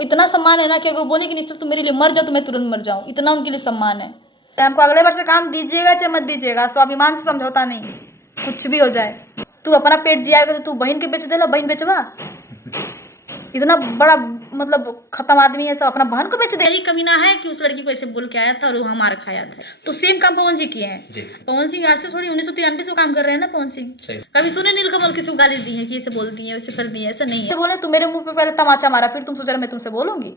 इतना सम्मान है ना कि अगर बोले कि निष्ठा तुम मेरे लिए मर जाओ तो मैं तुरंत मर जाऊँ, इतना उनके लिए सम्मान है। हमको अगले बार से काम दीजिएगा चाहे मत दीजिएगा, स्वाभिमान से समझौता नहीं, कुछ भी हो जाए। तू अपना पेट जियाएगा तो तू बहन के बेच देला, बहन बेचवा। इतना बड़ा मतलब खत्म आदमी है, सब अपना बहन को बेच दे। यही कमीना है कि उस लड़की को ऐसे बोल के आया था और वो मार खाया था। तो सेम काम पवन सिंह किए हैं। पवन सिंह आज से थोड़ी 1993 से काम कर रहे हैं ना पवन सिंह। कभी सुने नीलकमल किसी को गाली दी है कि ऐसे बोलती है वैसे कर दी है? ऐसा नहीं है। बोले तू मेरे मुंह पे पहले तमाचा मारा, फिर तुम सोचा मैं तुमसे बोलूंगी?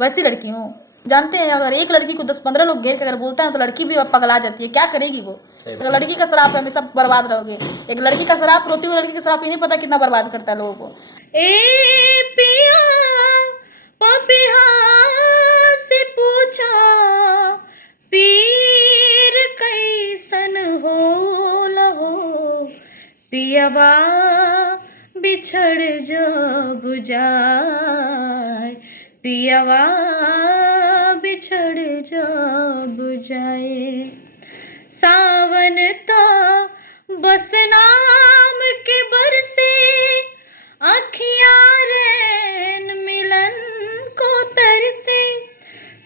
वैसी लड़की हूँ। जानते हैं अगर एक लड़की को 10-15 लोग घेर के अगर बोलता है तो लड़की भी पगला जाती है। क्या करेगी वो? अगर लड़की का शराब है हमेशा बर्बाद रहोगे। एक लड़की का शराब, रोती हुई लड़की का शराब नहीं पता कितना बर्बाद करता है लोगों को। ए पिया पपिहा से पूछा पीर कैसन हो लहो, पियवा बिछड़ जब जाए, पियवा बिछड़ जब जाए। सावन ता बस नाम के बरसे, अखियाँ रैन मिलन को तरसे।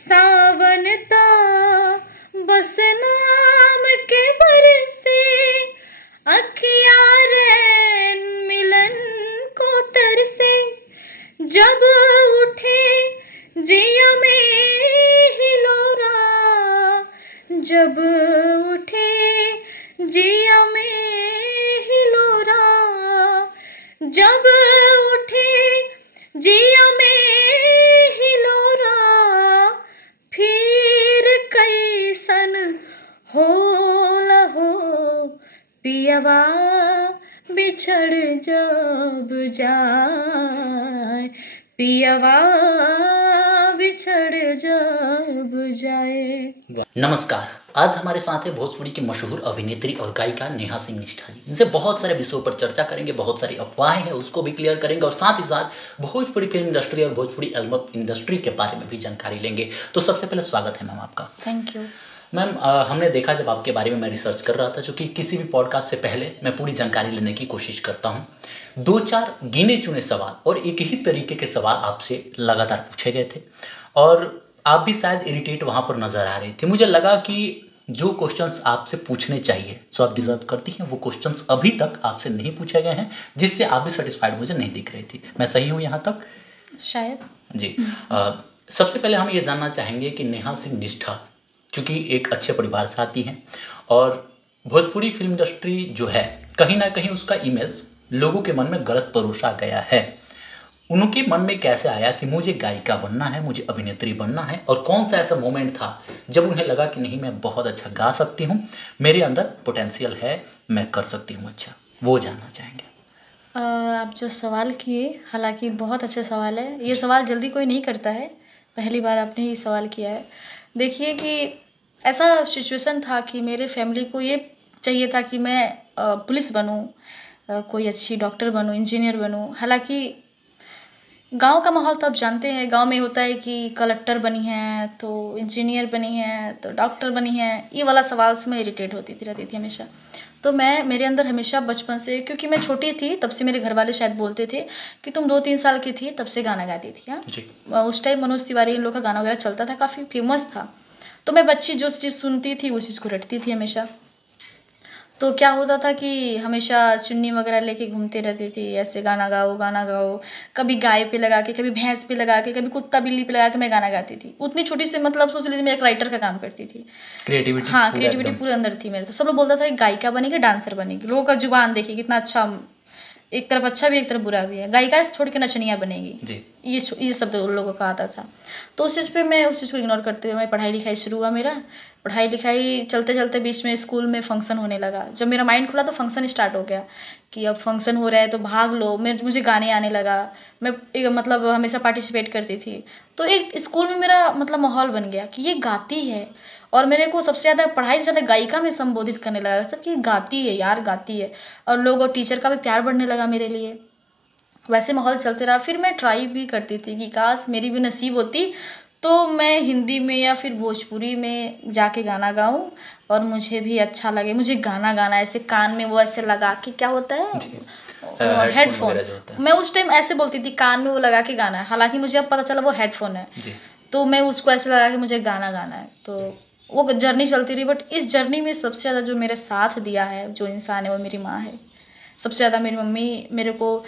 सावन ता बस नाम के बरसे, अखियाँ रैन मिलन को तरसे। जब उठे जिया में हिलोरा, जब उठे जिया में हिलोरा, जब उठे जिया में हिलोरा, फिर कैसन हो लहो, पियवा बिछड़ जब जाए, पियवा बिछड़ जब जाए। नमस्कार, आज हमारे साथ है भोजपुरी की मशहूर अभिनेत्री और गायिका नेहा सिंह निष्ठा जी। इनसे बहुत सारे विषयों पर चर्चा करेंगे, बहुत सारी अफवाहें हैं उसको भी क्लियर करेंगे और साथ ही साथ भोजपुरी फिल्म इंडस्ट्री और भोजपुरी एल्बम इंडस्ट्री के बारे में भी जानकारी लेंगे। तो सबसे पहले स्वागत है मैम आपका। Thank you ma'am. हमने देखा जब आपके बारे में मैं रिसर्च कर रहा था, क्योंकि किसी भी पॉडकास्ट से पहले मैं पूरी जानकारी लेने की कोशिश करता हूँ। 2-4 गिने चुने सवाल और एक ही तरीके के सवाल आपसे लगातार पूछे गए थे और आप भी शायद इरिटेट वहाँ पर नज़र आ रही थी। मुझे लगा कि जो क्वेश्चंस आपसे पूछने चाहिए सो आप डिजर्व करती हैं, वो क्वेश्चंस अभी तक आपसे नहीं पूछे गए हैं, जिससे आप भी सेटिस्फाइड मुझे नहीं दिख रही थी। मैं सही हूँ यहाँ तक? शायद जी। सबसे पहले हम ये जानना चाहेंगे कि नेहा सिंह निष्ठा चूँकि एक अच्छे परिवार से आती हैं और भोजपुरी फिल्म इंडस्ट्री जो है कहीं ना कहीं उसका इमेज लोगों के मन में गलत परोसा गया है। उनके मन में कैसे आया कि मुझे गायिका बनना है, मुझे अभिनेत्री बनना है, और कौन सा ऐसा मोमेंट था जब उन्हें लगा कि नहीं मैं बहुत अच्छा गा सकती हूँ, मेरे अंदर पोटेंशियल है, मैं कर सकती हूँ अच्छा? वो जानना चाहेंगे। आप जो सवाल किए, हालांकि बहुत अच्छा सवाल है। ये सवाल जल्दी कोई नहीं करता है, पहली बार आपने ही सवाल किया है। देखिए कि ऐसा सिचुएशन था कि मेरे फैमिली को ये चाहिए था कि मैं पुलिस बनूं, कोई अच्छी डॉक्टर बनूं, इंजीनियर बनूं। हालांकि गांव का माहौल तो आप जानते हैं, गांव में होता है कि कलेक्टर बनी है तो इंजीनियर बनी है तो डॉक्टर बनी है। ये वाला सवाल से मैं इरिटेट होती रहती थी हमेशा। तो मेरे अंदर हमेशा बचपन से, क्योंकि मैं छोटी थी तब से मेरे घर वाले शायद बोलते थे कि तुम 2-3 साल की थी तब से गाना गाती थी। हाँ, उस टाइम मनोज तिवारी इन लोग का गाना वगैरह चलता था, काफ़ी फेमस था। तो मैं बच्ची जो चीज़ सुनती थी उस चीज़ को रटती थी हमेशा। तो क्या होता था कि हमेशा चुन्नी वगैरह लेके घूमते रहती थी, ऐसे गाना गाओ गाना गाओ। कभी गाय पे लगा के, कभी भैंस पे लगा के, कभी कुत्ता बिल्ली पे लगा के मैं गाना गाती थी। उतनी छोटी से मतलब सोच लीजिए मैं एक राइटर का काम करती थी। क्रिएटिविटी, हाँ, क्रिएटिविटी पूरे अंदर थी मेरे। तो सब लोग बोलता था कि गायिका बनेगी, डांसर बनेगी। लोगों का जुबान देखिए कितना अच्छा, एक तरफ अच्छा भी एक तरफ बुरा भी है। गायिका छोड़ के नचनिया बनेगी जी। ये सब लोगों का आता था। तो उस चीज़ पे मैं उस चीज़ को इग्नोर करते हुए मैं पढ़ाई लिखाई शुरू हुआ मेरा। पढ़ाई लिखाई चलते चलते बीच में स्कूल में फंक्शन होने लगा। जब मेरा माइंड खुला तो फंक्शन स्टार्ट हो गया कि अब फंक्शन हो रहा है तो भाग लो। मुझे गाने आने लगा। मैं मतलब हमेशा पार्टिसिपेट करती थी। तो एक स्कूल में मेरा मतलब माहौल बन गया कि ये गाती है, और मेरे को सबसे ज़्यादा पढ़ाई से ज़्यादा गायिका में संबोधित करने लगा सब कि गाती है यार, गाती है। और लोग और टीचर का भी प्यार बढ़ने लगा मेरे लिए। वैसे माहौल चलते रहा। फिर मैं ट्राई भी करती थी कि काश मेरी भी नसीब होती तो मैं हिंदी में या फिर भोजपुरी में जाके गाना गाऊं और मुझे भी अच्छा लगे। मुझे गाना गाना ऐसे कान में वो ऐसे लगा के क्या होता है हेडफोन। वगैरह जो होता है। मैं उस टाइम ऐसे बोलती थी कान में वो लगा के गाना है, हालांकि मुझे अब पता चला वो हेडफोन है। जी। तो मैं उसको ऐसे लगा कि मुझे गाना गाना है, तो वो जर्नी चलती रही। बट इस जर्नी में सबसे ज़्यादा जो मेरे साथ दिया है जो इंसान है वो मेरी माँ है। सबसे ज़्यादा मेरी मम्मी मेरे को,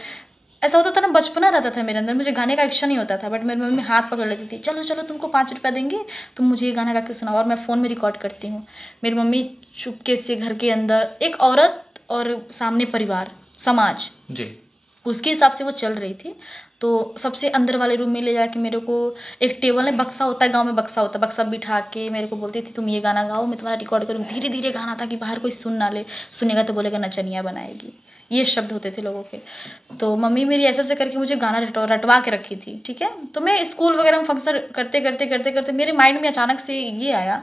ऐसा होता था ना, बचपना रहता था मेरे अंदर, मुझे गाने का इच्छा नहीं होता था, बट मेरी मम्मी हाथ पकड़ लेती थी, चलो चलो तुमको 5 रुपया देंगे, तुम मुझे ये गाना गा के सुनाओ, और मैं फ़ोन में रिकॉर्ड करती हूँ। मेरी मम्मी चुपके से घर के अंदर, एक औरत और सामने परिवार समाज जी। उसके हिसाब से वो चल रही थी। तो सबसे अंदर वाले रूम में ले जाके मेरे को एक टेबल में, बक्सा होता है गांव में, बक्सा होता है, बक्सा बिठा के मेरे को बोलती थी तुम ये गाना गाओ, मैं तुम्हारा रिकॉर्ड करूँ। धीरे धीरे गाना था कि बाहर कोई सुन ना ले, सुनेगा तो बोलेगा नचनिया बनाएगी, ये शब्द होते थे लोगों के। तो मम्मी मेरी ऐसे ऐसे करके मुझे गाना रटवा के रखी थी, ठीक है। तो मैं स्कूल वगैरह में फंक्शन करते करते करते करते मेरे माइंड में अचानक से ये आया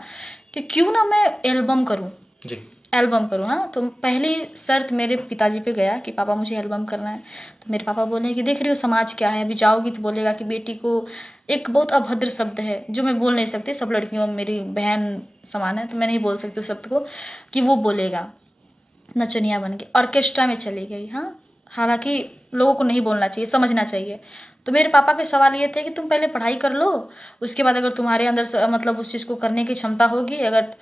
कि क्यों ना मैं एल्बम करूँ, जी। एल्बम करूँ। हाँ, तो पहली शर्त मेरे पिताजी पे गया कि पापा मुझे एल्बम करना है। तो मेरे पापा बोले कि देख रही हो समाज क्या है, अभी जाओगी तो बोलेगा कि बेटी को, एक बहुत अभद्र शब्द है जो मैं बोल नहीं सकती, सब लड़कियों मेरी बहन समान है तो मैं नहीं बोल सकती उस शब्द को, कि वो बोलेगा नचनिया बन के ऑर्केस्ट्रा में चली गई। हाँ, हालांकि लोगों को नहीं बोलना चाहिए, समझना चाहिए। तो मेरे पापा के सवाल ये थे कि तुम पहले पढ़ाई कर लो, उसके बाद अगर तुम्हारे अंदर मतलब उस चीज़ को करने की क्षमता होगी, अगर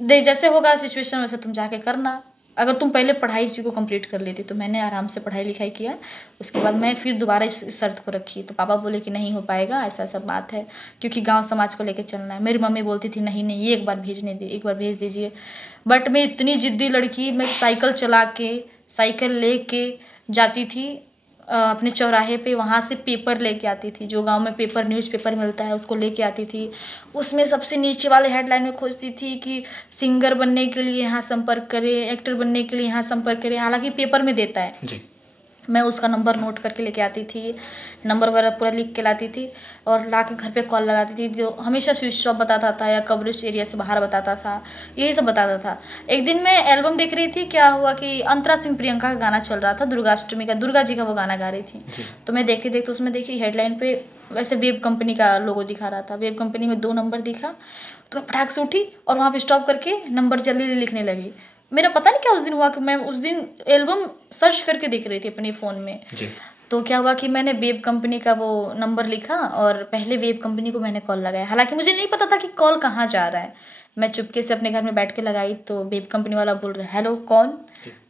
जैसे होगा सिचुएशन वैसे तुम जाके करना, अगर तुम पहले पढ़ाई चीज़ को कंप्लीट कर लेती। तो मैंने आराम से पढ़ाई लिखाई किया, उसके बाद मैं फिर दोबारा इस शर्त को रखी। तो पापा बोले कि नहीं हो पाएगा, ऐसा ऐसा बात है, क्योंकि गांव समाज को लेकर चलना है। मेरी मम्मी बोलती थी नहीं नहीं ये एक बार भेजने दी, एक बार भेज दीजिए। बट मैं इतनी ज़िद्दी लड़की, मैं साइकिल चला के, साइकिल ले के जाती थी अपने चौराहे पे, वहाँ से पेपर लेके आती थी, जो गांव में पेपर न्यूज़पेपर मिलता है उसको लेके आती थी। उसमें सबसे नीचे वाले हेडलाइन में खोजती थी कि सिंगर बनने के लिए यहाँ संपर्क करें, एक्टर बनने के लिए यहाँ संपर्क करें, हालांकि पेपर में देता है जी। मैं उसका नंबर नोट करके लेके आती थी, नंबर वगैरह पूरा लिख के लाती थी, और ला के घर पे कॉल लगाती थी, जो हमेशा स्विच ऑफ बताता था या कवरेज एरिया से बाहर बताता था, यही सब बताता था। एक दिन मैं एल्बम देख रही थी, क्या हुआ कि अंतरा सिंह प्रियंका का गाना चल रहा था, दुर्गाष्टमी का, दुर्गा जी का वो गाना गा रही थी। तो मैं देखते देखते उसमें देखी हेडलाइन पे वैसे वेब कंपनी का लोगो दिखा रहा था, वेब कंपनी में 2 नंबर दिखा, तो मैं फटाक से उठी और वहाँ पे स्टॉप करके नंबर जल्दी लिखने लगी। मेरा पता नहीं क्या उस दिन हुआ कि मैं उस दिन एल्बम सर्च करके देख रही थी अपने फ़ोन में। जी। तो क्या हुआ कि मैंने वेब कंपनी का वो नंबर लिखा और पहले वेब कंपनी को मैंने कॉल लगाया, हालांकि मुझे नहीं पता था कि कॉल कहाँ जा रहा है। मैं चुपके से अपने घर में बैठ के लगाई, तो वेब कंपनी वाला बोल रहा है हेलो कौन।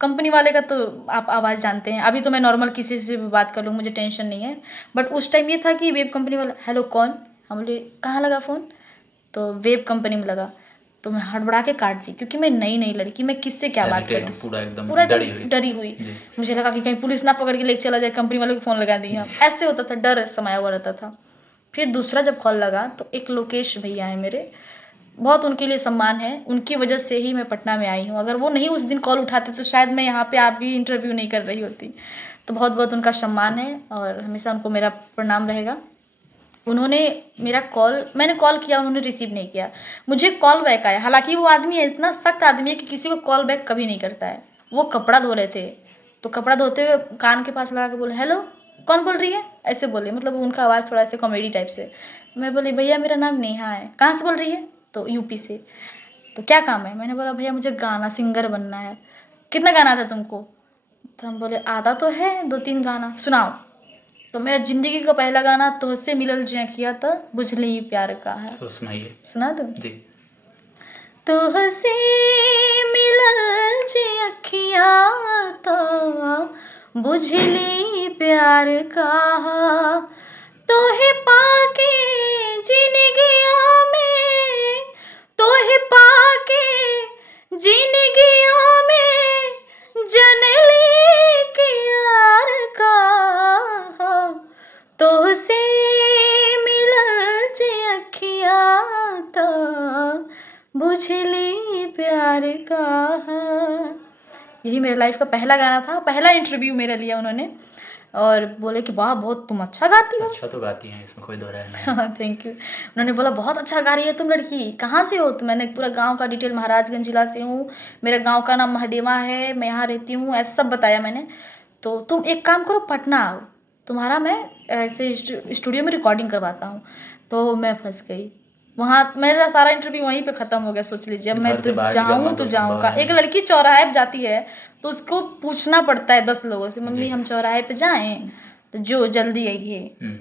कंपनी वाले का तो आप आवाज़ जानते हैं, अभी तो मैं नॉर्मल किसी से भी बात कर लूँ, मुझे टेंशन नहीं है, बट उस टाइम ये था कि वेब कंपनी वाला हेलो कौन। हम बोले कहाँ लगा फ़ोन, तो वेब कंपनी में लगा। तो मैं हड़बड़ा के काट दी, क्योंकि मैं नई लड़की, मैं किससे क्या बात करूँ, पूरा एकदम पूरा डरी हुई। मुझे लगा कि कहीं पुलिस ना पकड़ के लेके चला जाए, कंपनी वालों को फ़ोन लगा दिया, ऐसे होता था, डर समाया हुआ रहता था। फिर दूसरा जब कॉल लगा तो एक लोकेश भैया है मेरे, बहुत उनके लिए सम्मान है, उनकी वजह से ही मैं पटना में आई हूँ। अगर वो नहीं उस दिन कॉल उठाते तो शायद मैं यहाँ पे आप भी इंटरव्यू नहीं कर रही होती। तो बहुत बहुत उनका सम्मान है और हमेशा उनको मेरा प्रणाम रहेगा। उन्होंने मेरा कॉल, मैंने कॉल किया, उन्होंने रिसीव नहीं किया, मुझे कॉल बैक आया। हालांकि वो आदमी है, इतना सख्त आदमी है कि किसी को कॉल बैक कभी नहीं करता है। वो कपड़ा धो रहे थे, तो कपड़ा धोते हुए कान के पास लगा के बोले हेलो कौन बोल रही है, ऐसे बोले, मतलब उनका आवाज़ थोड़ा सा कॉमेडी टाइप से। मैं बोली भैया मेरा नाम नेहा है। कहाँ से बोल रही है, तो यूपी से। तो क्या काम है, मैंने बोला भैया मुझे गाना सिंगर बनना है। कितना गाना था तुमको, तो हम बोले आधा तो है, 2-3 गाना सुनाओ। तो मेरा जिंदगी का पहला गाना तुझसे मिलल जे किया था बुझली प्यार का है, तो सुनाइए। सुना दो जी। तुझसे मिलल जे अखिया तो बुझली प्यार का, तोहे पाके जिंदगिया में, तोहे पाके जिंदगिया में जनली के यार का, तोहसे मिलल जे अखिया तो बुझली प्यार का। यही मेरे लाइफ का पहला गाना था, पहला इंटरव्यू मेरा लिया उन्होंने, और बोले कि वाह बहुत तुम अच्छा गाती हो। अच्छा तो गाती हैं, इसमें कोई दो राय नहीं। हाँ थैंक यू। उन्होंने बोला बहुत अच्छा गा रही है तुम लड़की, कहाँ से हो। तो मैंने पूरा गांव का डिटेल, महाराजगंज जिला से हूँ, मेरे गांव का नाम महादेवा है, मैं यहाँ रहती हूँ, ऐसा सब बताया मैंने। तो तुम एक काम करो पटना आओ, तुम्हारा मैं ऐसे स्टूडियो में रिकॉर्डिंग करवाता हूँ। तो मैं फंस गई, वहाँ मेरा सारा इंटरव्यू वहीं पे खत्म हो गया, सोच लीजिए। अब मैं घर से तो बाहर जाऊँ निकलना तो तो जाऊँ संभव का। है एक नहीं। लड़की चौराहे पे जाती है तो उसको पूछना पड़ता है 10 लोगों से, मम्मी जी। हम चौराहे पे जाएं, तो जो जल्दी आइए।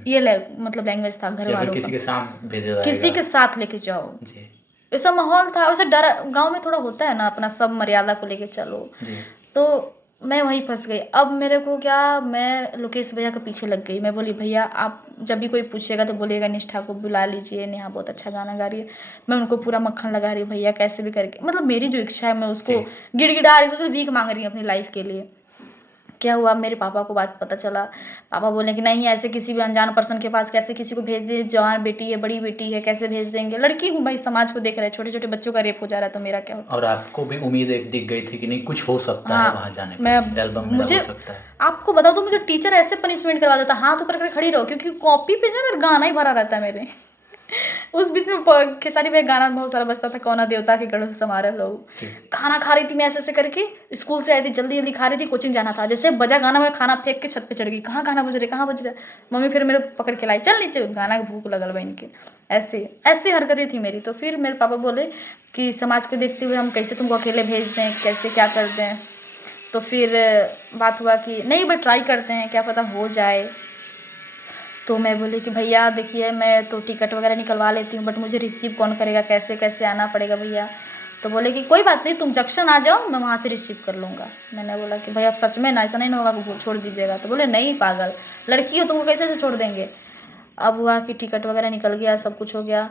ये मतलब लैंग्वेज था घर या फिर वालों किसी का, के साथ भेजा जाएगा। किसी के साथ लेके जाओ, जी ऐसा माहौल था। वैसे डर गांव में थोड़ा होता है ना, अपना सब मर्यादा को लेके चलो। जी तो मैं वहीं फंस गई। अब मेरे को क्या, मैं लोकेश भैया के पीछे लग गई। मैं बोली भैया आप जब भी कोई पूछेगा तो बोलिएगा निष्ठा को बुला लीजिए, नेहा बहुत अच्छा गाना गा रही है। मैं उनको पूरा मक्खन लगा रही हूँ, भैया कैसे भी करके, मतलब मेरी जो इच्छा है मैं उसको गिड़गिड़ा रही हूँ, उससे भीख मांग रही हूँ अपनी लाइफ के लिए। क्या हुआ, मेरे पापा को बात पता चला। पापा बोले कि नहीं ऐसे किसी भी अनजान पर्सन के पास कैसे किसी को भेज दे, जवान बेटी है, बड़ी बेटी है, कैसे भेज देंगे, लड़की हूँ भाई, समाज को देख रहे हैं, छोटे छोटे बच्चों का रेप हो जा रहा है तो मेरा क्या होता। और आपको भी उम्मीद एक दिख गई थी कि नहीं कुछ हो सकता है वहाँ जाने मैं पे, एल्बम मेरा मुझे हो सकता है। आपको बता दूं, मुझे टीचर ऐसे पनिशमेंट करवा देता, हाथ ऊपर करके खड़ी रहो, क्योंकि कॉपी पे ना मेरा गाना ही भरा रहता है मेरे। उस बीच में खेसारी भाई गाना बहुत सारा बजता था, कौना देवता के गढ़ समारे लोग। खाना खा रही थी मैं ऐसे ऐसे करके, स्कूल से आई थी, जल्दी जल्दी खा रही थी, कोचिंग जाना था, जैसे बजा गाना मैं खाना फेंक के छत पे चढ़ गई, कहाँ गाना बज रहा है, कहाँ बज रहा है। मम्मी फिर मेरे पकड़ के लाई, चल नीचे, गाना की भूख लगल बहन के। ऐसे ऐसी हरकतें थी मेरी। तो फिर मेरे पापा बोले कि समाज को देखते हुए हम कैसे तुमको अकेले भेज दें, कैसे क्या कर दें। तो फिर बात हुआ कि नहीं बट ट्राई करते हैं, क्या पता हो जाए। तो मैं बोली कि भैया देखिए मैं तो टिकट वगैरह निकलवा लेती हूँ, बट मुझे रिसीव कौन करेगा, कैसे कैसे आना पड़ेगा भैया। तो बोले कि कोई बात नहीं, तुम जंक्शन आ जाओ, मैं वहाँ से रिसीव कर लूँगा। मैंने बोला कि भैया अब सच में ना, ऐसा नहीं ना होगा कि छोड़ दीजिएगा। तो बोले नहीं पागल, लड़की हो तुमको कैसे से छोड़ देंगे। अब हुआ कि टिकट वगैरह निकल गया, सब कुछ हो गया।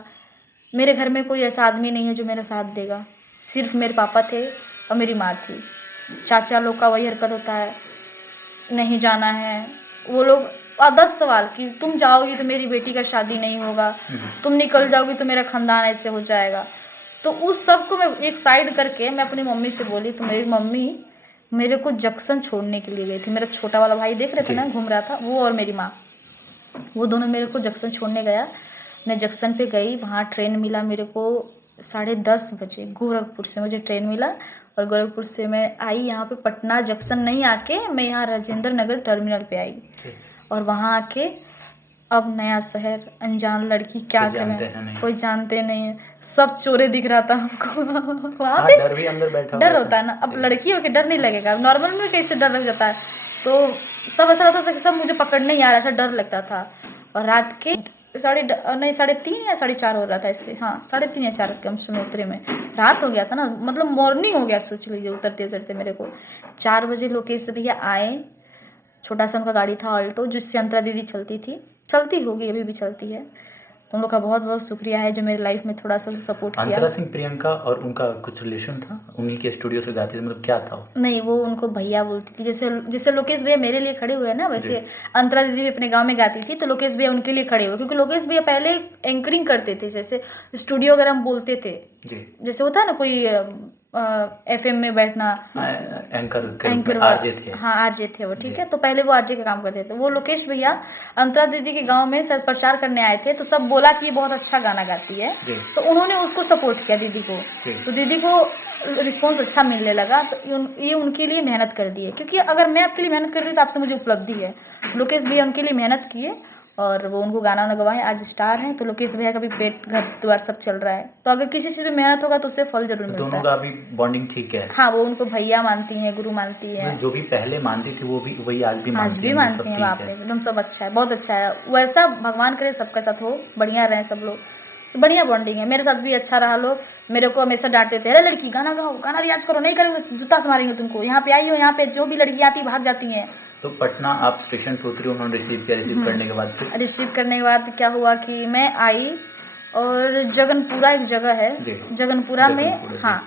मेरे घर में कोई ऐसा आदमी नहीं है जो मेरा साथ देगा, सिर्फ मेरे पापा थे और मेरी माँ थी। चाचा लोग का वही हरकत होता है, नहीं जाना है, वो लोग 10 सवाल कि तुम जाओगी तो मेरी बेटी का शादी नहीं होगा, तुम निकल जाओगी तो मेरा खानदान ऐसे हो जाएगा। तो उस सब को मैं एक साइड करके मैं अपनी मम्मी से बोली, तो मेरी मम्मी मेरे को जंक्शन छोड़ने के लिए गई थी। मेरा छोटा वाला भाई देख रहे थे ना, घूम रहा था, वो और मेरी माँ, वो दोनों मेरे को जंक्शन छोड़ने गया। मैं जंक्शन पे गई, वहाँ ट्रेन मिला मेरे को 10:30 बजे, गोरखपुर से मुझे ट्रेन मिला। और गोरखपुर से मैं आई यहाँ पे पटना जंक्शन नहीं आके, मैं यहाँ राजेंद्र नगर टर्मिनल पे आई। और वहाँ आके अब नया शहर, अनजान लड़की, क्या करें, कोई जानते नहीं है, सब चोरे दिख रहा था हमको। वहाँ पे डर भी अंदर बैठा डर होता है ना, अब लड़की हो के डर नहीं लगेगा, नॉर्मल में कैसे डर लग जाता है। तो सब ऐसा लगता था कि सब मुझे पकड़ने ही आ रहा था, डर लगता था। और रात के 3:30 या 4:30 हो रहा था इससे, हाँ 3:30 या 4 के हम सुने उतरे में, रात हो गया था ना, मतलब मॉर्निंग हो गया सोच लीजिए। उतरते उतरते मेरे को 4 बजे लोकेश भैया आए, छोटा सा उनका गाड़ी था ऑल्टो, जिससे अंतरा दीदी चलती होगी, अभी भी चलती है। तो उन लोग का बहुत बहुत शुक्रिया है जो मेरी लाइफ में थोड़ा सा सपोर्ट किया। अंतरा सिंह प्रियंका और उनका कुछ रिलेशन था, उन्हीं के स्टूडियो से गाती थी, मतलब क्या था वो? नहीं, वो उनको भैया बोलती थी, जैसे लोकेश भैया मेरे लिए खड़े हुए हैं ना, वैसे अंतरा दीदी भी अपने गांव में गाती थी, तो लोकेश भैया उनके लिए खड़े हुए, क्योंकि लोकेश भैया पहले एंकरिंग करते थे, जैसे स्टूडियो वगैरह हम बोलते थे, जैसे होता है ना कोई FM में बैठना, एंकर आरजे थे। हाँ आरजे थे वो, ठीक है। तो पहले वो आरजे का काम करते थे। वो लोकेश भैया अंतरा दीदी के गांव में सर प्रचार करने आए थे, तो सब बोला कि ये बहुत अच्छा गाना गाती है, तो उन्होंने उसको सपोर्ट किया दीदी को। तो दीदी को रिस्पॉन्स अच्छा मिलने लगा, तो ये उनके लिए मेहनत कर दी है, क्योंकि अगर मैं आपके लिए मेहनत कर रही हूँ तो आपसे मुझे उपलब्धि है। लोकेश भैया उनके लिए मेहनत किए और वो उनको गाना गवाए, आज स्टार हैं। तो लोकेश भैया का भी पेट घर द्वार सब चल रहा है। तो अगर किसी चीज़ में मेहनत होगा तो उससे फल जरूर मिलता है। दोनों का अभी बॉन्डिंग ठीक है? हाँ, वो उनको भैया मानती हैं, गुरु मानती है। जो भी पहले मानती थी वो भी वही आज भी मानती है। बाप रे, एकदम सब अच्छा है, बहुत अच्छा है। वैसा भगवान करे सबके साथ हो, बढ़िया रहे सब लोग, तो बढ़िया बॉन्डिंग है। मेरे साथ भी अच्छा रहा लोग। मेरे को हमेशा डांटते थे, अरे लड़की गाना गाओ, गाना रियाज करो, नहीं करोगे जूता से मारेंगे तुमको, यहाँ पे आई हो, यहाँ पे जो भी लड़की आती भाग जाती हैं। तो पटना आप स्टेशन पे उतरी, उन्होंने रिसीव किया, रिसीव करने के बाद फिर रिसीव करने के बाद क्या हुआ कि मैं आई और जगनपुरा एक जगह है, जगनपुरा में, हाँ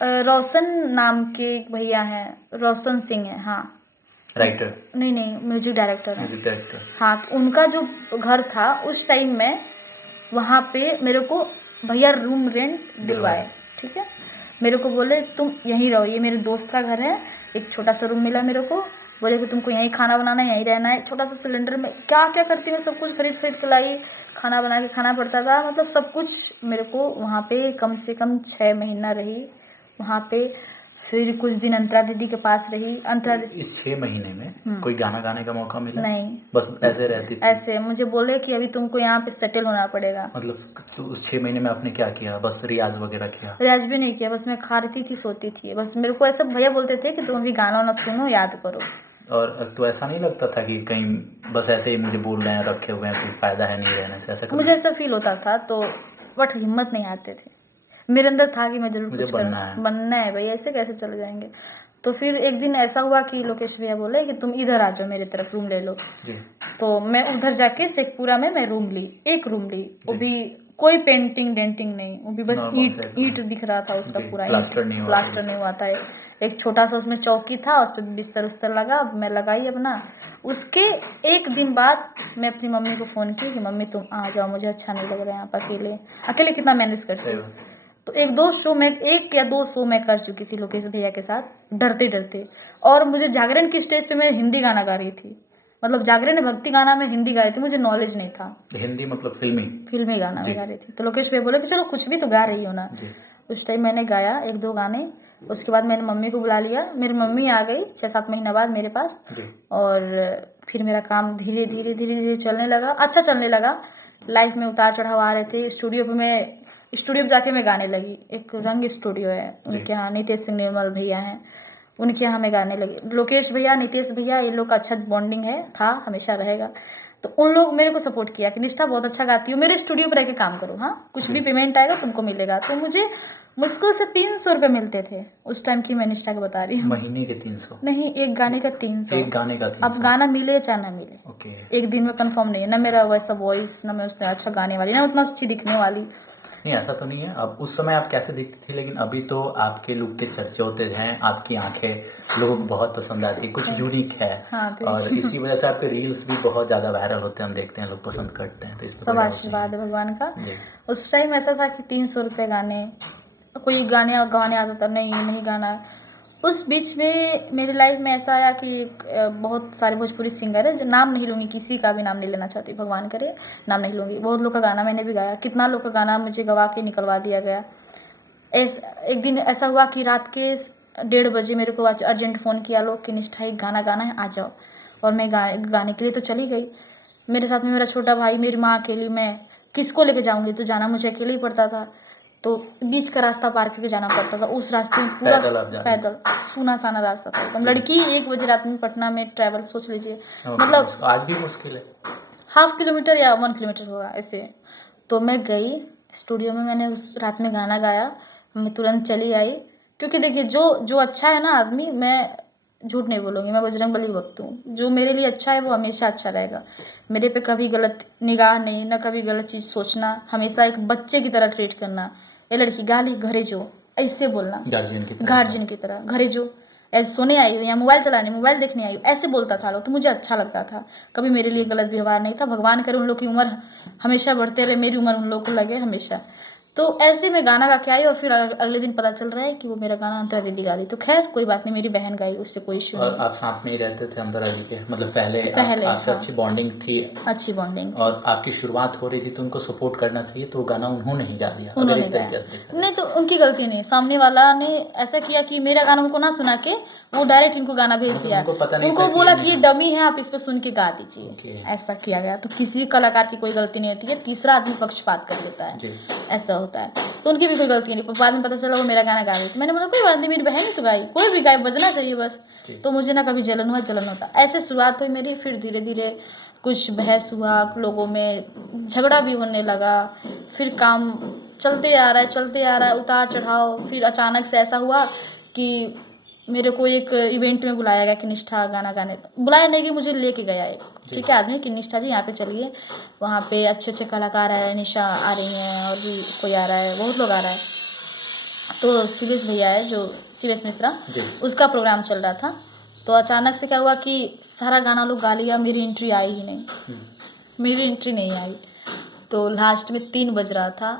रोशन नाम के एक भैया हैं, रोशन सिंह है, हाँ राइटर, नहीं म्यूजिक डायरेक्टर है, हाँ। तो उनका जो घर था उस टाइम में, वहाँ पे मेरे को भैया रूम रेंट दिलवाए, ठीक है। मेरे को बोले तुम यहीं रहो, ये मेरे दोस्त का घर है, एक छोटा सा रूम मिला मेरे को, बोले कि तुमको यहीं खाना बनाना है, यहीं रहना है। छोटा सा सिलेंडर में क्या क्या करती हूँ, सब कुछ खरीद के लाई, खाना बना के खाना पड़ता था, मतलब सब कुछ मेरे को। वहाँ पे कम से कम 6 महीना रही वहाँ पे। फिर कुछ दिन अंतरा दीदी के पास रही। अंतरा इस 6 महीने में कोई गाना गाने का मौका मिला? नहीं, बस ऐसे रहती थी? ऐसे मुझे बोले कि अभी तुमको यहाँ पे सेटल होना पड़ेगा। मतलब उस 6 महीने में आपने क्या किया? बस रियाज वगैरह किया? रियाज भी नहीं किया, बस मैं खाती थी, सोती थी। बस मेरे को ऐसा भैया बोलते थे कि तुम अभी गाना वाना सुनो, याद करो। और तो ऐसा नहीं लगता था कि कहीं बस ऐसे ही मुझे बोल रहे हैं, रखे हुए हैं, कोई फ़ायदा है नहीं रहने से, ऐसा मुझे ऐसा फील होता था, तो बट हिम्मत नहीं हारते थे। मेरे अंदर था कि मैं जरूर मुझे कुछ बनना है भाई, ऐसे कैसे चले जाएंगे। तो फिर एक दिन ऐसा हुआ कि लोकेश भैया बोले कि तुम इधर आ जाओ, मेरी तरफ रूम ले लो जी। तो मैं उधर जाके शेखपुरा में मैं रूम ली, एक रूम ली। वो भी कोई पेंटिंग डेंटिंग नहीं, वो भी बस ईंट दिख रहा था उसका पूरा, प्लास्टर नहीं हुआ था। एक छोटा सा उसमें चौकी था, उस पर बिस्तर उस्तर लगा, मैं लगाई अपना। उसके एक दिन बाद मैं अपनी मम्मी को फ़ोन की कि मम्मी तुम आ जाओ, मुझे अच्छा नहीं लग रहा है यहाँ पर अकेले कितना मैनेज करती हूँ। तो 1 या 2 शो मैं कर चुकी थी लोकेश भैया के साथ, डरते डरते। और मुझे जागरण की स्टेज पे मैं हिंदी गाना गा रही थी, मतलब जागरण भक्ति गाना में हिंदी गा रही थी, मुझे नॉलेज नहीं था। हिंदी मतलब फिल्मी गाना में गा रही थी। तो लोकेश भैया बोले कि चलो कुछ भी तो गा रही हो ना। उस टाइम मैंने गाया 1-2 गाने। उसके बाद मैंने मम्मी को बुला लिया, मेरी मम्मी आ गई 6-7 महीना बाद मेरे पास। और फिर मेरा काम धीरे धीरे चलने लगा, अच्छा चलने लगा। लाइफ में उतार चढ़ाव आ रहे थे। स्टूडियो पे जाके मैं गाने लगी। एक रंग स्टूडियो है, उनके यहाँ नितेश सिंह निर्मल भैया हैं, उनके यहाँ मैं गाने लगी। लोकेश भैया, नितेश भैया, ये लोग का अच्छा बॉन्डिंग है, था, हमेशा रहेगा। तो उन लोग मेरे को सपोर्ट किया कि निष्ठा बहुत अच्छा गाती हो, मेरे स्टूडियो पर रह के काम करो, हाँ कुछ भी पेमेंट आएगा तुमको मिलेगा। तो मुझे मुश्किल से 300 रुपये मिलते थे उस टाइम की, मैं निष्ठा को बता रही हूँ। महीने के 300? नहीं, एक गाने का 300। एक गाने का 300? अब गाना मिले चाहे ना मिले, ओके। एक दिन में कंफर्म नहीं है ना मेरा वैसा वॉइस, ना मैं उसने अच्छा गाने वाली, ना उतना अच्छी दिखने वाली। नहीं, ऐसा तो नहीं है। अब उस समय आप कैसे दिखती थी, लेकिन अभी तो आपके लुक के चर्चे होते हैं, आपकी आंखें लोगों को बहुत पसंद आती, कुछ यूनिक है। और इसी वजह से आपके रील्स भी बहुत ज़्यादा वायरल होते हैं, हम देखते हैं, लोग पसंद करते हैं। तो इस पर सब आशीर्वाद है भगवान का। उस टाइम ऐसा था कि 300 रुपये गाने, कोई गाने आता था, नहीं गाना। उस बीच में मेरी लाइफ में ऐसा आया कि बहुत सारे भोजपुरी सिंगर है, जो नाम नहीं लूँगी, किसी का भी नाम नहीं लेना चाहती, भगवान करे नाम नहीं लूँगी। बहुत लोग का गाना मैंने भी गाया, कितना लोग का गाना मुझे गवा के निकलवा दिया गया। एक दिन ऐसा हुआ कि रात के 1:30 बजे मेरे को अर्जेंट फ़ोन किया लोग कि निष्ठा एक गाना गाना है, आ जाओ। और मैं गाने के लिए तो चली गई। मेरे साथ में मेरा छोटा भाई, मेरी माँ, अकेली, मैं किसको लेके जाऊँगी, तो जाना मुझे अकेले ही पड़ता था। तो बीच का रास्ता पार करके जाना पड़ता था। उस रास्ते में पूरा पैदल सूना साना रास्ता था। एकदम लड़की 1 बजे रात में पटना में ट्रैवल, सोच लीजिए, मतलब आज भी मुश्किल है। 1/2 किलोमीटर या 1 किलोमीटर होगा ऐसे। तो मैं गई स्टूडियो में, मैंने उस रात में गाना गाया, मैं तुरंत चली आई। क्योंकि देखिए जो अच्छा है ना आदमी, मैं झूठ नहीं बोलूँगी, मैं बजरंगबली भक्त हूँ। जो मेरे लिए अच्छा है वो हमेशा अच्छा रहेगा। मेरे पे कभी गलत निगाह नहीं, ना कभी गलत चीज़ सोचना, हमेशा एक बच्चे की तरह ट्रीट करना। ये लड़की गाली घरे जो, ऐसे बोलना, गार्जियन की तरह घरे जो, ऐसे सोने आई हो या मोबाइल चलाने, मोबाइल देखने आई हो, ऐसे बोलता था लोग। तो मुझे अच्छा लगता था, कभी मेरे लिए गलत व्यवहार नहीं था। भगवान करे उन लोग की उम्र हमेशा बढ़ते रहे, मेरी उम्र उन लोग को लगे हमेशा। तो ऐसे में गाना गा के आई और फिर अगले दिन पता चल रहा है कि वो मेरा गाना अंतरा दीदी गा रही। तो खैर कोई बात नहीं, मेरी बहन गाई, उससे कोई इशू नहीं। और आप साथ में ही रहते थे अंतरा जी के, मतलब पहले आपसे हाँ, अच्छी बॉन्डिंग थी? अच्छी बॉन्डिंग। और आपकी शुरुआत हो रही थी तो उनको सपोर्ट करना चाहिए, तो वो गाना उन्होंने ही गा दिया। उन्होंने गाया नहीं तो उनकी गलती नहीं, सामने वाला ने ऐसा किया कि मेरा गाना उनको ना सुना के वो डायरेक्ट इनको गाना भेज दिया। उनको बोला कि ये डमी है, आप इस पर सुन के गा दीजिए, ऐसा किया गया। तो किसी कलाकार की कोई गलती नहीं होती है, तीसरा आदमी पक्षपात कर लेता है, ऐसा होता है। तो उनकी भी कोई गलती नहीं। बाद में पता चला वो मेरा गाना गा रही थी। मैंने बोला कोई बात नहीं, मेरी बहन ही तो गाई, कोई भी गाय बजना चाहिए बस। तो मुझे ना कभी जलन होता। ऐसे शुरुआत हुई मेरी। फिर धीरे धीरे कुछ बहस हुआ, लोगों में झगड़ा भी होने लगा। फिर काम चलते आ रहा है, उतार चढ़ाव। फिर अचानक से ऐसा हुआ कि मेरे को एक इवेंट में बुलाया गया कि निष्ठा गाना गाने, बुलाया नहीं कि मुझे लेके गया एक, ठीक है, आदमी कि निष्ठा जी यहाँ पे चलिए, वहाँ पे अच्छे अच्छे कलाकार आ रहे हैं, निशा आ रही हैं, और भी कोई आ रहा है, बहुत लोग आ रहा है। तो शिवेश भैया है जो शिवेश मिश्रा, उसका प्रोग्राम चल रहा था। तो अचानक से क्या हुआ कि सारा गाना लोग गा लिया, मेरी एंट्री आई ही नहीं, मेरी एंट्री नहीं आई। तो लास्ट में 3 बज रहा था।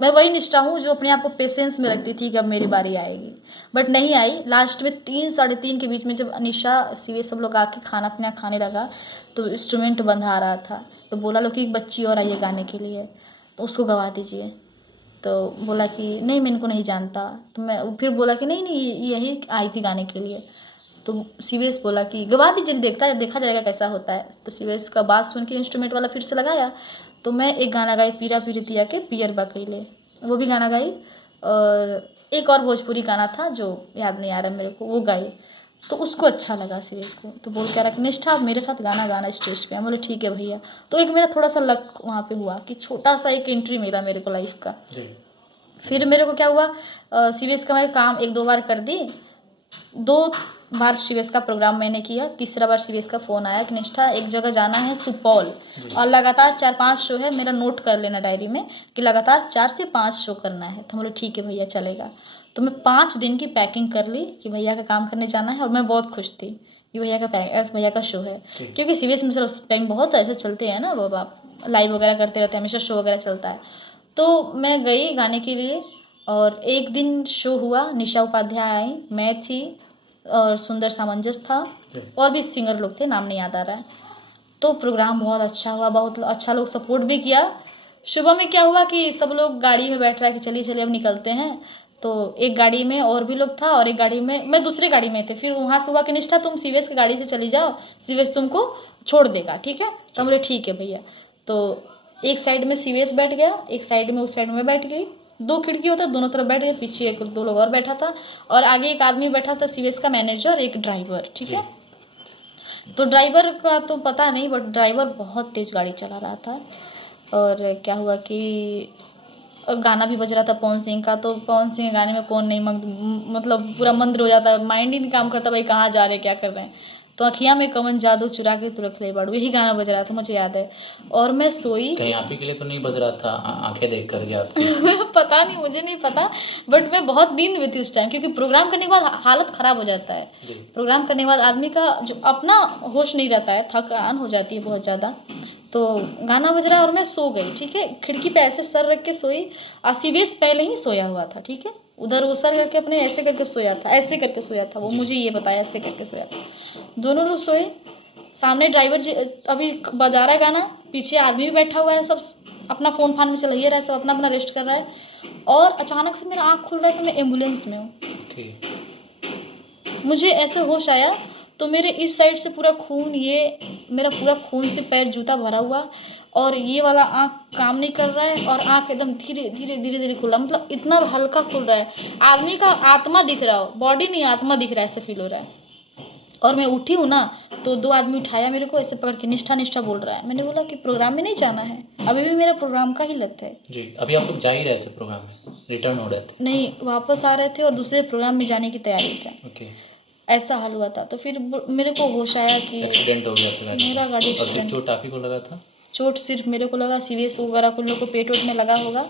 मैं वही निष्ठा हूँ जो अपने आप को पेशेंस में रखती थी कि अब मेरी बारी आएगी, बट नहीं आई। लास्ट में 3 साढ़े 3 के बीच में जब निशा शिवेश सब लोग आके खाना पीना खाने लगा, तो इंस्ट्रूमेंट बंधा रहा था। तो बोला लोग कि एक बच्ची और आई है गाने के लिए, तो उसको गवा दीजिए। तो बोला कि नहीं मैं इनको नहीं जानता। तो मैं फिर बोला कि नहीं यही आई थी गाने के लिए। तो सीवेश बोला कि गवा दीजिए, देखा जाएगा कैसा होता है। तो सीवेश का बात सुन के इंस्ट्रूमेंट वाला फिर से लगाया। तो मैं एक गाना गाई पीरा पीरतिया के पियर बकैले, वो भी गाना गाई। और एक और भोजपुरी गाना था जो याद नहीं आ रहा मेरे को, वो गाई। तो उसको अच्छा लगा सीवेश को। तो बोल कह रहा निष्ठा मेरे साथ गाना गाना स्टेज पे। बोले ठीक है भैया। तो एक मेरा थोड़ा सा लक वहाँ पे हुआ कि छोटा सा एक एंट्री मिला मेरे को लाइफ का। फिर मेरे को क्या हुआ, सीवेश का मैं काम 1-2 बार कर दी। 2 बार सीवेश का प्रोग्राम मैंने किया। तीसरा बार सीवेश का फ़ोन आया कि निष्ठा एक जगह जाना है सुपौल, और लगातार 4-5 शो है, मेरा नोट कर लेना डायरी में कि लगातार 4 से 5 शो करना है। तो बोले ठीक है भैया चलेगा। तो मैं 5 दिन की पैकिंग कर ली कि भैया का काम करने जाना है। और मैं बहुत खुश थी कि भैया का शो है, क्योंकि सीवेश में सर उस टाइम बहुत ऐसे चलते हैं ना बाबा, लाइव वगैरह करते रहते हैं, हमेशा शो वगैरह चलता है। तो मैं गई गाने के लिए और एक दिन शो हुआ। निशा उपाध्याय आई, मैं थी और सुंदर सामंजस्य था और भी सिंगर लोग थे, नाम नहीं याद आ रहा है। तो प्रोग्राम बहुत अच्छा हुआ, बहुत अच्छा लोग सपोर्ट भी किया। सुबह में क्या हुआ कि सब लोग गाड़ी में बैठ रहा है कि चलिए अब निकलते हैं। तो एक गाड़ी में और भी लोग था और एक गाड़ी में मैं दूसरे गाड़ी में थे। फिर वहाँ से हुआ कि निष्ठा तुम सीवेश की गाड़ी से चली जाओ, सीवेश तुमको छोड़ देगा, ठीक है। तो बोले ठीक है भैया। तो एक साइड में सीवेश बैठ गया, एक साइड में उस साइड में बैठ गई। 2 खिड़की होता है, दोनों तरफ बैठ गए। पीछे 1-2 लोग और बैठा था और आगे एक आदमी बैठा था, सीवेश का मैनेजर, एक ड्राइवर, ठीक है। तो ड्राइवर का तो पता नहीं, बट ड्राइवर बहुत तेज़ गाड़ी चला रहा था। और क्या हुआ कि गाना भी बज रहा था पवन सिंह का। तो पवन सिंह गाने में कौन नहीं मतलब पूरा मंत्र हो जाता है, माइंड ही नहीं काम करता भाई कहाँ जा रहे क्या कर रहे हैं। तो अखियाँ में कवन जादू चुरा के तू रख ले बाड़ू, यही गाना बज रहा था, मुझे याद है। और मैं सोई। कहीं आप ही के लिए तो नहीं बज रहा था, आंखें देख कर गया आपकी? पता नहीं, मुझे नहीं पता, बट मैं बहुत नींद में थी उस टाइम, क्योंकि प्रोग्राम करने के बाद हालत ख़राब हो जाता है। प्रोग्राम करने के बाद आदमी का जो अपना होश नहीं रहता है, थकान हो जाती है बहुत ज़्यादा। तो गाना बज रहा है और मैं सो गई, ठीक है। खिड़की पे ऐसे सर रख के सोई और सीवेश पहले ही सोया हुआ था, ठीक है। उधर वो सर करके अपने ऐसे करके सोया था, ऐसे करके सोया था, वो मुझे ये बताया ऐसे करके सोया था। दोनों लोग सोए। सामने ड्राइवर जी अभी बजा रहा है गाना, पीछे आदमी भी बैठा हुआ है, सब अपना फ़ोन फान में चलाइए रहा है, सब अपना अपना रेस्ट कर रहा है। और अचानक से मेरा आँख खुल रहा है तो मैं एम्बुलेंस में हूँ। मुझे ऐसे होश आया तो मेरे इस साइड से पूरा खून, ये मेरा पूरा खून से पैर जूता भरा हुआ, और ये वाला आँख काम नहीं कर रहा है और आँख एकदम धीरे धीरे खुल रहा है, मतलब इतना हल्का खुल रहा है, आदमी का आत्मा दिख रहा हो, बॉडी नहीं आत्मा दिख रहा है, ऐसे फील हो रहा है। और मैं उठी हूँ ना तो 2 आदमी उठाया मेरे को, ऐसे पकड़ के निष्ठा बोल रहा है। मैंने बोला कि प्रोग्राम में नहीं जाना है, अभी भी मेरा प्रोग्राम का ही लत है जी। अभी आप लोग जा ही रहे थे प्रोग्राम में, रिटर्न हो रहे थे? नहीं, वापस आ रहे थे और दूसरे प्रोग्राम में जाने की तैयारी था। ओके, ऐसा हाल हुआ था। तो फिर मेरे को होश आया कि एक्सीडेंट हो गया था मेरा गाड़ी और एक्सीडेंट। चोट आप ही को लगा था? चोट सिर्फ मेरे को लगा, सीवेश वगैरह कुछ लोग को पेट वेट में लगा होगा।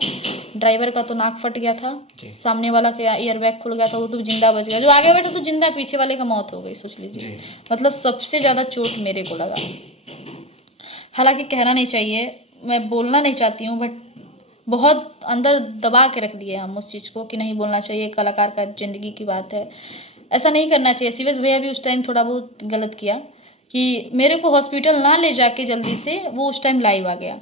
ड्राइवर का तो नाक फट गया था, सामने वाला का ईयर बैग खुल गया था, वो तो जिंदा बच गया। जो आगे बैठा तो जिंदा, पीछे वाले का मौत हो गई, सोच लीजिए। मतलब सबसे ज़्यादा चोट मेरे को लगा। हालांकि कहना नहीं चाहिए, मैं बोलना नहीं चाहती हूँ, बट बहुत अंदर दबा के रख दिए हम उस चीज़ को कि नहीं बोलना चाहिए, कलाकार का ज़िंदगी की बात है, ऐसा नहीं करना चाहिए। सीवेश भैया भी उस टाइम थोड़ा बहुत गलत किया कि मेरे को हॉस्पिटल ना ले जाके जल्दी से, वो उस टाइम लाइव आ गया।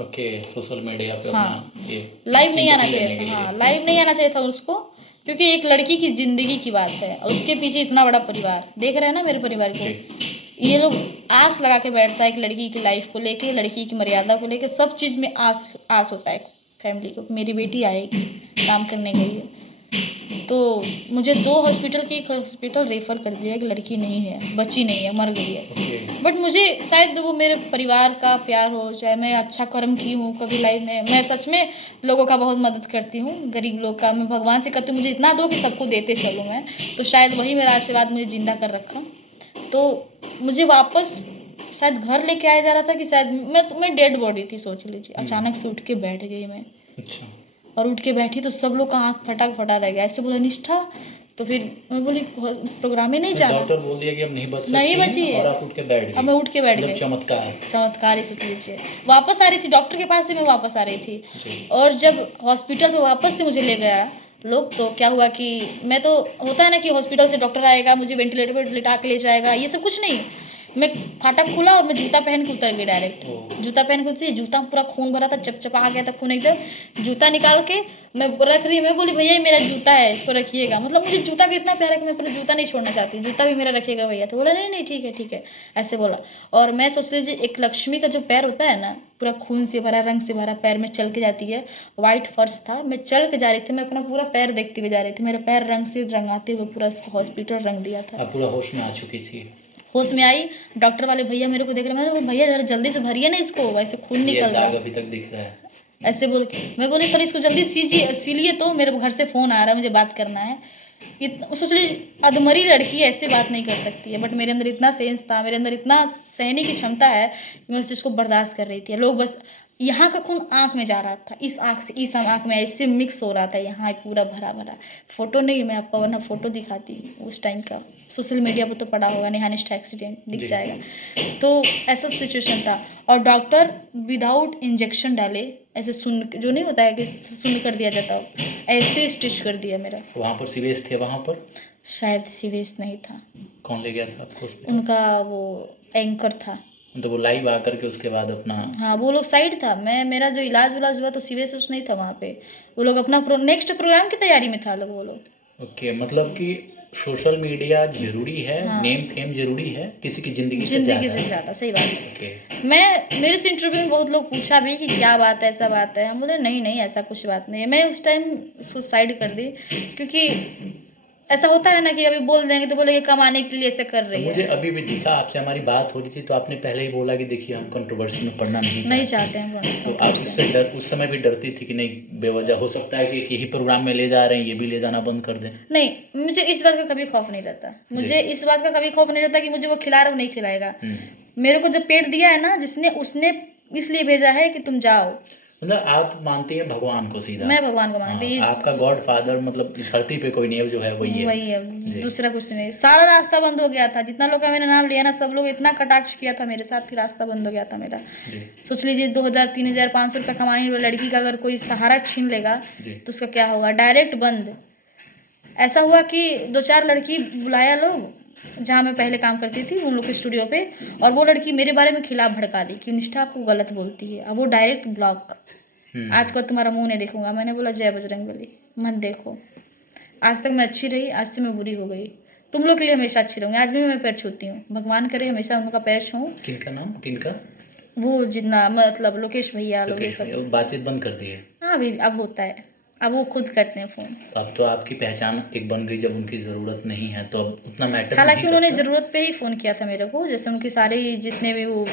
ओके, सोशल मीडिया पे हाँ, अपना ये लाइव नहीं आना चाहिए था। हाँ, लाइव नहीं आना चाहिए था उसको, क्योंकि एक लड़की की ज़िंदगी की बात है और उसके पीछे इतना बड़ा परिवार देख रहे हैं ना, मेरे परिवार को। ये लोग आस लगा के बैठता है एक लड़की की लाइफ को लेके, लड़की की मर्यादा को लेके, सब चीज़ में आस होता है फैमिली को, मेरी बेटी आएगी, काम करने गई है। तो मुझे 2 हॉस्पिटल की, एक हॉस्पिटल रेफ़र कर दिया कि लड़की नहीं है, बची नहीं है, मर गई है। बट मुझे शायद वो मेरे परिवार का प्यार हो, चाहे मैं अच्छा कर्म की हूँ कभी लाइफ में, मैं सच में लोगों का बहुत मदद करती हूँ, गरीब लोग का। मैं भगवान से कहती हूँ मुझे इतना दो कि सबको देते चलूँ मैं, तो शायद वही मेरा आशीर्वाद मुझे ज़िंदा कर रखा। तो मुझे वापस शायद घर लेके आया जा रहा था कि शायद मैं डेड बॉडी थी, सोच लीजिए। अचानक से उठ के बैठ गई मैं। अच्छा। और उठ के बैठी तो सब लोग का आँख फटा रह गया, ऐसे बोला निष्ठा। तो फिर मैं बोली प्रोग्राम में नहीं जाना, डॉक्टर बोल दिया कि अब नहीं बच सकती, नहीं बची है, और आप उठ के बैठ गई। अब मैं उठ के बैठ गई। चमत्कार ही सोच लीजिए। वापस आ रही थी डॉक्टर के पास से, मैं वापस आ रही थी, और जब हॉस्पिटल में वापस से मुझे ले गया लोग, तो क्या हुआ कि मैं तो होता है ना कि हॉस्पिटल से डॉक्टर आएगा, मुझे वेंटिलेटर पर लिटा के ले जाएगा, ये सब कुछ नहीं। मैं फाटक खुला और मैं जूता पहन के उतर गई डायरेक्ट। जूता पहन के उतरी, जूता में पूरा खून भरा था, चपचपा गया था खून एकदम। जूता निकाल के मैं रख रही, मैं बोली भैया ये मेरा जूता है, इसको रखिएगा। मतलब मुझे जूता भी इतना प्यारा है कि मैं अपना जूता नहीं छोड़ना चाहती, जूता भी मेरा रखिएगा भैया। तो बोला नहीं नहीं ठीक है ऐसे बोला। और मैं सोच लीजिए एक लक्ष्मी का जो पैर होता है ना, पूरा खून से भरा, रंग से भरा पैर में चल के जाती है, वाइट फर्श था, मैं चल के जा रही थी, मैं अपना पूरा पैर देखती हुए जा रही थी, मेरा पैर रंग से रंगाते हुए पूरा इसको हॉस्पिटल रंग दिया था। आप पूरा होश में आ चुकी थी? होश में आई, डॉक्टर वाले भैया मेरे को देख रहे, मैंने भैया जरा जल्दी से भरिए ना इसको, वैसे खून निकल रहा है, अभी तक दिख रहा है ऐसे बोल के। मैं बोली पर इसको जल्दी सिलिए, तो मेरे घर से फ़ोन आ रहा है, मुझे बात करना है। सोच लीजिए अधमरी लड़की ऐसे बात नहीं कर सकती है, बट मेरे अंदर इतना सेंस था, मेरे अंदर इतना सहने की क्षमता है कि मैं उस चीज़ को बर्दाश्त कर रही थी। लोग बस यहाँ का खून आँख में जा रहा था, इस आँख से इस आँख में ऐसे मिक्स हो रहा था, यहाँ पूरा भरा भरा। फोटो नहीं मैं आपको वरना फ़ोटो दिखाती उस टाइम का, सोशल मीडिया पर तो पड़ा होगा, नेहा निष्ठा एक्सीडेंट दिख जाएगा। तो ऐसा सिचुएशन था और डॉक्टर विदाउट इंजेक्शन डाले ऐसे सुन जो नहीं होता है कि सुन कर दिया जाता हो, ऐसे स्टिच कर दिया मेरा। वहाँ पर सीवेज थे? वहाँ पर शायद सीवेज नहीं था। कौन ले गया था आपको? उनका वो एंकर था, तो वो लाइव आकर के उसके बाद अपना, हाँ वो लोग साइड था, मैं मेरा जो इलाज हुआ तो सीवेज उस नहीं था वहाँ पे, वो लोग अपना नेक्स्ट प्रोग्राम की तैयारी में था वो लोग। ओके, मतलब कि सोशल मीडिया जरूरी है, हाँ। नेम फेम जरूरी है किसी की जिंदगी से ज़्यादा। सही बात है। ओके। मेरे से इंटरव्यू में बहुत लोग पूछा भी कि क्या बात है, ऐसा बात है, हम बोले नहीं ऐसा कुछ बात नहीं है। मैं उस टाइम सुसाइड कर दी, क्योंकि ऐसा होता है ना कि अभी बोल देंगे तो बोलेंगे कमाने के लिए ऐसे कर रही है। मुझे अभी भी दिखा, आपसे हमारी बात हो रही थी तो आपने पहले ही बोला कि देखिए हम कंट्रोवर्सी में पढ़ना नहीं चाहते हैं, तो आप उससे उस समय भी डरती थी कि नहीं बेवजह हो सकता है कि यही प्रोग्राम में ले जा रहे हैं, ये भी ले जाना बंद कर दें? नहीं, मुझे इस बात का कभी खौफ नहीं रहता, मुझे इस बात का कभी खौफ नहीं रहता कि मुझे वो खिला रहा नहीं खिलाएगा। मेरे को जब पेट दिया है ना जिसने, उसने इसलिए भेजा है कि तुम जाओ। मतलब आप मानती हैं भगवान को सीधा? मैं भगवान को मानती हूँ। आपका गॉड फादर मतलब धरती पे कोई नहीं है, जो है वही है, दूसरा कुछ नहीं। सारा रास्ता बंद हो गया था, जितना लोग का मैंने नाम लिया ना, सब लोग इतना कटाक्ष किया था मेरे साथ कि रास्ता बंद हो गया था मेरा। सोच लीजिए 2000 3500 500 रुपये कमाने वाली लड़की का अगर कोई सहारा छीन लेगा तो उसका क्या होगा, डायरेक्ट बंद। ऐसा हुआ कि 2-4 लड़की बुलाया लोग जहाँ मैं पहले काम करती थी उन लोग के स्टूडियो पे, और वो लड़की मेरे बारे में खिलाफ भड़का दी कि निष्ठा आपको गलत बोलती है। अब वो डायरेक्ट ब्लॉक, आज को तुम्हारा मुंह नहीं देखूंगा। मैंने बोला जय बजरंगबली, मत देखो। आज तक मैं अच्छी रही, आज से मैं बुरी हो गई। तुम लोग के लिए हमेशा अच्छी रहूंगी। आज भी मैं पैर छूती हूँ, भगवान करे हमेशा उनका पैर छूं। किनका नाम? किनका? वो जितना मतलब लोकेश भैया, लोकेश बातचीत बंद कर दी है? हाँ अभी अब होता है, अब वो खुद करते हैं फ़ोन। अब तो आपकी पहचान एक बन गई, जब उनकी ज़रूरत नहीं है तो अब उतना मैटर। हालांकि उन्होंने ज़रूरत पे ही फ़ोन किया था मेरे को, जैसे उनके सारे जितने भी वो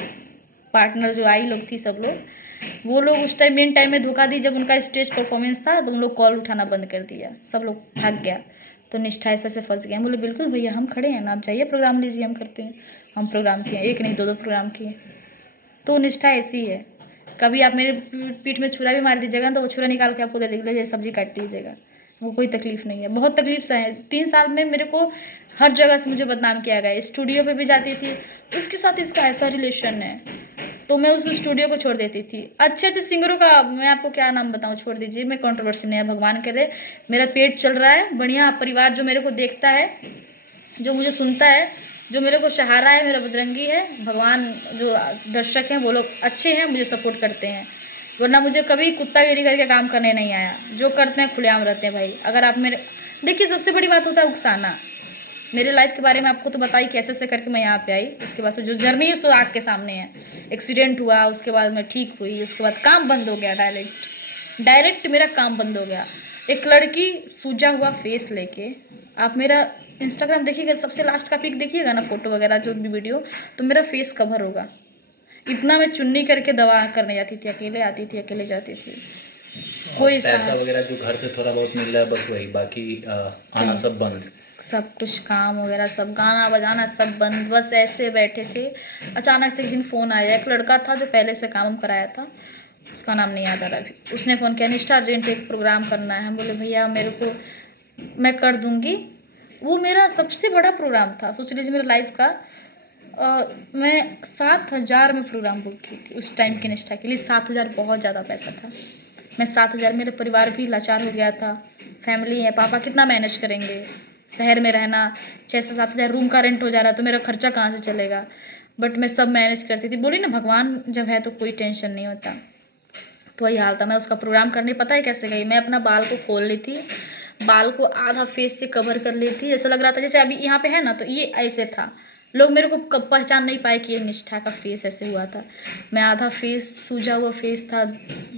पार्टनर जो आई लोग थी, सब लोग, वो लोग उस टाइम मेन टाइम में धोखा दी। जब उनका स्टेज परफॉर्मेंस था तो उन लोग कॉल उठाना बंद कर दिया, सब लोग भाग गया। तो निष्ठा ऐसे फंस गया। बोले बिल्कुल भैया हम खड़े हैं ना, आप जाइए प्रोग्राम लीजिए, हम करते हैं। हम प्रोग्राम किए, एक नहीं 2-2 प्रोग्राम किए। तो निष्ठा ऐसी है, कभी आप मेरे पीठ में छुरा भी मार दीजिएगा तो वो छुरा निकाल के आपको दे दीजिएगा, सब्जी काट लीजिएगा, वो कोई तकलीफ़ नहीं है। बहुत तकलीफ से है। 3 साल में मेरे को हर जगह से मुझे बदनाम किया गया। स्टूडियो पे भी जाती थी, उसके साथ इसका ऐसा रिलेशन है तो मैं उस स्टूडियो को छोड़ देती थी। अच्छे सिंगरों का मैं आपको क्या नाम बताऊँ, छोड़ दीजिए, मैं कंट्रोवर्सी नहीं है। भगवान करे मेरा पेट चल रहा है बढ़िया, परिवार जो मेरे को देखता है, जो मुझे सुनता है, जो मेरे को सहारा है, मेरा बजरंगी है। भगवान जो दर्शक हैं वो लोग अच्छे हैं, मुझे सपोर्ट करते हैं, वरना मुझे कभी कुत्तागिरी करके काम करने नहीं आया। जो करते हैं खुलेआम रहते हैं भाई। अगर आप मेरे देखिए, सबसे बड़ी बात होता है उकसाना। मेरे लाइफ के बारे में आपको तो बताई कैसे से करके मैं यहाँ पे आई, उसके बाद से जो जर्नी है सो आग के सामने है। एक्सीडेंट हुआ, उसके बाद मैं ठीक हुई, उसके बाद काम बंद हो गया, डायरेक्ट मेरा काम बंद हो गया। एक लड़की सूजा हुआ फेस लेके, आप मेरा इंस्टाग्राम देखिएगा, सबसे लास्ट का पिक देखिएगा ना, फोटो वगैरह जो भी वीडियो, तो मेरा फेस कवर होगा। इतना मैं चुन्नी करके दवा करने जाती थी, अकेले आती थी, अकेले जाती थी। कोई पैसा वगैरह जो घर से थोड़ा बहुत मिल रहा है बस वही, बाकी आना सब बंद, सब कुछ काम वगैरह सब, गाना बजाना सब बंद। बस ऐसे बैठे थे। अचानक से एक दिन फ़ोन आया, एक लड़का था जो पहले से काम कराया था, उसका नाम नहीं याद आ रहा अभी। उसने फ़ोन किया, निष्ठा अर्जेंट एक प्रोग्राम करना है। हम बोले भैया मेरे को, मैं कर दूँगी। वो मेरा सबसे बड़ा प्रोग्राम था, सोच लीजिए मेरे लाइफ का। मैं 7000 में प्रोग्राम बुक की थी उस टाइम की निष्ठा के लिए। 7000 बहुत ज़्यादा पैसा था। मैं 7000, मेरे परिवार भी लाचार हो गया था, फैमिली है, पापा कितना मैनेज करेंगे, शहर में रहना 6 से 7 हज़ार रूम का रेंट हो जा रहा, तो मेरा खर्चा कहाँ से चलेगा। बट मैं सब मैनेज करती थी। बोली ना भगवान जब है तो कोई टेंशन नहीं होता। तो वही हाल था। मैं उसका प्रोग्राम करने पता है कैसे गई, मैं अपना बाल को खोल ली थी, बाल को आधा फेस से कवर कर ली थी। जैसा लग रहा था जैसे अभी यहाँ पे है ना, तो ये ऐसे था, लोग मेरे को कब पहचान नहीं पाए कि ये निष्ठा का फेस ऐसे हुआ था। मैं आधा फेस सूजा हुआ फेस था,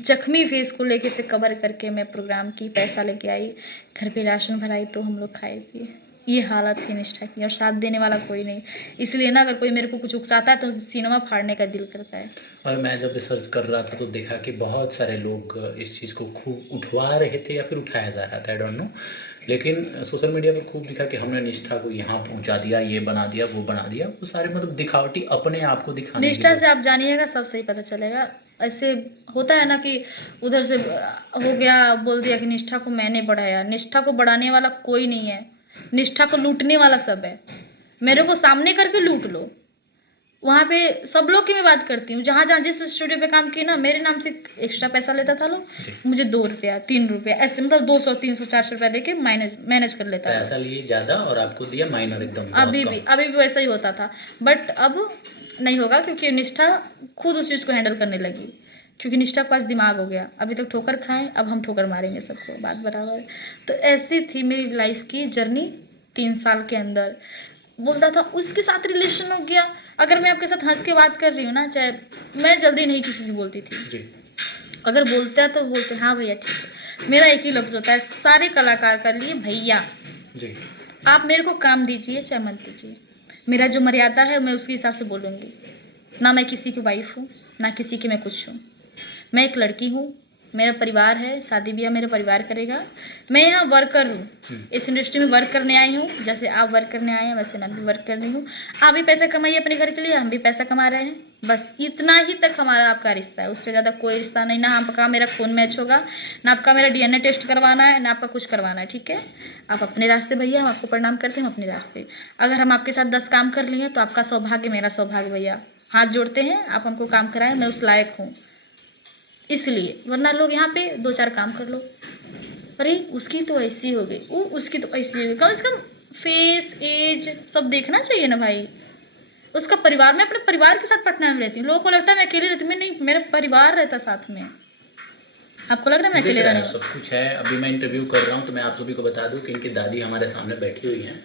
जख्मी फेस को लेके से कवर करके मैं प्रोग्राम की, पैसा लेके आई, घर पे राशन भराई, तो हम लोग खाए पिए। ये हालत थी निष्ठा की, और साथ देने वाला कोई नहीं। इसलिए ना अगर कोई मेरे को कुछ उकसाता है तो सिनेमा फाड़ने का दिल करता है। और मैं जब रिसर्च कर रहा था तो देखा कि बहुत सारे लोग इस चीज़ को खूब उठवा रहे थे या फिर उठाया जा रहा था, आई डोंट नो, लेकिन सोशल मीडिया पर खूब दिखा कि हमने निष्ठा को यहाँ पहुँचा दिया, ये बना दिया, वो बना दिया। वो सारे मतलब दिखावटी अपने आप को दिखाने। निष्ठा से आप जानिएगा सब सही पता चलेगा। ऐसे होता है ना कि उधर से हो गया, बोल दिया कि निष्ठा को मैंने बढ़ाया। निष्ठा को बढ़ाने वाला कोई नहीं है, निष्ठा को लूटने वाला सब है। मेरे को सामने करके लूट लो। वहाँ पे सब लोग की मैं बात करती हूँ, जहाँ जहाँ जिस स्टूडियो पे काम की ना, मेरे नाम से एक्स्ट्रा पैसा लेता था लोग, मुझे 2 रुपया 3 रुपया ऐसे, मतलब 200 300 400 रुपया दे के मैनेज कर लेता था। पैसा लिए ज़्यादा और आपको दिया माइनर एकदम। अभी भी वैसा ही होता था, बट अब नहीं होगा क्योंकि निष्ठा खुद उस चीज़ को हैंडल करने लगी, क्योंकि निष्ठा के पास दिमाग हो गया। अभी तक ठोकर खाएं, अब हम ठोकर मारेंगे सबको, बात बराबर। तो ऐसी थी मेरी लाइफ की जर्नी 3 साल के अंदर। बोलता था उसके साथ रिलेशन हो गया। अगर मैं आपके साथ हंस के बात कर रही हूँ ना, चाहे मैं जल्दी नहीं किसी से बोलती थी जी। अगर बोलता है तो बोलते हाँ भैया ठीक है। मेरा एक ही लफ्ज़ होता है सारे कलाकार के लिए, भैया जी। आप मेरे को काम दीजिए चाहे मत दीजिए, मेरा जो मर्यादा है मैं उसके हिसाब से बोलूँगी। ना मैं किसी की वाइफ हूँ, ना किसी की मैं कुछ हूँ। मैं एक लड़की हूँ, मेरा परिवार है, शादी ब्याह मेरा परिवार करेगा। मैं यहाँ वर्कर हूँ, इस इंडस्ट्री में वर्क करने आई हूँ। जैसे आप वर्क करने आए हैं वैसे मैं भी वर्क कर रही हूँ। आप भी पैसा कमाइए अपने घर के लिए, हम भी पैसा कमा रहे हैं। बस इतना ही तक हमारा आपका रिश्ता है, उससे ज़्यादा कोई रिश्ता नहीं। ना आपका मेरा खून मैच होगा, ना आपका मेरा DNA टेस्ट करवाना है, ना आपका कुछ करवाना है, ठीक है। आप अपने रास्ते भैया, हम आपको प्रणाम करते हैं, हम अपने रास्ते। अगर हम आपके साथ 10 काम कर लिए तो आपका सौभाग्य मेरा सौभाग्य भैया। हाथ जोड़ते हैं, आप हमको काम कराएं, मैं उस लायक हूँ इसलिए। वरना लोग यहाँ पे 2-4 काम कर लो, अरे उसकी तो ऐसी हो गई, वो उसकी तो ऐसी हो गई। कम से कम फेस एज सब देखना चाहिए ना भाई। उसका परिवार, मैं अपने परिवार के साथ पटना में रहती हूँ। लोगों को लगता है मैं अकेले रहती हूँ, मैं नहीं, मेरा परिवार रहता साथ में। आपको लग रहा है मैं अकेले रहने? सब कुछ है। अभी मैं इंटरव्यू कर रहा हूँ तो मैं आप सभी को बता दूँ कि इनकी दादी हमारे सामने बैठी हुई हैं,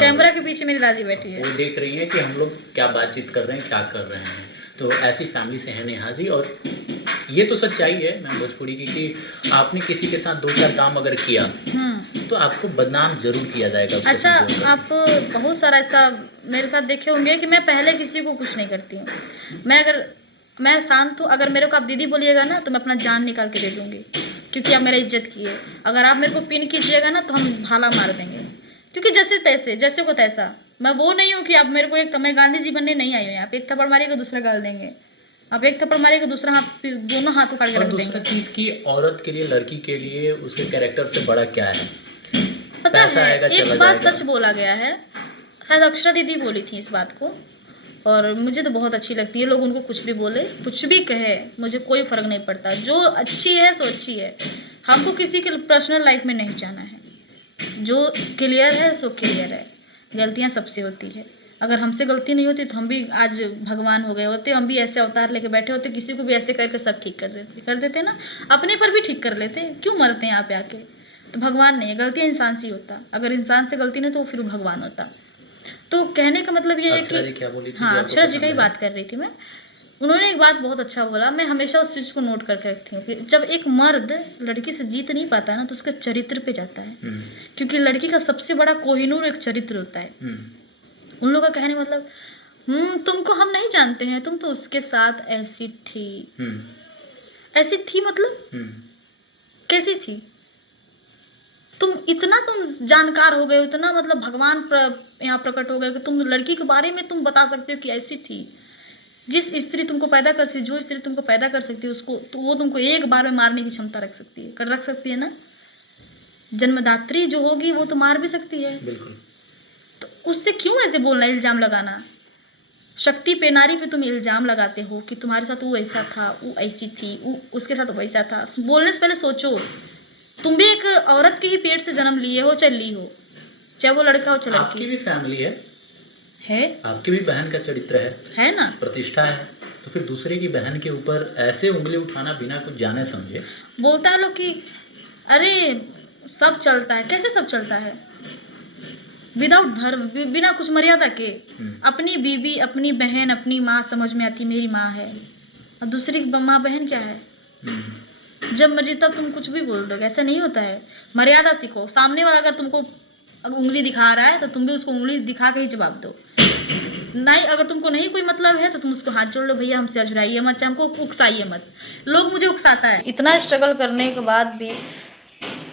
कैमरा के पीछे मेरी दादी बैठी है। वो देख रही है कि हम लोग क्या बातचीत कर रहे हैं, क्या कर रहे हैं। तो ऐसी फैमिली से है नेहा जी। और ये तो सच्चाई है मैम भोजपुरी की कि आपने किसी के साथ 2-4 काम अगर किया तो आपको बदनाम जरूर किया जाएगा। अच्छा, आप बहुत सारा ऐसा मेरे साथ देखे होंगे कि मैं पहले किसी को कुछ नहीं करती हूँ। मैं शांत हूँ। अगर मेरे को आप दीदी बोलिएगा ना तो मैं अपना जान निकाल के दे दूँगी, क्योंकि आप मेरा इज्जत किए। अगर आप मेरे को पिन कीजिएगा ना तो हम भाला मार देंगे, क्योंकि जैसे तैसे, जैसे को तैसा। मैं वो नहीं हूँ कि आप मेरे को एक, मैं गांधी जी बनने नहीं आई हूँ। आप एक थप्पड़ मारिएगा दूसरा गाल देंगे, आप एक थप्पड़ मारिएगा दूसरा हाथ, दोनों हाथ उखाड़ के रख देंगे। दूसरा चीज़ की औरत के लिए, लड़की के लिए उसके कैरेक्टर से बड़ा क्या है पता है? एक बात सच बोला गया है, शायद अक्षरा दीदी बोली थी इस बात को, और मुझे तो बहुत अच्छी लगती है। लोग उनको कुछ भी बोले, कुछ भी कहे, मुझे कोई फर्क नहीं पड़ता। जो अच्छी है सो अच्छी है। हमको किसी के पर्सनल लाइफ में नहीं जाना है। जो क्लियर है सो क्लियर है। गलतियां सबसे होती है। अगर हमसे गलती नहीं होती तो हम भी आज भगवान हो गए होते, हम भी ऐसे अवतार लेके बैठे होते, किसी को भी ऐसे करके सब ठीक कर देते ना। अपने पर भी ठीक कर लेते, क्यों मरते हैं यहाँ पे आके? तो भगवान नहीं है, गलतियाँ इंसान से ही होता। अगर इंसान से गलती नहीं तो फिर भगवान होता। तो कहने का मतलब ये है कि हाँ, अक्षरा जी का ही बात कर रही थी मैं। उन्होंने एक बात बहुत अच्छा बोला, मैं हमेशा उस चीज़ को नोट करके रखती हूँ कि जब एक मर्द लड़की से जीत नहीं पाता ना तो उसके चरित्र पे जाता है, क्योंकि लड़की का सबसे बड़ा कोहिनूर एक चरित्र होता है। उन लोगों का कहने मतलब, तुमको हम नहीं जानते हैं, तुम तो उसके साथ ऐसी थी मतलब कैसी थी? तुम जानकार हो गए, इतना मतलब भगवान यहाँ प्रकट हो गए कि तुम लड़की के बारे में तुम बता सकते हो कि ऐसी थी। जिस स्त्री तुमको पैदा कर सकती, जो स्त्री तुमको पैदा कर सकती है उसको तो वो तुमको एक बार में मारने की क्षमता रख सकती है ना। जन्मदात्री जो होगी वो तो मार भी सकती है। बिल्कुल। तो उससे क्यों ऐसे बोलना, इल्जाम लगाना? शक्ति पे, नारी पे तुम इल्जाम लगाते हो कि तुम्हारे साथ वो ऐसा था, वो ऐसी थी, वो उसके साथ वैसा था। बोलने से पहले सोचो, तुम भी एक औरत के ही पेट से जन्म लिए हो, चाहे ली हो, चाहे वो लड़का हो चाहे लड़की। आपकी भी फैमिली है, है आपकी भी बहन का चरित्र है ना। प्रतिष्ठा है, तो फिर दूसरे की बहन के ऊपर ऐसे उंगली उठाना बिना कुछ जाने समझे। बोलता है लोग कि अरे सब चलता है, कैसे सब चलता है? विदाउट धर्म, बिना कुछ मर्यादा के। अपनी बीवी, अपनी बहन, अपनी माँ समझ में आती, मेरी माँ है, और दूसरी की माँ बहन क्या है? जब मर्जी तब तुम कुछ भी बोल दोगे, ऐसा नहीं होता है। मर्यादा सीखो। सामने वाला अगर तुमको उंगली दिखा रहा है तो तुम भी उसको उंगली दिखा के ही जवाब दो। नहीं, अगर तुमको नहीं कोई मतलब है तो तुम उसको हाथ जोड़ लो, भैया हमसे अझुराइए मत, चाहे हमको उकसाइए मत। लोग मुझे उकसाता है। इतना स्ट्रगल करने के बाद भी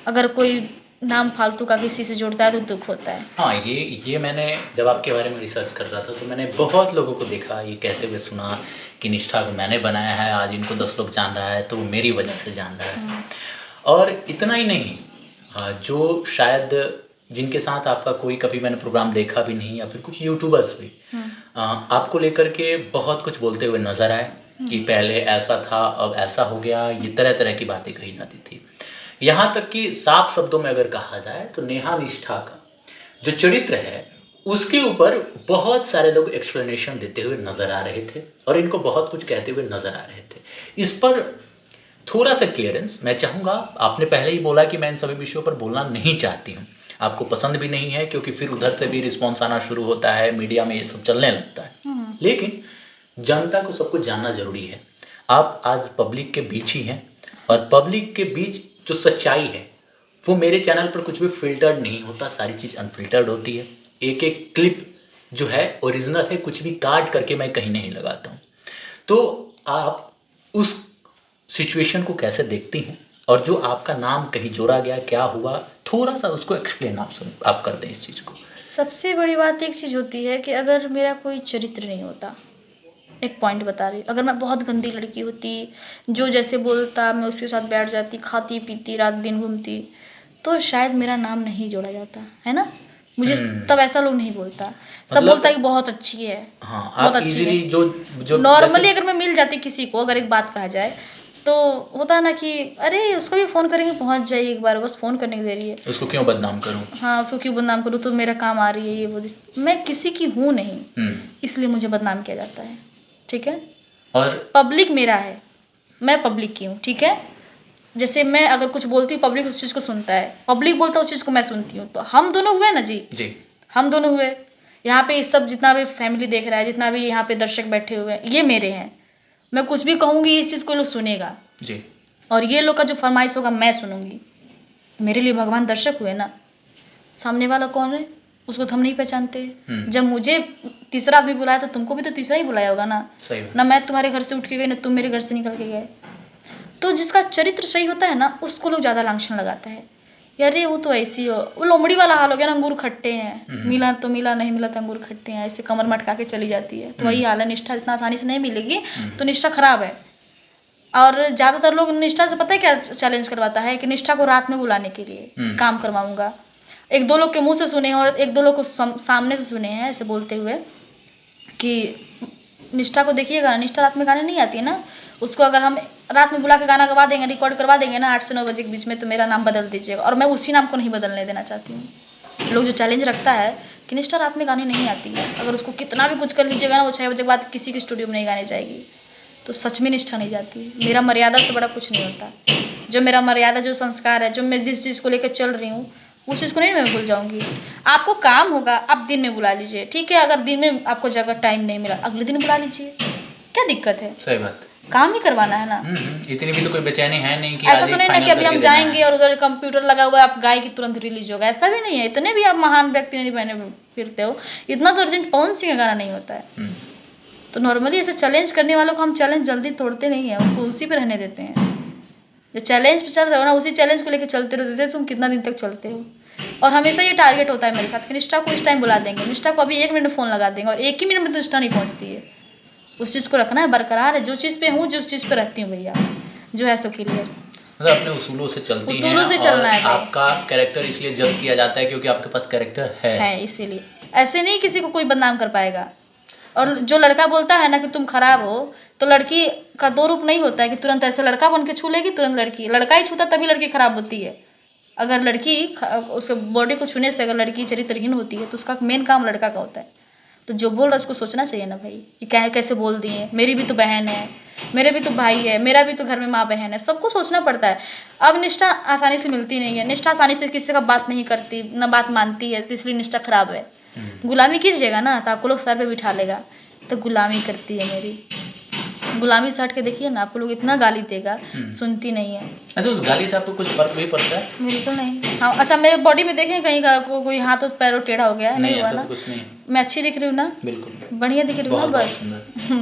अगर कोई नाम फालतू का किसी से जोड़ता है तो दुख होता है। हाँ, ये मैंने जब आपके बारे में रिसर्च कर रहा था तो मैंने बहुत लोगों को देखा, ये कहते हुए सुना कि निष्ठा को मैंने बनाया है, आज इनको 10 लोग जान रहा है तो वो मेरी वजह से जान रहा है। और इतना ही नहीं, जो शायद जिनके साथ आपका कोई कभी मैंने प्रोग्राम देखा भी नहीं, या फिर कुछ यूट्यूबर्स भी आपको लेकर के बहुत कुछ बोलते हुए नज़र आए कि पहले ऐसा था, अब ऐसा हो गया, ये तरह तरह की बातें कही जाती थी। यहाँ तक कि साफ शब्दों में अगर कहा जाए तो नेहा निष्ठा का जो चरित्र है उसके ऊपर बहुत सारे लोग एक्सप्लेनेशन देते हुए नज़र आ रहे थे और इनको बहुत कुछ कहते हुए नज़र आ रहे थे। इस पर थोड़ा सा क्लियरेंस मैं चाहूँगा। आपने पहले ही बोला कि मैं इन सभी विषयों पर बोलना नहीं चाहती हूँ, आपको पसंद भी नहीं है, क्योंकि फिर उधर से भी रिस्पॉन्स आना शुरू होता है, मीडिया में ये सब चलने लगता है। लेकिन जनता को सब कुछ जानना ज़रूरी है। आप आज पब्लिक के बीच ही हैं और पब्लिक के बीच जो सच्चाई है वो मेरे चैनल पर कुछ भी फिल्टर्ड नहीं होता, सारी चीज़ अनफिल्टर्ड होती है। एक एक क्लिप जो है ओरिजिनल है, कुछ भी काट करके मैं कहीं नहीं लगाता हूँ। तो आप उस सिचुएशन को कैसे देखती हैं, और जो आपका नाम कहीं जोड़ा गया, क्या हुआ, थोड़ा सा उसको एक्सप्लेन आप कर दें इस चीज़ को। सबसे बड़ी बात एक चीज़ होती है कि अगर मेरा कोई चरित्र नहीं होता, एक पॉइंट बता रही हूँ, अगर मैं बहुत गंदी लड़की होती, जो जैसे बोलता मैं उसके साथ बैठ जाती, खाती पीती रात दिन घूमती, तो शायद मेरा नाम नहीं जोड़ा जाता, है ना। मुझे तब ऐसा लोग नहीं बोलता, सब बोलता है कि बहुत अच्छी है। हाँ, बहुत अच्छी है। जो नॉर्मली अगर मैं मिल जाती किसी को, अगर एक बात कहा जाए तो होता है ना कि अरे उसको भी फ़ोन करेंगे पहुंच जाइए, एक बार बस फ़ोन करने की देरी है, उसको क्यों बदनाम करूं। हाँ, उसको क्यों बदनाम करूं, तो मेरा काम आ रही है ये वो। मैं किसी की हूँ नहीं, इसलिए मुझे बदनाम किया जाता है, ठीक है। और पब्लिक मेरा है, मैं पब्लिक की हूँ, ठीक है। जैसे मैं अगर कुछ बोलती हूँ पब्लिक उस चीज़ को सुनता है, पब्लिक बोलता है उस चीज़ को मैं सुनती हूँ, तो हम दोनों हुए ना जी, हम दोनों हुए। यहाँ पे इस सब जितना भी फैमिली देख रहा है, जितना भी यहाँ पे दर्शक बैठे हुए हैं, ये मेरे हैं। मैं कुछ भी कहूँगी इस चीज़ को लोग सुनेगा जी, और ये लोग का जो फरमाइश होगा मैं सुनूंगी। मेरे लिए भगवान दर्शक हुए ना, सामने वाला कौन है उसको तो हम नहीं पहचानते। जब मुझे तीसरा आदमी बुलाया तो तुमको भी तो तीसरा ही बुलाया होगा ना। सही ना मैं तुम्हारे घर से उठ के गई, ना तुम मेरे घर से निकल के गए। तो जिसका चरित्र सही होता है ना, उसको लोग ज़्यादा लांछन लगाता है, यार ये वो तो ऐसी हो, वो लोमड़ी वाला हाल हो गया ना, अंगूर खट्टे हैं, मिला तो मिला, नहीं मिला तो अंगूर खट्टे हैं, ऐसे कमर मटका के चली जाती है। तो वही हाल है, निष्ठा इतना आसानी से नहीं मिलेगी तो निष्ठा खराब है। और ज़्यादातर लोग निष्ठा से पता है क्या चैलेंज करवाता है कि निष्ठा को रात में बुलाने के लिए काम करवाऊंगा। एक दो लोग के मुंह से सुने हैं और एक दो लोग को सामने से सुने हैं ऐसे बोलते हुए कि निष्ठा को देखिएगा, निष्ठा रात में गाने नहीं आती है ना, उसको अगर हम रात में बुला के गाना गवा देंगे, रिकॉर्ड करवा देंगे ना 8 से 9 बजे के बीच में, तो मेरा नाम बदल दीजिएगा। और मैं उसी नाम को नहीं बदलने देना चाहती हूँ। लोग जो चैलेंज रखता है कि निष्ठा रात में गाने नहीं आती है, अगर उसको कितना भी कुछ कर लीजिएगा ना, वो 6 बजे के बाद किसी की स्टूडियो में नहीं गाने जाएगी, तो सच में निष्ठा नहीं जाती। मेरा मर्यादा से बड़ा कुछ नहीं होता। जो मेरा मर्यादा, जो संस्कार है, जो मैं जिस चीज़ को लेकर चल रही हूँ, उस चीज़ को नहीं मैं भूल जाऊँगी। आपको काम होगा आप दिन में बुला लीजिए, ठीक है। अगर दिन में आपको जगह टाइम नहीं मिला, अगले दिन बुला लीजिए, क्या दिक्कत है। सही बात, काम ही करवाना है ना। इतनी भी तो कोई बेचैनी है नहीं कि ऐसा तो नहीं ना कि अभी हम जाएंगे और उधर कंप्यूटर लगा हुआ है, आप गाय की तुरंत रिलीज होगा, ऐसा भी नहीं है। इतने भी आप महान व्यक्ति नहीं बने फिरते हो, इतना तो अर्जेंट पवन सिंह का गाना नहीं होता है। तो नॉर्मली ऐसे चैलेंज करने वालों को हम चैलेंज जल्दी तोड़ते नहीं है, उसको उसी पे रहने देते हैं। जो चैलेंज पे चल रहे हो ना, उसी चैलेंज को लेकर चलते रहते हो। तुम कितना दिन तक चलते हो। और हमेशा ये टारगेट होता है मेरे साथ कि निष्ठा को इस टाइम बुला देंगे, निष्ठा को अभी 1 मिनट में फ़ोन लगा देंगे, और 1 ही मिनट में तो निष्ठा नहीं पहुँचती है। उस चीज़ को रखना है बरकरार है, जो चीज़ पे हूँ, जिस चीज़ पे रहती हूँ भैया, जो है सो क्लियर। मतलब अपने उसूलों से चलती हैं, उसूलों से चलना है। आपका कैरेक्टर इसलिए जज किया जाता है क्योंकि आपके पास कैरेक्टर है, इसीलिए। ऐसे नहीं किसी को कोई बदनाम कर पाएगा। और जो लड़का बोलता है ना कि तुम खराब हो, तो लड़की का 2 रूप नहीं होता है कि तुरंत ऐसे लड़का बन के छू लेगी, तुरंत लड़की। लड़का ही छूता तभी लड़की खराब होती है। अगर लड़की उस बॉडी को छूने से अगर लड़की चरित्रहीन होती है तो उसका मेन काम लड़का का होता है। तो जो बोल रहा है उसको सोचना चाहिए ना भाई कि कैसे बोल दिए। मेरी भी तो बहन है, मेरे भी तो भाई है, मेरा भी तो घर में माँ बहन है, सबको सोचना पड़ता है। अब निष्ठा आसानी से मिलती नहीं है, निष्ठा आसानी से किसी का बात नहीं करती, ना बात मानती है, तो इसलिए निष्ठा खराब है। गुलामी कीजिएगा ना तो आपको लोग सर पे बिठा लेगा, तो गुलामी करती है मेरी। गुलामी से हट के देखिए ना, आपको लोग इतना गाली देगा, सुनती नहीं है। अच्छा, उस गाली से आपको कुछ फर्क भी पड़ता है? बिल्कुल नहीं। हाँ, अच्छा मेरे बॉडी में देखें कहीं का कोई हाथ तो पैरों टेढ़ा हो गया है? नहीं हुआ ना? कुछ नहीं। मैं अच्छी दिख रही हूँ ना? बिल्कुल बढ़िया दिख रही हूँ ना? बस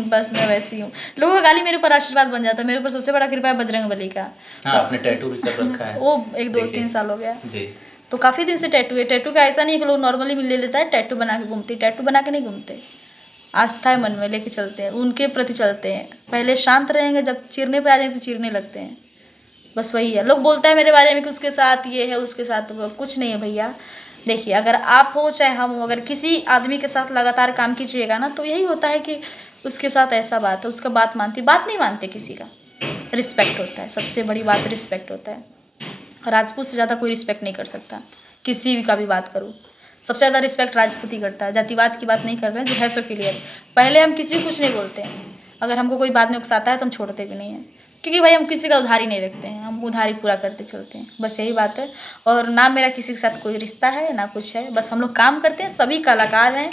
बस मैं वैसी हूँ। लोगों का गाली मेरे ऊपर आशीर्वाद बन जाता है। मेरे ऊपर सबसे बड़ा कृपा है बजरंग बली का। हाँ, आपने टैटू भी कर रखा है। वो 1-2-3 साल हो गया जी। तो काफ़ी दिन से टैटू है। टैटू का ऐसा नहीं है कि लोग नॉर्मली ले लेता है, टैटू बना के घूमते। टैटू बना के नहीं घूमते, आस्था है मन में, लेके चलते हैं, उनके प्रति चलते हैं। पहले शांत रहेंगे, जब चीरने पे आ जाएंगे तो चीरने लगते हैं। बस वही है। लोग बोलता है मेरे बारे में कि उसके साथ ये है, उसके साथ वो। कुछ नहीं है भैया। देखिए, अगर आप हो चाहे हम हो, अगर किसी आदमी के साथ लगातार काम कीजिएगा ना, तो यही होता है कि उसके साथ ऐसा बात है, उसका बात नहीं मानते किसी का। रिस्पेक्ट होता है, सबसे बड़ी बात रिस्पेक्ट होता है। राजपूत से ज़्यादा कोई रिस्पेक्ट नहीं कर सकता, किसी भी का भी बात करूँ। सबसे ज़्यादा रिस्पेक्ट राजपूत ही करता है। जातिवाद की बात नहीं कर रहे हैं, जो है सो क्लियर। पहले हम किसी को कुछ नहीं बोलते हैं, अगर हमको कोई बात में उकसाता है तो हम छोड़ते भी नहीं हैं, क्योंकि भाई हम किसी का उधारी नहीं रखते हैं, हम उधारी पूरा करते चलते हैं। बस यही बात है। और ना मेरा किसी के साथ कोई रिश्ता है ना कुछ है, बस हम लोग काम करते हैं। सभी कलाकार हैं,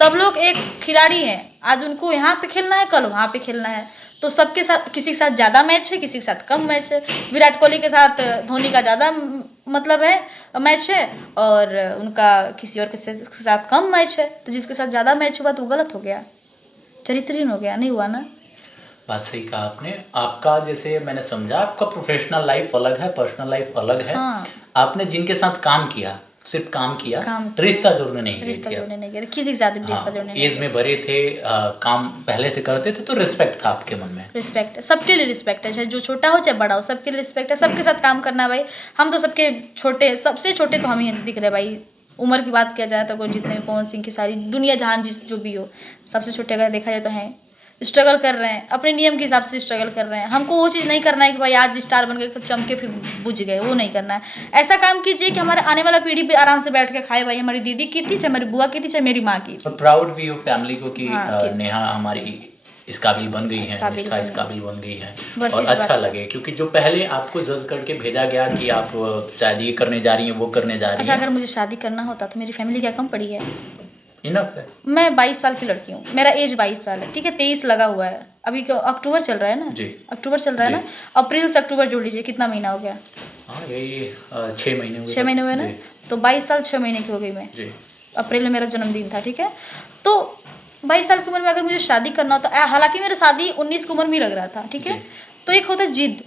सब लोग एक खिलाड़ी हैं। आज उनको यहाँ पे खेलना है, कल वहाँ पे खेलना है, तो सबके साथ, किसी के साथ ज़्यादा मैच है, किसी के साथ कम मैच है। विराट कोहली के साथ धोनी का ज़्यादा मतलब है मैच है, और उनका किसी और के साथ कम मैच है। तो जिसके साथ ज़्यादा मैच हुआ तो वो गलत हो गया, चरित्रहीन हो गया, नहीं हुआ ना? बात सही कहा आपने। आपका, जैसे मैंने समझा, आपका प्रोफेशनल लाइफ अलग है, पर्सनल लाइफ अलग है। हाँ। आपने जिनके साथ काम किया, सिर्फ काम किया, रिश्ता जोड़ने नहीं किया। किसी के साथ भी रिश्ता जोड़ने नहीं। एज में बड़े थे, काम पहले से करते थे, तो रिस्पेक्ट था आपके मन में। रिस्पेक्ट है, सबके लिए रिस्पेक्ट है, चाहे जो छोटा हो चाहे बड़ा हो, सबके लिए रिस्पेक्ट है। सबके साथ काम करना भाई। हम तो सबके छोटे, सबसे छोटे तो हम ही दिख रहे भाई। उम्र की बात किया जाए तो कोई जितने पवन सिंह की सारी दुनिया जहान जिस जो भी हो, सबसे छोटे अगर देखा जाए तो हैं। स्ट्रगल कर रहे हैं, अपने नियम के हिसाब से स्ट्रगल कर रहे हैं। हमको वो चीज़ नहीं करना है कि भाई आज स्टार बन गए तो चमके फिर बुझ गए, वो नहीं करना है। ऐसा काम कीजिए कि हमारे आने वाला पीढ़ी भी आराम से बैठ के खाए। भाई हमारी दीदी की थी, चाहे हमारी बुआ की थी, चाहे मेरी माँ की। और प्राउड भी हो फैमिली को कि नेहा हमारी इस काबिल बन गई है, निष्ठा इस काबिल बन गई है, और अच्छा लगे। क्योंकि जो पहले आपको जज करके भेजा गया कि आप शायद ये करने जा रही हैं, वो करने जा रही हैं। अच्छा, अगर मुझे शादी करना होता तो मेरी फैमिली क्या कम पड़ी है? इनफ है। मैं 22 साल की लड़की हूँ, मेरा एज 22 साल है, ठीक है। 23 लगा हुआ है, अभी अक्टूबर चल रहा है ना जी, अक्टूबर चल रहा है ना, अप्रैल से अक्टूबर जोड़ लीजिए, कितना महीना हो गया? हाँ, यही 6 महीने हुए। 6 महीने हुए ना, तो 22 साल 6 महीने की हो गई मैं जी। अप्रैल में मेरा जन्मदिन था, ठीक है। तो 22 साल की उम्र में अगर मुझे शादी करना होता, हालांकि मेरा शादी 19 की उम्र में लग रहा था, ठीक है। तो एक होता है जिद,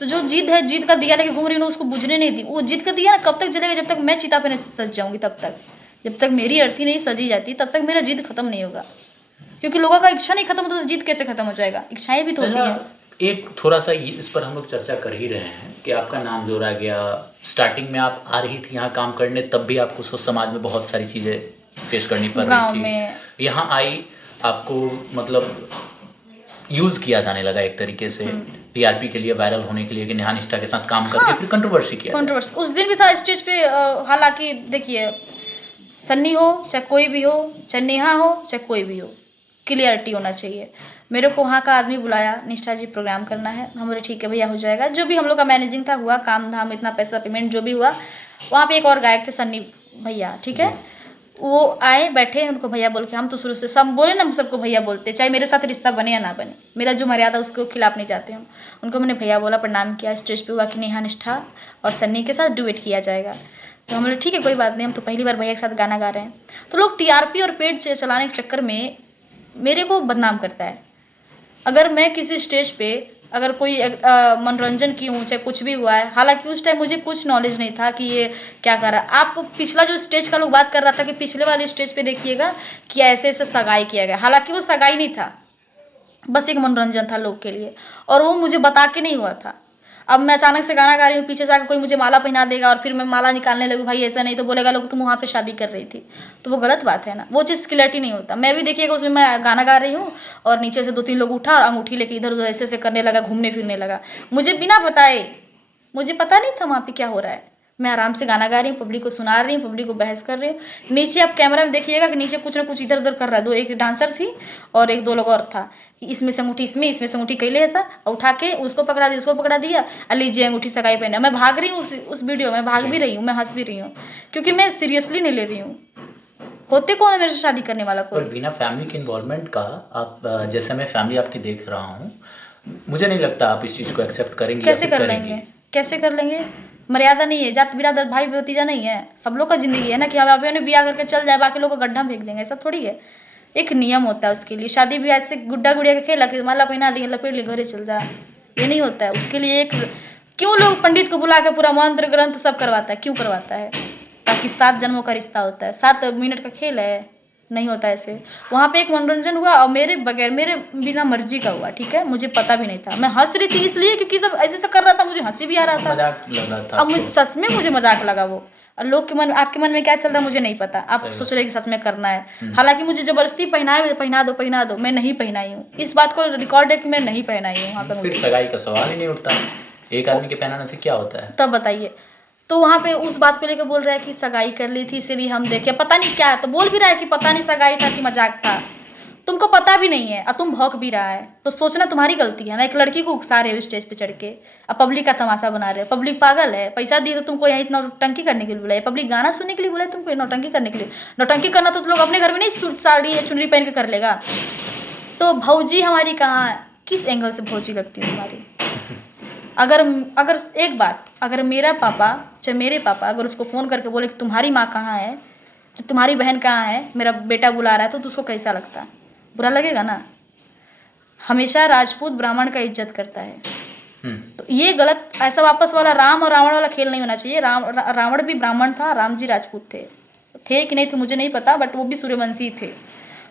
तो जो जिद है, जिद का दिया लेके घूम रही हूँ, उसको बुझने नहीं दी। वो जिद का दिया ना कब तक जलेगा? जब तक मैं चिता पे नहीं सज जाऊंगी, तब तक। जब तक मेरी अर्थी नहीं सजी जाती तब तक मेरा जिद खत्म नहीं होगा, क्योंकि लोगों का इच्छा नहीं खत्म होता तो जिद कैसे खत्म हो जाएगा? इच्छाएं भी तो होती है। एक थोड़ा सा इस पर हम लोग चर्चा कर ही रहे हैं कि आपका नाम जोड़ा गया। स्टार्टिंग में आप आ रही थी यहाँ काम करने, तब भी आपको समाज में बहुत सारी चीज़ें फेस करनी पड़ रही थी। यहाँ आई, आपको मतलब यूज़ किया जाने लगा एक तरीके से टीआरपी के लिए, वायरल होने के लिए, कि नेहा निष्ठा के साथ काम करके फिर कंट्रोवर्सी किया। कंट्रोवर्सी उस दिन भी था स्टेज पे। हालांकि देखिए, सन्नी हो चाहे कोई भी हो, चाहे नेहा हो चाहे कोई भी हो, क्लियरिटी होना चाहिए। मेरे को वहाँ का आदमी बुलाया, निष्ठा जी प्रोग्राम करना है। हम बोले ठीक है भैया, हो जाएगा। जो भी हम लोग का मैनेजिंग था हुआ, काम धाम, इतना पैसा पेमेंट जो भी हुआ। वहाँ पे एक और गायक थे, सन्नी भैया, ठीक है। वो आए, बैठे, उनको भैया बोल के, हम तो शुरू से सब बोले ना, हम सबको भैया बोलते, चाहे मेरे साथ रिश्ता बने या ना बने। मेरा जो मर्यादा उसको खिलाफ नहीं जाते हम। उनको मैंने भैया बोला, प्रणाम किया। स्टेज पे हुआ कि नेहा निष्ठा और सन्नी के साथ डुएट किया जाएगा। तो हम बोले ठीक है, कोई बात नहीं, हम तो पहली बार भैया के साथ गाना गा रहे हैं। तो लोग टीआरपी और पेट चलाने के चक्कर में मेरे को बदनाम करता है। अगर मैं किसी स्टेज पे अगर कोई मनोरंजन की हूँ, चाहे कुछ भी हुआ है, हालांकि उस टाइम मुझे कुछ नॉलेज नहीं था कि ये क्या कर रहा है। आप पिछला जो स्टेज का लोग बात कर रहा था कि पिछले वाले स्टेज पे देखिएगा कि ऐसे ऐसे सगाई किया गया, हालांकि वो सगाई नहीं था, बस एक मनोरंजन था लोग के लिए, और वो मुझे बता के नहीं हुआ था। अब मैं अचानक से गाना गा रही हूँ, पीछे से आकर कोई मुझे माला पहना देगा और फिर मैं माला निकालने लगूँ, भाई ऐसा नहीं, तो बोलेगा लोग तुम वहाँ पे शादी कर रही थी, तो वो गलत बात है ना। वो चीज़ क्लियरिटी नहीं होता। मैं भी देखिएगा उसमें मैं गाना गा रही हूँ और नीचे से 2-3 लोग उठा और अंगूठी लेके इधर उधर ऐसे ऐसे करने लगा, घूमने फिरने लगा, मुझे बिना बताए। मुझे पता नहीं था वहाँ पे क्या हो रहा है। मैं आराम से गाना गा रही हूँ, पब्लिक को सुना रही हूँ, पब्लिक को बहस कर रही हूँ। नीचे आप कैमरा में देखिएगा कि नीचे कुछ ना कुछ इधर उधर कर रहा है। दो, एक डांसर थी और एक दो लोग और था कि इसमें से अंगूठी इसमें से अंगूठी कैले था, और उठा के उसको पकड़ा दिया, उसको पकड़ा दिया, लीजिए अंगूठी सगाई पहने। मैं भाग रही हूँ उस वीडियो में, भाग भी रही हूँ, मैं हंस भी रही हूँ, क्योंकि मैं सीरियसली नहीं ले रही हूँ। होते कौन है मेरे से शादी करने वाला कोई? और बिना फैमिली के इन्वॉल्वमेंट का आप, जैसे मैं फैमिली आपकी देख रहा हूँ, मुझे नहीं लगता आप इस चीज़ को एक्सेप्ट करेंगे। कैसे कर लेंगे, कैसे कर लेंगे? मर्यादा नहीं है, जात बिरादर भाई भतीजा नहीं है, सब लोग का जिंदगी है ना कि हम अपने ब्याह करके चल जाए, बाकी लोग को गड्ढा में फेंक देंगे, ऐसा थोड़ी है। एक नियम होता है उसके लिए। शादी ब्याह से गुड्डा गुड़िया के खेला कि माला पहना दिए, लपेट लिए, घरे चल जा, ये नहीं होता है। उसके लिए एक, क्यों लोग पंडित को बुला के पूरा मंत्र ग्रंथ सब करवाता है, क्यों करवाता है? ताकि 7 जन्मों का रिश्ता होता है, 7 मिनट का खेल है, नहीं होता ऐसे। वहाँ पे एक मनोरंजन हुआ और मेरे बगैर, मेरे बिना मर्जी का हुआ, ठीक है, मुझे पता भी नहीं था। मैं हंस रही थी इसलिए क्योंकि सब ऐसे से कर रहा था, मुझे हंसी भी आ रहा था, मजाक लग रहा था। अब मुझे सच में मुझे मजाक लगा वो। और लोग के मन, आपके मन में क्या चल रहा है मुझे नहीं पता, आप सोच रहे कि सच में करना है। हालांकि मुझे जबरदस्ती पहनाए, पहना दो, मैं नहीं पहनाई हूँ, इस बात को रिकॉर्ड है कि मैं नहीं पहनाई हूँ वहाँ पर। फिर सगाई का सवाल ही नहीं उठता, एक आदमी के पहनाने से क्या होता है? तब बताइए। तो वहाँ पे उस बात को लेकर बोल रहा है कि सगाई कर ली थी इसीलिए हम देखे, पता नहीं क्या है। तो बोल भी रहा है कि पता नहीं सगाई था कि मजाक था, तुमको पता भी नहीं है और तुम भौंक भी रहा है, तो सोचना तुम्हारी गलती है ना। एक लड़की को उकसा रहे हो स्टेज पे चढ़ के, अब पब्लिक का तमाशा बना रहे हो। पब्लिक पागल है, पैसा दिए तो तुमको यहाँ इतना नौटंकी करने के लिए बुलाया, पब्लिक गाना सुनने के लिए बुलाया तुमको, नौटंकी करने के लिए। नौटंकी करना तो लोग अपने घर में नहीं सूट साड़ी या चुनरी पहन के कर लेगा। तो भौजी हमारी कहाँ, किस एंगल से भौजी लगती है तुम्हारी? अगर एक बात, अगर मेरा पापा, चाहे मेरे पापा अगर उसको फ़ोन करके बोले कि तुम्हारी माँ कहाँ है, तुम्हारी बहन कहाँ है, मेरा बेटा बुला रहा है, तो उसको कैसा लगता? बुरा लगेगा ना। हमेशा राजपूत ब्राह्मण का इज्जत करता है, तो ये गलत, ऐसा वापस वाला राम और रावण वाला खेल नहीं होना चाहिए। रावण भी ब्राह्मण था, राम जी राजपूत थे कि नहीं थे मुझे नहीं पता, बट वो भी सूर्यवंशी थे।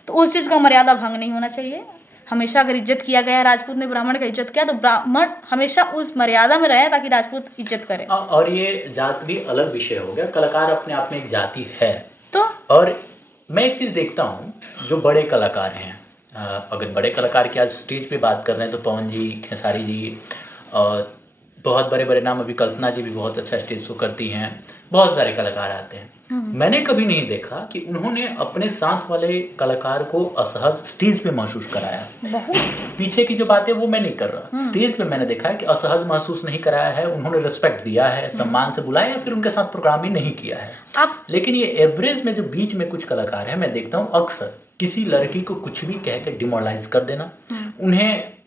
तो उस चीज़ का मर्यादा भंग नहीं होना चाहिए। हमेशा अगर इज्जत किया गया, राजपूत ने ब्राह्मण का इज्जत किया, तो ब्राह्मण हमेशा उस मर्यादा में रहे ताकि राजपूत इज्जत करे। और ये जात भी अलग विषय हो गया, कलाकार अपने आप में एक जाति है। तो और मैं एक चीज़ देखता हूँ, जो बड़े कलाकार हैं, अगर बड़े कलाकार की आज स्टेज पे बात कर रहे हैं तो पवन जी, खेसारी जी, और बहुत बड़े बड़े नाम, अभी कल्पना जी भी बहुत अच्छा स्टेज शो करती हैं, बहुत सारे कलाकार आते हैं। मैंने कभी नहीं देखा कि उन्होंने अपने साथ वाले कलाकार को असहज स्टेज पे महसूस कराया। पीछे की जो बात है वो मैं नहीं कर रहा, स्टेज पे मैंने देखा है कि असहज महसूस नहीं कराया है, उन्होंने रिस्पेक्ट दिया है, सम्मान से बुलाया, या फिर उनके साथ प्रोग्राम ही नहीं किया है। लेकिन ये एवरेज में जो बीच में कुछ कलाकार है, मैं देखता हूँ अक्सर किसी लड़की को कुछ भी कह के डिमोरलाइज कर देना, उन्हें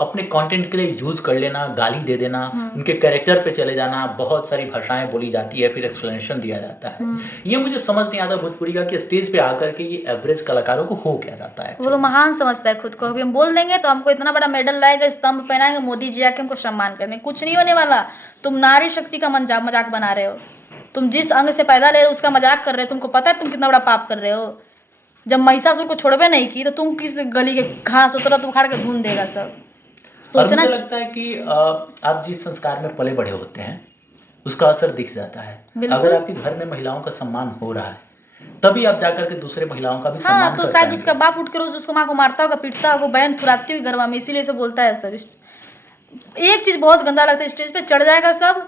अपने कंटेंट के लिए यूज कर लेना, गाली दे देना, उनके कैरेक्टर पे चले जाना, बहुत सारी भाषाएं बोली जाती है, फिर एक्सप्लेनेशन दिया जाता है। ये मुझे समझ नहीं आता भोजपुरी का कि स्टेज पे आकर के ये एवरेज कलाकारों को हो क्या जाता है। वो लोग महान समझता है खुद को, अभी हम बोल देंगे तो हमको इतना बड़ा मेडल लाएगा, स्तंभ पहनाएंगे, मोदी जी आके हमको सम्मान करने, कुछ नहीं होने वाला। तुम नारी शक्ति का मजाक बना रहे हो, तुम जिस अंग से पैदा ले रहे हो उसका मजाक कर रहे हो। तुमको पता है तुम कितना बड़ा पाप कर रहे हो? जब महिषासुर को छोड़वे नहीं की तो तुम किस गली के घास उतरा तो उखाड़ के ढूंढ देगा सब। सोचना मुझे लगता है कि आप जिस संस्कार में पले बड़े होते हैं उसका असर दिख जाता है। अगर आपके घर में महिलाओं का सम्मान हो रहा है तभी आप जाकर के दूसरे महिलाओं का भी सम्मान तो शायद उसका बाप उठ के रोज उसको माँ को मारता होगा, पीटता होगा, बहन थुराती हुई घरवा में, इसीलिए से बोलता है सब। एक चीज बहुत गंदा लगता है, स्टेज पे चढ़ जाएगा सब,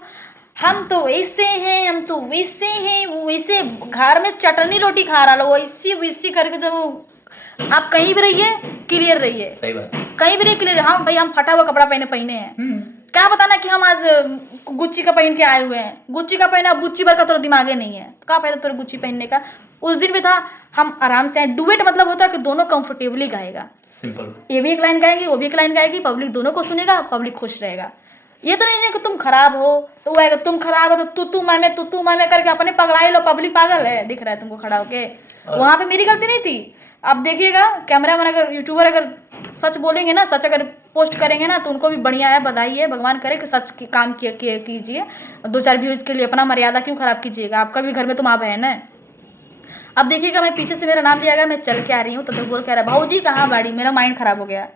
हम तो ऐसे हैं, हम तो वैसे हैं, वो वैसे घर में चटनी रोटी खा रहा लो, वैसी वैसी करके। जब आप कहीं भी रहिए क्लियर रहिए, सही बात, कहीं भी रहिए क्लियर। हाँ भाई हम फटा हुआ कपड़ा पहने हैं, क्या बताना कि हम आज गुच्ची का पहन के आए हुए हैं। गुच्ची का पहना, बुच्ची भर का तो दिमागे नहीं है, तो क्या फायदा तेरे गुच्ची पहनने का। उस दिन भी था, हम आराम से आए। डुएट मतलब होता है कि दोनों कंफर्टेबली गाएगा, सिंपल। ये भी एक लाइन गाएगी, वो भी एक लाइन गाएगी, पब्लिक दोनों को सुनेगा, पब्लिक खुश रहेगा। ये तो नहीं है कि तुम खराब हो तो वो आएगा, तुम खराब हो तो तू मैं करके अपने पगड़ाई लो। पब्लिक पागल है, दिख रहा है तुमको खड़ा होके। वहां पे मेरी गलती नहीं थी। अब देखिएगा कैमरामैन, अगर यूट्यूबर अगर सच बोलेंगे ना, सच अगर पोस्ट करेंगे ना, तो उनको भी बढ़िया है, बधाई है, भगवान करे कि सच की काम कीजिए। 2-4 व्यूज के लिए अपना मर्यादा क्यों खराब कीजिएगा, आपका भी घर में तो माँ बहन है। अब देखिएगा मैं पीछे से मेरा नाम लिया गया, मैं चल के आ रही हूँ तो बोल के आ रहा है भाऊजी कहाँ बाड़ी। मेरा माइंड खराब हो गया।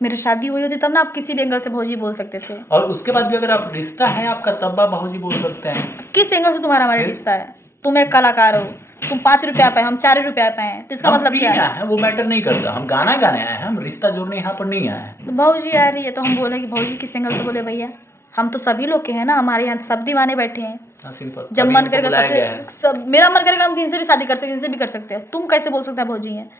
मेरी शादी हुई होती तब ना आप किसी भी एंगल से भौजी बोल सकते थे, और उसके बाद भी अगर आप रिश्ता है आपका तब आप भौजी बोल सकते हैं। किस एंगल से तुम्हारा हमारा रिश्ता है? तुम एक कलाकार हो, तुम 5 रुपया पे, हम 4 रुपया पे हैं, तो इसका मतलब क्या है? वो मैटर नहीं करता, हम गाना गाने आए हैं, हम रिश्ता जोड़ने यहाँ पर नहीं आए हैं। तो भौजी आ रही है तो हम बोले कि भौजी किस एंगल से बोले भैया, हम तो सभी लोग के हैं ना, हमारे यहाँ सब दीवाने बैठे हैं, सिंपल। जब मन करेगा सब मेरा मन करेगा हम जिनसे भी शादी कर सकते, जिनसे भी कर सकते हैं। तुम कैसे बोल सकते हैं भौजी हैं?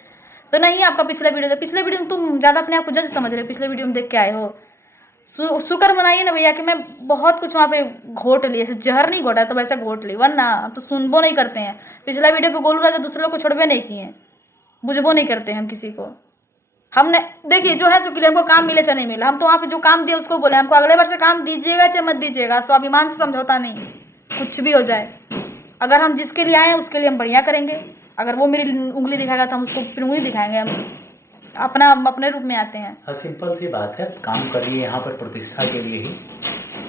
तो नहीं, आपका पिछला वीडियो में तुम ज़्यादा अपने आप को जज समझ रहे हो। पिछले वीडियो में देख के आए हो। शुक्र मनाइए ना भैया कि मैं बहुत कुछ वहाँ पे घोट ली, ऐसे जहर नहीं घोटा तो वैसे घोट ली, वरना तो सुनबो नहीं करते हैं। पिछला वीडियो पे गोलू राजा दूसरे लोग को छोड़बे नहीं किए, बुझबो नहीं करते हम किसी को। हमने देखिए जो है सो क्लियर, हमको काम मिले चाहे नहीं मिला, हम तो वहाँ पे जो काम दिए उसको बोले हमको अगले बार से काम दीजिएगा चाहे मत दीजिएगा, स्वाभिमान से समझौता नहीं, कुछ भी हो जाए। अगर हम जिसके लिए आए हैं उसके लिए हम बढ़िया करेंगे। अगर वो मेरी उंगली दिखाएगा तो हम उसको फिर उंगली दिखाएंगे। हम अपने रूप में आते हैं। हाँ, सिंपल सी बात है, काम करिए यहाँ पर प्रतिष्ठा के लिए ही,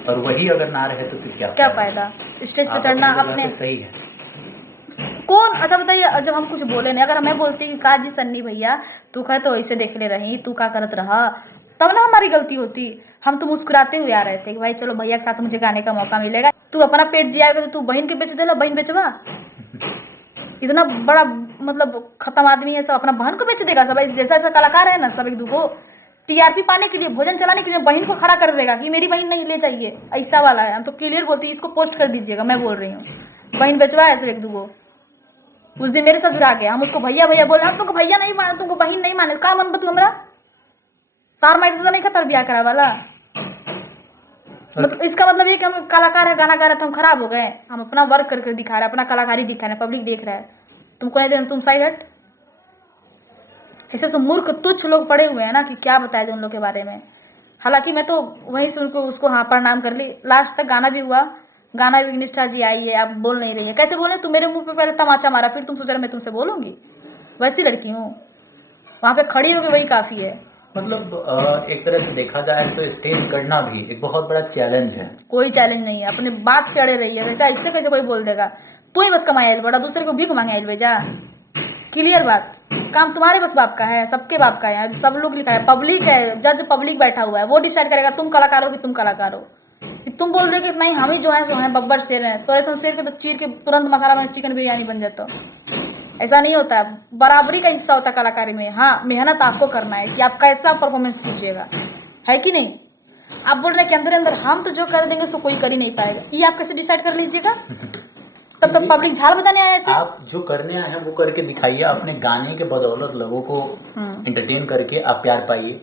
और वही अगर ना रहे तो फिर क्या फ़ायदा? स्टेज पे चढ़ना अपने सही है कौन? अच्छा बताइए, जब हम कुछ बोले नहीं, अगर मैं बोलती कि काजी सन्नी भैया तू कहे तो ऐसे देख ले रही, तू क्या करत रहा, तब ना हमारी गलती होती। हम तो मुस्कुराते हुए आ रहे थे कि भाई चलो भैया के साथ मुझे गाने का मौका मिलेगा। तू अपना पेट जियाएगा तो तू बहन के बेच देला, बहन बेचवा। इतना बड़ा मतलब खत्म आदमी है, सब अपना बहन को बेच देगा। सब जैसा ऐसा कलाकार है ना, सब एक दूगो टीआरपी पाने के लिए, भोजन चलाने के लिए बहन को खड़ा कर देगा कि मेरी बहन नहीं ले चाहिए, ऐसा वाला है। हम तो क्लियर बोलती, इसको पोस्ट कर दीजिएगा, मैं बोल रही हूँ बहन बेचवा है सब एक दूगो। उस दिन मेरे ससुर आ गया, हम उसको भैया भैया बोले, हम तुमको भैया नहीं माने, तुमको बहन नहीं माने, का मन तू हमरा तार मार तो नहीं खतर ब्याह करा वाला। मतलब इसका मतलब ये कि हम कलाकार है, गाना गा रहे थे, हम खराब हो गए। हम अपना वर्क करके दिखा रहे हैं, अपना कलाकारी दिखा रहे हैं, पब्लिक देख रहा है। तुमको नहीं देना, तुम साइड हट। ऐसे मूर्ख तुच्छ लोग पड़े हुए हैं ना कि क्या बताया जाए उन लोग के बारे में। हालांकि मैं तो वहीं से उसको हाँ प्रणाम कर ली। लास्ट तक गाना भी हुआ, गाना भी निष्ठा जी आई है, आप बोल नहीं रही है। कैसे बोले? तुम मेरे मुंह पे पहले तमाचा मारा, फिर तुम सोचा मैं तुमसे बोलूंगी? वैसी लड़की हूँ, वहाँ पे खड़ी होगी वही काफ़ी है। मतलब एक तरह से देखा जाए तो स्टेज करना भी एक बहुत बड़ा चैलेंज है। कोई चैलेंज नहीं है, अपने बात पे अड़े रही है। देखा इससे कैसे कोई बोल देगा? तू ही बस कमाया बड़ा, दूसरे को भीख मांगे आइल भेजा। क्लियर बात, काम तुम्हारे बस बाप का है, सबके बाप का है। सब लोग लिखा है, पब्लिक है, जज पब्लिक बैठा हुआ है, वो डिसाइड करेगा तुम कलाकार हो कि तुम कलाकार हो। तुम बोल रहे कि नहीं हम ही जो है सो हैं बब्बर शेर हैं, तो ऐसा शेर के तो चीर के तुरंत मसाला में चिकन बिरयानी बन जाता। ऐसा नहीं होता है, बराबरी का हिस्सा होता है कलाकारी में। हाँ, मेहनत आपको करना है कि आप कैसा परफॉर्मेंस कीजिएगा, है कि नहीं? आप बोल रहे हैं कि अंदर अंदर हम तो जो कर देंगे सो कोई कर ही नहीं पाएगा, ये आप कैसे डिसाइड कर लीजिएगा? तब पब्लिक झाल बताने आया ऐसे। आप जो करने आए हैं वो करके दिखाइए, अपने गाने के बदौलत लोगों को एंटरटेन करके आप प्यार पाइए।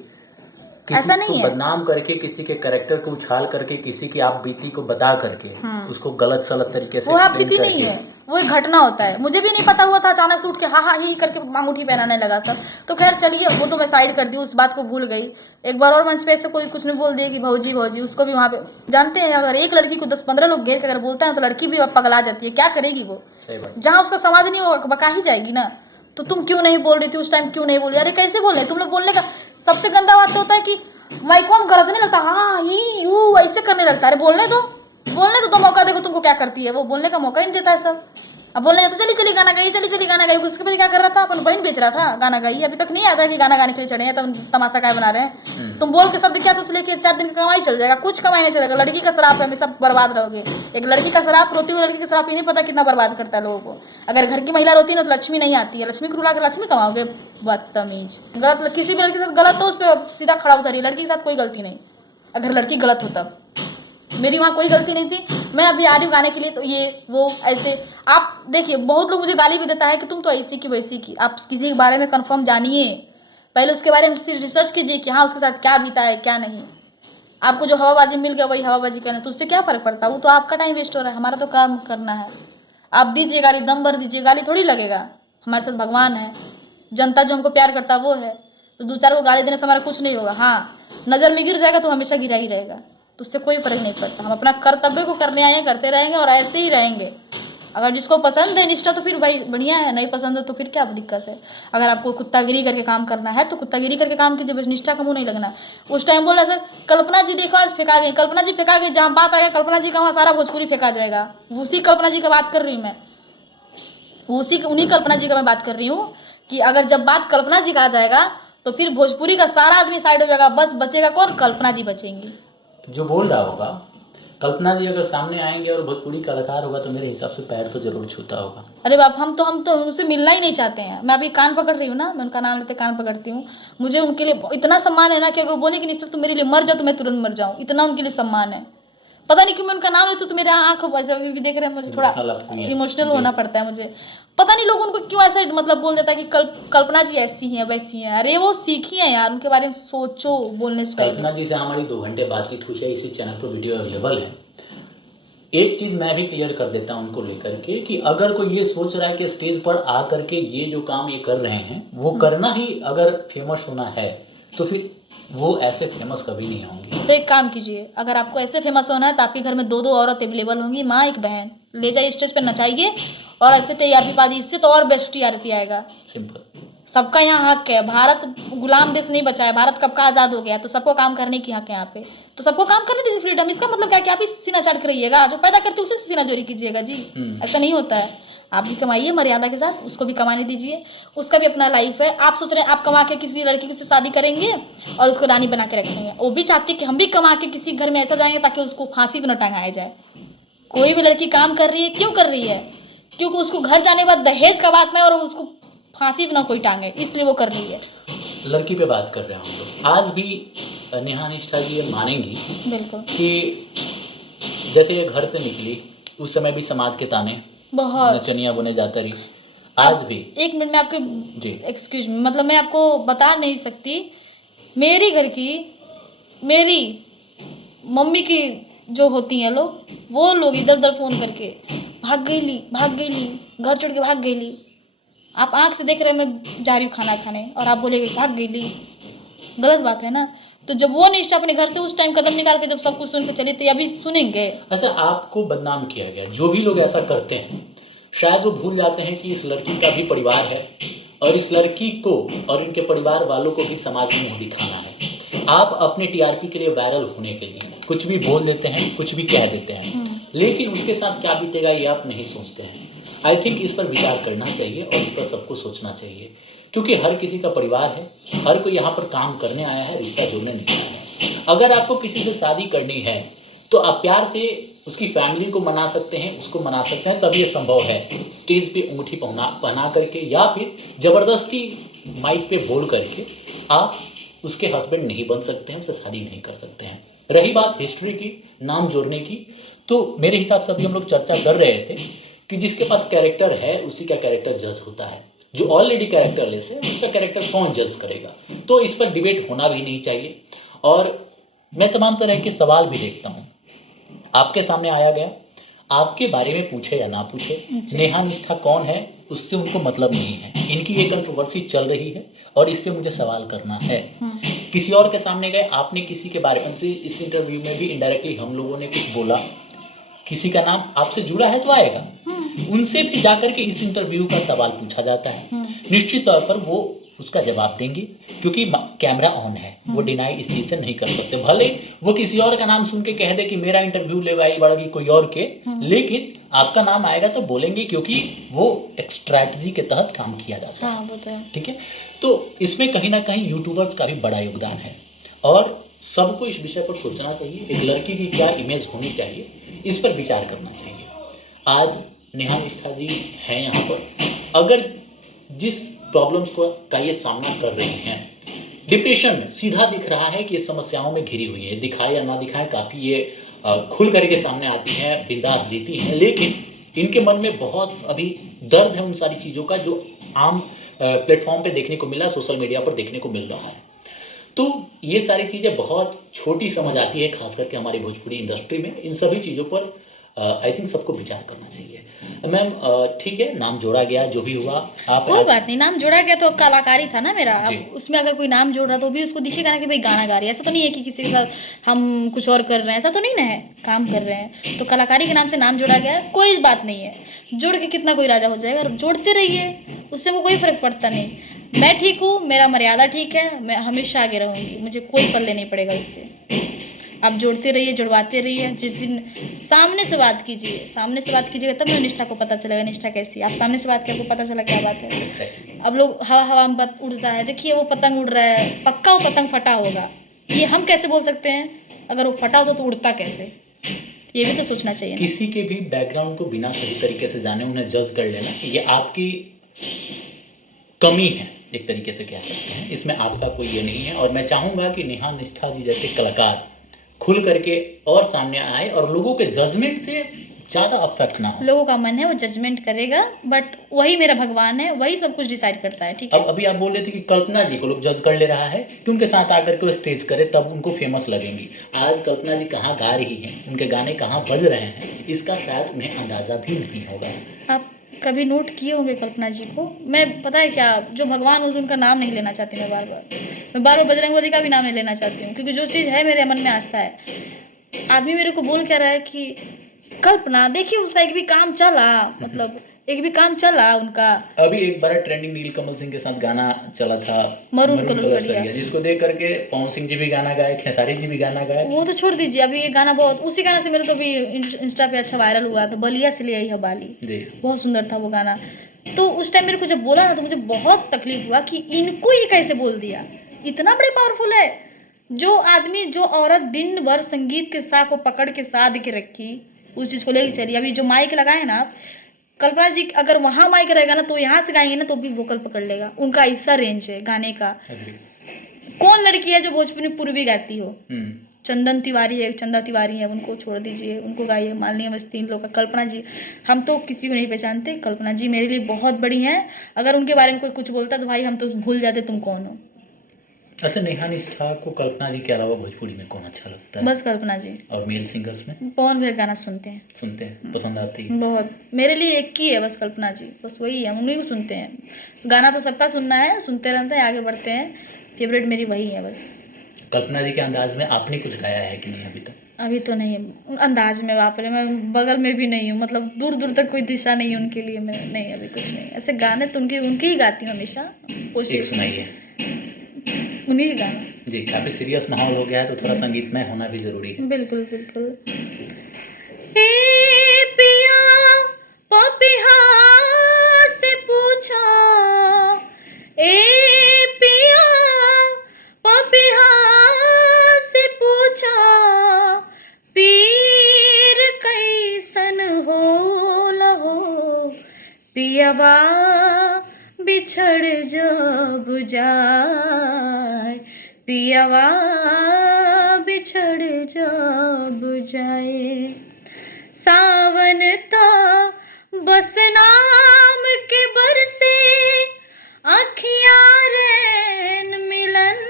ऐसा नहीं है बदनाम करके, किसी के कैरेक्टर को उछाल करके, किसी की आप बीती को बता करके उसको गलत सलत तरीके से वो आप बीती नहीं है, वो एक घटना होता है। मुझे भी नहीं पता हुआ था, अचानक से उठ के हाँ हाँ ही करके अंगूठी पहनाने लगा सब। तो खैर चलिए, वो तो मैं साइड कर दी, उस बात को भूल गई। एक बार और मंच पे ऐसे कोई कुछ नहीं बोल दिया कि भौजी भौजी, उसको भी वहाँ पे जानते हैं अगर एक लड़की को 10-15 लोग घेर के अगर बोलते हैं तो लड़की भी पगला जाती है। क्या करेगी वो? जहाँ उसका समाज नहीं होगा बका ही जाएगी ना। तो तुम क्यों नहीं बोल रही थी उस टाइम, क्यों नहीं बोल रही? अरे कैसे बोल रहे तुम लोग? बोलने का सबसे गंदा बात तो होता है कि माइको हम गलत नहीं लगता, हाँ ही यू ऐसे करने लगता है। अरे बोलने दो मौका देखो तुमको क्या करती है वो। बोलने का मौका ही नहीं देता है सब। अब बोलने तो चली चली गाना गाई, चली गाना गाई। उसके पहले क्या कर रहा था? अपन बहन बेच रहा था, गाना गाई। अभी तक नहीं आता कि गाना गाने के लिए चढ़े हैं, तुम तमाशा क्या बना रहे हैं? तुम बोल के शब्द क्या सोच ले कि 4 दिन की कमाई चल जाएगा? कुछ कमाई नहीं चलेगा। लड़की का शराब है, हमेशा बर्बाद रहोगे। एक लड़की का शराब, रोती हुई लड़की का शराब, नहीं पता कितना बर्बाद करता है लोगों को। अगर घर की महिला रोती है ना तो लक्ष्मी नहीं आती है। लक्ष्मी को रुला कर लक्ष्मी कमाओगे, बदतमीज। गलत किसी भी लड़की के साथ गलत तो उस पर सीधा खड़ा उतरिए। लड़की के साथ कोई गलती नहीं, अगर लड़की गलत हो तब। मेरी वहाँ कोई गलती नहीं थी। मैं अभी आ रही हूँ गाने के लिए तो ये वो ऐसे। आप देखिए, बहुत लोग मुझे गाली भी देता है कि तुम तो ऐसी की वैसी की। आप किसी के बारे में कंफर्म जानिए, पहले उसके बारे में रिसर्च कीजिए कि हाँ उसके साथ क्या बीता है क्या नहीं। आपको जो हवाबाजी मिल गया वही हवाबाजी करना, तो उससे क्या फ़र्क पड़ता है? वो तो आपका टाइम वेस्ट हो रहा है, हमारा तो काम करना है। आप दीजिए गाली, दम भर दीजिए, गाली थोड़ी लगेगा। हमारे साथ भगवान है, जनता जो हमको प्यार करता है वो है। तो 2-4 को गाली देने से हमारा कुछ नहीं होगा। हाँ, नज़र में गिर जाएगा तो हमेशा गिरा ही रहेगा, तो उससे कोई फर्क नहीं पड़ता। हम अपना कर्तव्य को करने आए हैं, करते रहेंगे और ऐसे ही रहेंगे। अगर जिसको पसंद है निष्ठा तो फिर भाई बढ़िया है, नहीं पसंद है तो फिर क्या दिक्कत है? अगर आपको कुत्तागिरी करके काम करना है तो कुत्तागिरी करके काम कीजिए, बस निष्ठा का मुँह नहीं लगना। उस टाइम बोला सर कल्पना जी देखो आज फेंका गई, कल्पना जी फेंका गई। जहाँ बात आ गया कल्पना जी का वहाँ सारा भोजपुरी फेंका जाएगा। उसी कल्पना जी का बात कर रही हूँ मैं, उन्हीं कल्पना जी का मैं बात कर रही हूँ कि अगर जब बात कल्पना जी का आ जाएगा तो फिर भोजपुरी का सारा आदमी साइड हो जाएगा, बस बचेगा कौन? कल्पना जी बचेंगी। जो बोल रहा होगा कल्पना जी अगर सामने आएंगे और भोजपुरी कलाकार होगा तो मेरे हिसाब से पैर तो जरूर छूता होगा। अरे बाप, हम तो उनसे मिलना ही नहीं चाहते हैं। मैं अभी कान पकड़ रही हूँ ना, मैं उनका नाम लेते कान पकड़ती हूँ। मुझे उनके लिए इतना सम्मान है ना कि अगर बोले कि निष्ठा तुम मेरे लिए मर जाओ तो मैं तुरंत मर जाऊँ, इतना उनके लिए सम्मान है। पता नहीं क्यों मैं उनका नाम लेती हूँ तो मेरे आंख वैसे अभी भी देख रहे हैं, मुझे थोड़ा इमोशनल होना पड़ता है मुझे। पता नहीं लोग उनको क्यों ऐसा मतलब बोल देता है कि कल्पना जी ऐसी हैं वैसी हैं। अरे वो सीखी हैं यार, उनके बारे में सोचो बोलने से पहले। कल्पना जी से हमारी 2 घंटे बातचीत हुई है, इसी चैनल पर वीडियो अवेलेबल है। एक चीज़ मैं भी क्लियर कर देता हूँ उनको लेकर के कि अगर कोई ये सोच रहा है कि स्टेज पर आ करके ये जो काम ये कर रहे हैं वो करना ही अगर फेमस होना है तो फिर वो ऐसे फेमस कभी नहीं होंगे। तो एक काम कीजिए, अगर आपको ऐसे फेमस होना है तो आपके घर में 2 औरत अवेलेबल होंगी, माँ एक बहन, ले जाइए स्टेज पर नचाइए और ऐसे टीआरपी पा दी, इससे तो और बेस्ट टीआरपी आएगा। सिंपल। सबका यहाँ हक है, भारत गुलाम देश नहीं बचा है, भारत कब का आज़ाद हो गया, तो सबको काम करने की हक है यहाँ पे, तो सबको काम करने दीजिए फ्रीडम। इसका मतलब क्या है कि आप ही सीना चढ़ कर रहिएगा, जो पैदा करते उसे सीना जोरी कीजिएगा जी। ऐसा नहीं होता है, आप भी कमाइए मर्यादा के साथ, उसको भी कमाने दीजिए, उसका भी अपना लाइफ है। आप सोच रहे हैं आप कमा के किसी लड़की से शादी करेंगे और उसको रानी बना के रखेंगे, वो भी चाहती है कि हम भी कमा के किसी घर में ऐसा जाएंगे ताकि उसको फांसी पर न टंगाया जाए। कोई भी लड़की काम कर रही है, क्यों कर रही है? क्योंकि उसको घर जाने के बाद दहेज का बात नहीं और उसको फांसी पर ना कोई टांगे, इसलिए वो कर रही है। लड़की पे बात कर रहे हैं हम लोग। आज भी नेहा निष्ठा जी ये मानेंगी बिल्कुल कि जैसे ये घर से निकली उस समय भी समाज के ताने, बहुत नचनिया बने जाता रही। आज भी 1 मिनट में आपके जी एक्सक्यूज मी, मतलब मैं आपको बता नहीं सकती, मेरी घर की मेरी मम्मी की जो होती हैं लोग, वो लोग इधर उधर फ़ोन करके भाग गई, घर छोड़ के भाग गई। आप आँख से देख रहे हो मैं जा रही हूँ खाना खाने और आप बोलेंगे भाग गई, गलत बात है ना। तो जब वो निष्ठा अपने घर से उस टाइम कदम निकाल के जब सब कुछ सुन के चली तो अभी सुनेंगे। ऐसा आपको बदनाम किया गया, जो भी लोग ऐसा करते हैं शायद वो भूल जाते हैं कि इस लड़की का भी परिवार है और इस लड़की को और इनके परिवार वालों को भी समाज में मुँह दिखाना है। आप अपने टीआरपी के लिए वायरल होने के लिए कुछ भी बोल देते हैं, कुछ भी कह देते हैं, लेकिन उसके साथ क्या बीतेगा ये आप नहीं सोचते हैं। आई थिंक इस पर विचार करना चाहिए और इस पर सबको सोचना चाहिए, क्योंकि हर किसी का परिवार है, हर कोई यहाँ पर काम करने आया है, रिश्ता जोड़ने नहीं आया है। अगर आपको किसी से शादी करनी है तो आप प्यार से उसकी फैमिली को मना सकते हैं, उसको मना सकते हैं, तब ये संभव है। स्टेज पे अंगूठी पहना करके या फिर ज़बरदस्ती माइक पे बोल करके आप उसके हस्बैंड नहीं बन सकते हैं, उससे शादी नहीं कर सकते हैं। रही बात हिस्ट्री की, नाम जोड़ने की, तो मेरे हिसाब से अभी हम लोग चर्चा कर रहे थे कि जिसके पास कैरेक्टर है उसी का कैरेक्टर जज होता है। जो ऑलरेडी कैरेक्टरलेस है उसका कैरेक्टर कौन जज करेगा? तो इस पर डिबेट होना भी नहीं चाहिए। और मैं तमाम तरह के सवाल भी देखता हूँ, आपके सामने आया गया, आपके बारे में पूछे या ना पूछे, नेहा निष्ठा कौन है उससे उनको मतलब नहीं है। इनकी ये कंट्रोवर्सी चल रही है और इस पे मुझे सवाल करना है। किसी और के सामने गए, आपने किसी के बारे में, इस इंटरव्यू में भी इनडायरेक्टली हम लोगों ने कुछ बोला, किसी का नाम आपसे जुड़ा है तो आएगा, उनसे भी जाकर के इस इंटरव्यू का सवाल पूछा जाता है। निश्चित तौर पर वो उसका जवाब देंगे क्योंकि कैमरा ऑन है, वो डिनाई इस चीज़ से नहीं कर सकते। भले वो किसी और का नाम सुन के कह दे कि मेरा इंटरव्यू ले बढ़ेगी कोई और के, लेकिन आपका नाम आएगा तो बोलेंगे क्योंकि वो एक स्ट्रैटेजी के तहत काम किया जाता है। ठीक है, तो इसमें कहीं ना कहीं यूट्यूबर्स का भी बड़ा योगदान है और सबको इस विषय पर सोचना चाहिए। एक लड़की की क्या इमेज होनी चाहिए, इस पर विचार करना चाहिए। आज नेहा निष्ठा जी हैं यहाँ पर, अगर जिस प्रॉब्लम्स का ये सामना कर रही हैं, डिप्रेशन में सीधा दिख रहा है कि ये समस्याओं में घिरी हुई है, दिखाए या ना दिखाए काफ़ी ये खुल करके सामने आती हैं, बिंदास जीती हैं, लेकिन इनके मन में बहुत अभी दर्द है उन सारी चीज़ों का जो आम प्लेटफॉर्म पे देखने को मिल रहा है, सोशल मीडिया पर देखने को मिल रहा है। तो ये सारी चीज़ें बहुत छोटी समझ आती है, खास करके हमारी भोजपुरी इंडस्ट्री में। इन सभी चीज़ों पर आई थिंक सबको विचार करना चाहिए। मैम ठीक है, नाम जोड़ा गया, जो भी हुआ आप कोई बात नहीं, नाम जोड़ा गया तो कलाकारी था ना मेरा। अब उसमें अगर कोई नाम जोड़ रहा तो भी उसको दिखेगा ना कि भाई गाना गा रही है। ऐसा तो नहीं है कि किसी के साथ हम कुछ और कर रहे हैं, ऐसा तो नहीं ना है, काम कर रहे हैं। तो कलाकारी के नाम से नाम जोड़ा गया, कोई बात नहीं है। जोड़ के कितना कोई राजा हो जाएगा, जोड़ते रहिए, उससे वो कोई फर्क पड़ता नहीं। मैं ठीक हूँ, मेरा मर्यादा ठीक है, मैं हमेशा आगे रहूँगी, मुझे कोई पल्ले नहीं पड़ेगा उससे। आप जोड़ते रहिए, जुड़वाते रहिए। जिस दिन सामने से बात कीजिएगा तब ना निष्ठा को पता चलेगा निष्ठा कैसी। आप सामने से बात किया, आपको पता चला क्या बात है। अब लोग हवा में उड़ता है, देखिए वो पतंग उड़ रहा है, पक्का वो पतंग फटा होगा। ये हम कैसे बोल सकते हैं? अगर वो फटा होता तो उड़ता कैसे? ये भी तो सोचना चाहिए। किसी के भी बैकग्राउंड को बिना सही तरीके से जाने उन्हें जज कर लेना, ये आपकी कमी है, एक तरीके से कह सकते हैं। इसमें आपका कोई ये नहीं है। और मैं चाहूँगा कि नेहा निष्ठा जी जैसे कलाकार खुल करके और सामने आए और लोगों के जजमेंट से ज़्यादा अफेक्ट ना हो। लोगों का मन है वो जजमेंट करेगा, बट वही मेरा भगवान है, वही सब कुछ डिसाइड करता है। ठीक है। अब अभी आप बोल रहे थे कि कल्पना जी को लोग जज कर ले रहा है कि उनके साथ आकर के वो स्टेज करे तब उनको फेमस लगेंगी। आज कल्पना जी कहाँ गा रही हैं, उनके गाने कहाँ बज रहे हैं, इसका शायद उन्हें अंदाज़ा भी नहीं होगा। आप कभी नोट किए होंगे कल्पना जी को? मैं पता है क्या, जो भगवान उस उनका नाम नहीं लेना चाहती, मैं बार बार बजरंगबली का भी नाम नहीं लेना चाहती हूँ, क्योंकि जो चीज़ है मेरे मन में आस्था है। आदमी मेरे को बोल क्या रहा है कि कल्पना देखिए उसका एक भी काम चला, मतलब एक भी काम चला उनका। अभी एक बार ट्रेंडिंग नीलकमल सिंह के साथ गाना चला था मरून कलर सड़िया, जिसको देख करके पवन सिंह जी भी गाना गाए, खेसारी जी भी गाना गाए। वो तो छोड़ दीजिए, अभी ये गाना बहुत, उसी गाने से मेरे तो अभी इंस्टा पे अच्छा वायरल हुआ था, बलिया से ले आई है बाली, बहुत सुंदर था वो गाना। तो उस टाइम मेरे को जब बोला ना तो मुझे बहुत तकलीफ हुआ कि इनको ये कैसे बोल दिया, इतना बड़े पावरफुल है। जो आदमी, जो औरत दिन भर संगीत के साथ को पकड़ के साध के रखी, उस चीज़ को लेके चली। अभी जो माइक लगाए ना आप, कल्पना जी अगर वहाँ माइक रहेगा ना तो यहाँ से गाएंगे ना तो भी वोकल पकड़ लेगा, उनका ऐसा रेंज है गाने का। कौन लड़की है जो भोजपुरी पूर्वी गाती हो? चंदन तिवारी है, चंदा तिवारी है, उनको छोड़ दीजिए, उनको गाइए। मालिनी अवस्थी, इन लोग का। कल्पना जी, हम तो किसी को नहीं पहचानते, कल्पना जी मेरे लिए बहुत बड़ी हैं। अगर उनके बारे में कोई कुछ बोलता तो भाई हम तो भूल जाते तुम कौन हो। अच्छा, नेहा निष्ठा को कल्पना जी के अलावा भोजपुरी में कौन अच्छा लगता है? बस कल्पना जी। और मेल सिंगर्स में? पवन भैया गाना सुनते हैं, पसंद आती है बहुत। मेरे लिए एक ही है बस, कल्पना जी, बस वही है, उन्हीं को सुनते हैं। गाना तो सबका सुनना है, सुनते रहते हैं, आगे बढ़ते हैं, फेवरेट मेरी वही है बस। कल्पना जी के अंदाज में आपने कुछ गाया है कि नहीं अभी तक? अभी तो नहीं है अंदाज में, बाप रे, मैं बगल में भी नहीं हूँ, मतलब दूर दूर तक कोई दिशा नहीं है उनके लिए। मैं नहीं, अभी कुछ नहीं। ऐसे गाने तो उनके ही गाती हूँ हमेशा। एक सुनाइए। उन्हीं ही गाना जी। काफ़ी सीरियस माहौल हो गया है तो थोड़ा संगीतमय होना भी ज़रूरी है। बिल्कुल बिल्कुल। ए पिया पपिहा से पूछा, ए पिया पपिहा से पूछा, पीर कैसन हो पियवा बिछड़ जब जाए, पियवा बिछड़ जब जाए। सावन ता बस नाम के बरसे, अखियाँ रैन मिलन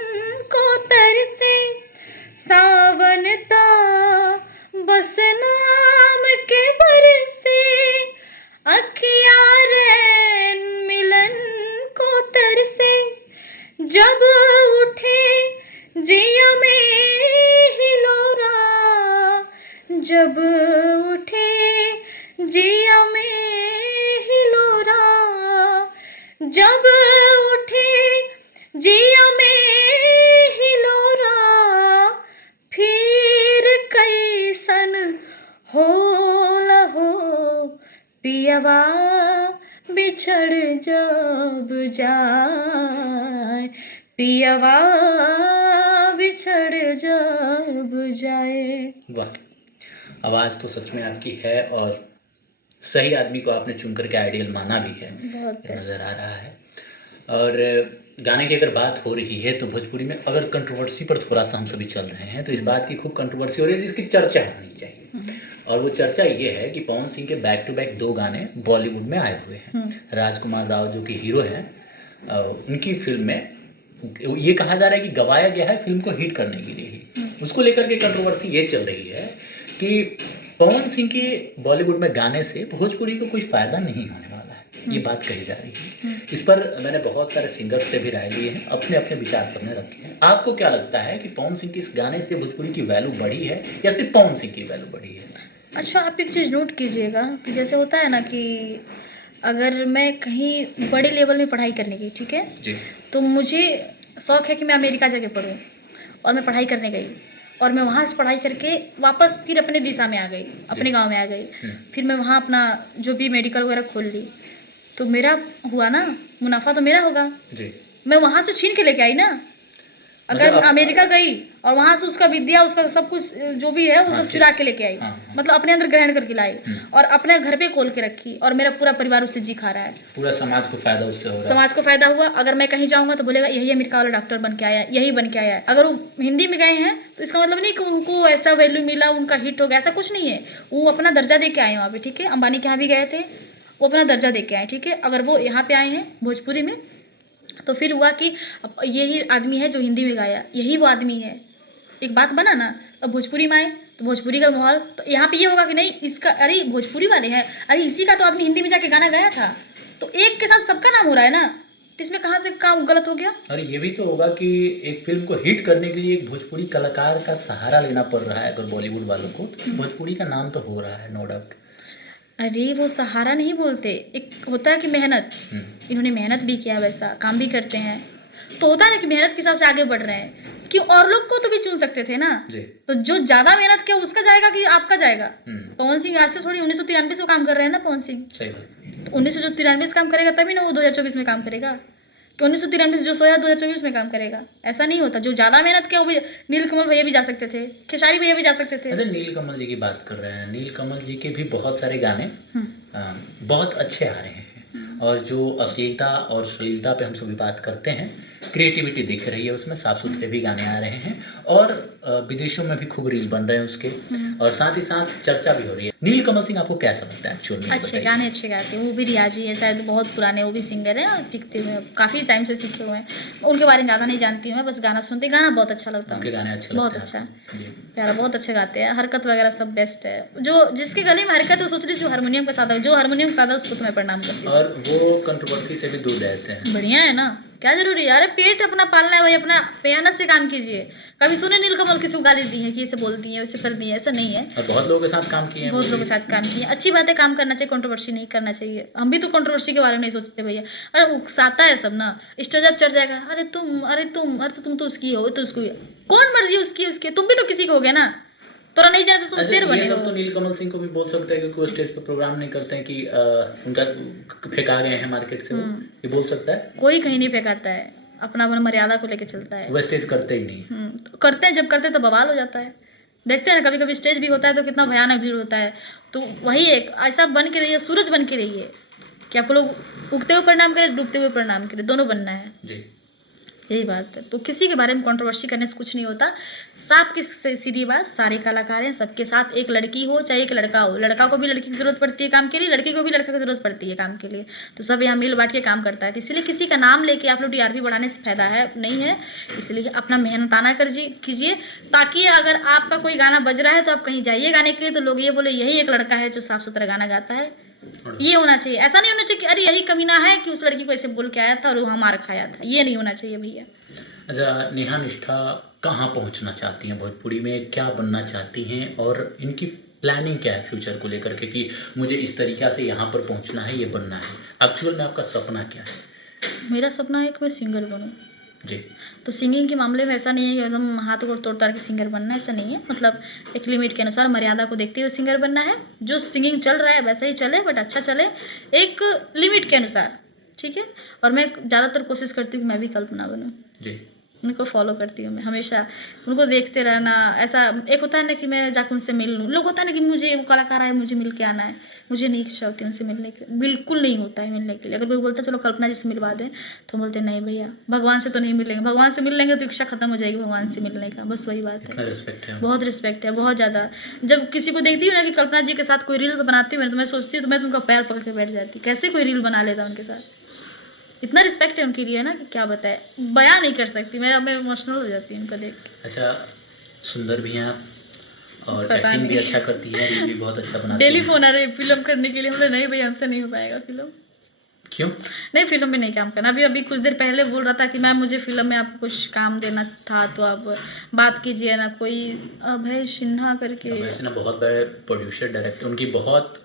को तरसे। सावन ता बस नाम के बरसे, अखियाँ रैन मिलन को तरसे। जब उठे जिया में हिलोरा, जब उठे जिया में हिलोरा, जब उठे जिया में हिलोरा, फिर कैसन होला हो पियवा बिछड़ जब जाए, पियवा बिछड़ जब जाए। वाह, आवाज़ तो सच में आपकी है और सही आदमी को आपने चुन करके आइडियल माना भी है, नज़र आ रहा है। और गाने की अगर बात हो रही है तो भोजपुरी में अगर कंट्रोवर्सी पर थोड़ा सा हम सभी चल रहे हैं तो इस बात की खूब कंट्रोवर्सी हो रही है जिसकी चर्चा होनी चाहिए। और वो चर्चा ये है कि पवन सिंह के बैक टू बैक 2 गाने बॉलीवुड में आए हुए हैं। राजकुमार राव जो कि हीरो हैं, उनकी फिल्म में ये कहा जा रहा है कि गवाया गया है फिल्म को हिट करने के लिए ही। उसको लेकर के कंट्रोवर्सी ये चल रही है कि पवन सिंह के बॉलीवुड में गाने से भोजपुरी को कोई फ़ायदा नहीं होने वाला है, ये बात कही जा रही है। इस पर मैंने बहुत सारे सिंगर्स से भी राय लिए हैं, अपने अपने विचार सबने रखे हैं। आपको क्या लगता है कि पवन सिंह के इस गाने से भोजपुरी की वैल्यू बढ़ी है या सिर्फ पवन सिंह की वैल्यू बढ़ी है? अच्छा, आप एक चीज़ नोट कीजिएगा कि जैसे होता है ना कि अगर मैं कहीं बड़े लेवल में पढ़ाई करने गई, ठीक है जी, तो मुझे शौक़ है कि मैं अमेरिका जाके पढूं, और मैं पढ़ाई करने गई और मैं वहाँ से पढ़ाई करके वापस फिर अपने दिशा में आ गई, अपने गांव में आ गई। फिर मैं वहाँ अपना जो भी मेडिकल वगैरह खोल ली, तो मेरा हुआ ना, मुनाफा तो मेरा होगा जी। मैं वहाँ से छीन के लेके आई ना। अगर अमेरिका गई और वहां से उसका विद्या, उसका सब कुछ जो भी है वो सब चुरा के लेके आई, मतलब अपने अंदर ग्रहण करके लाई और अपने घर पे खोल के रखी, और मेरा पूरा परिवार उससे जी खा रहा है, पूरा समाज को फायदा उससे हो रहा है। समाज को फायदा हुआ। अगर मैं कहीं जाऊंगा तो बोलेगा यही अमेरिका वाला डॉक्टर बन के आया, यही बन के आया है। अगर वो हिंदी में गए हैं तो इसका मतलब नहीं कि उनको ऐसा वैल्यू मिला, उनका हिट हो गया, ऐसा कुछ नहीं है। वो अपना दर्जा दे के आए वहाँ पे, ठीक है। अंबानी के यहाँ भी गए थे, वो अपना दर्जा दे के आए, ठीक है। अगर वो यहाँ पे आए हैं भोजपुरी में तो फिर हुआ कि यही आदमी है जो हिंदी में गाया, यही वो आदमी है। एक बात बना ना। अब भोजपुरी में आए तो भोजपुरी का माहौल, तो यहाँ पे ये होगा कि नहीं इसका, अरे भोजपुरी वाले हैं, अरे इसी का तो आदमी हिंदी में जाके गाना गाया था, तो एक के साथ सबका नाम हो रहा है ना, तो इसमें कहाँ से काम गलत हो गया। और ये भी तो होगा कि एक फिल्म को हिट करने के लिए एक भोजपुरी कलाकार का सहारा लेना पड़ रहा है अगर बॉलीवुड वालों को, तो भोजपुरी का नाम तो हो रहा है, नो डाउट। अरे वो सहारा नहीं बोलते, एक होता है कि मेहनत, इन्होंने मेहनत भी किया, वैसा काम भी करते हैं, तो होता है ना कि मेहनत के हिसाब से आगे बढ़ रहे हैं। कि और लोग को तो भी चुन सकते थे ना जी। तो जो ज्यादा मेहनत किया उसका जाएगा कि आपका जाएगा। पवन सिंह आज से थोड़ी 1993 से काम कर रहे हैं ना पवन सिंह, सही बात। तो 1993 से काम करेगा तभी ना वो 2024 में काम करेगा, कि 1993 से जो सोया 2024 में काम करेगा, ऐसा नहीं होता। जो ज्यादा मेहनत किया वो भी, नीलकमल भैया भी जा सकते थे, खेसारी भैया भी जा सकते थे। अच्छा, नीलकमल जी की बात कर रहे हैं, नीलकमल जी के भी बहुत सारे गाने बहुत अच्छे आ रहे हैं, और जो अश्लीलता और श्लीलता पे हम सभी बात करते हैं, क्रिएटिविटी दिख रही है उसमें, साफ सुथरे भी गाने आ रहे हैं, और विदेशों में भी खूब रील बन रहे हैं उसके, और साथ ही साथ चर्चा भी हो रही है। नीलकमल सिंह आपको कैसा लगता है एक्चुअल में? अच्छे गाने अच्छे गाते हैं, वो भी रियाजी है शायद, बहुत पुराने वो भी सिंगर हैं और सीखते हुए काफ़ी टाइम से सीखे हुए हैं। उनके बारे में ज़्यादा नहीं जानती हूँ मैं, बस गाना सुनती, गाना बहुत अच्छा लगता है, उनके गाने अच्छे बहुत अच्छा प्यारा, बहुत अच्छे गाते हैं, हरकत वगैरह सब बेस्ट है। जो जिसके गले में हरकत है सोच रही जो हारमोनियम के साथ है, जो हारमोनियम के साथ है उसको तो मैं प्रणाम करती हूँ। और वो कंट्रोवर्सी से भी दूर रहते हैं, बढ़िया है ना, क्या जरूरी है। अरे पेट अपना पालना है भाई, अपना मेहनत से काम कीजिए। कभी सुने नीलकमल किसी को गाली दी है कि इसे बोलती है, वैसे कर दी है, ऐसा नहीं है। और बहुत लोगों के साथ काम किए हैं, बहुत लोगों के साथ काम किए, अच्छी बात है, काम करना चाहिए, कंट्रोवर्सी नहीं करना चाहिए। हम भी तो कंट्रोवर्सी के बारे में नहीं सोचते भैया। अरे उकसाता है सब ना, स्टेज अप चढ़ जाएगा, अरे तुम तो उसकी हो, तो उसको कौन मर्जी उसकी, तुम भी तो किसी को हो गया ना, तोरा नहीं जाता तुम शेर बने हो। तो नीलकमल सिंह को भी बोल सकते हैं क्योंकि वो स्टेज पे प्रोग्राम नहीं करते हैं कि उनका फेंका गए हैं मार्केट से, ये बोल सकता है। कोई कहीं नहीं फेंकाता है, अपना अपना मर्यादा को लेके चलता है, वो स्टेज करते ही नहीं। तो करते हैं, जब करते हैं तो बवाल हो जाता है। देखते हैं कभी कभी स्टेज भी होता है तो कितना भयानक भीड़ होता है। तो वही एक ऐसा बन के रहिए, सूरज बन के रहिए कि आपको लोग उगते हुए प्रणाम करें, डूबते हुए प्रणाम करें, दोनों बनना है जी, यही बात है। तो किसी के बारे में कंट्रोवर्सी करने से कुछ नहीं होता। साफ की सीधी बात, सारे कलाकार हैं, सबके साथ एक लड़की हो चाहे एक लड़का हो, लड़का को भी लड़की की जरूरत पड़ती है काम के लिए, लड़की को भी लड़का की जरूरत पड़ती है काम के लिए, तो सब यहाँ मिल बांट के काम करता है। तो इसलिए किसी का नाम लेके आप लोग टीआरपी बढ़ाने से फायदा है नहीं है। इसलिए अपना मेहनताना कीजिए, ताकि अगर आपका कोई गाना बज रहा है तो आप कहीं जाइए गाने के लिए, तो लोग ये बोले यही एक लड़का है जो साफ सुथरा गाना गाता है। ये होना चाहिए, ऐसा नहीं होना चाहिए कि अरे यही कमीना है कि उस लड़की को ऐसे बोल के आया था और वहाँ मार खाया था, ये नहीं होना चाहिए भैया। अच्छा, नेहा निष्ठा कहाँ पहुँचना चाहती हैं भोजपुरी में, क्या बनना चाहती हैं, और इनकी प्लानिंग क्या है फ्यूचर को लेकर के कि मुझे इस तरीक़ा से यहाँ पर पहुँचना है, ये बनना है। एक्चुअल में आपका सपना क्या है? मेरा सपना है कि मैं सिंगर बनूँ जी। तो सिंगिंग के मामले में ऐसा नहीं है कि एकदम हाथों को तोड़ ताड़ के सिंगर बनना है, ऐसा नहीं है। मतलब एक लिमिट के अनुसार, मर्यादा को देखते हुए सिंगर बनना है। जो सिंगिंग चल रहा है वैसा ही चले, बट अच्छा चले, एक लिमिट के अनुसार, ठीक है। और मैं ज़्यादातर कोशिश करती हूँ कि मैं भी कल्पना बनूँ जी, उनको फॉलो करती हूँ मैं हमेशा, उनको देखते रहना। ऐसा एक होता है ना कि मैं जाकर उनसे मिल लूँ, लोग होता है ना कि मुझे वो कलाकार आए मुझे मिल के आना है, मुझे नहीं इच्छा होती उनसे मिलने की, बिल्कुल नहीं होता है मिलने के लिए। अगर कोई बोलता है चलो कल्पना जी से मिलवा दें, तो बोलते नहीं भैया भगवान से तो नहीं मिलेंगे, भगवान से मिल लेंगे तो इच्छा खत्म हो जाएगी भगवान से मिलने का, बस वही बात है। बहुत रिस्पेक्ट है, बहुत ज़्यादा। जब किसी को देखती हूँ ना कि कल्पना जी के साथ कोई रील्स बनाती हूँ तो मैं सोचती हूँ तो मैं उनका पैर पकड़ के बैठ जाती, कैसे कोई रील बना लेता उनके साथ, इतना रिस्पेक्ट है उनके लिए ना कि क्या बताए, बयां नहीं कर सकती, मैं इमोशनल हो जाती हूँ उनको देख के। अच्छा, सुंदर भी हैं आप और एक्टिंग भी अच्छा करती है, रील भी बहुत अच्छा बनाती है। डेली फोन आ रही है फिल्म करने के लिए, नहीं भैया हमसे नहीं हो पाएगा फिल्म। क्यों नहीं, फिल्म में नहीं काम करना। अभी कुछ देर पहले बोल रहा था कि मैम मुझे फिल्म में आपको कुछ काम देना था, तो आप बात कीजिए ना। कोई अभय सिन्हा करके, अभय सिन्हा बहुत बड़े प्रोड्यूसर डायरेक्टर, उनकी बहुत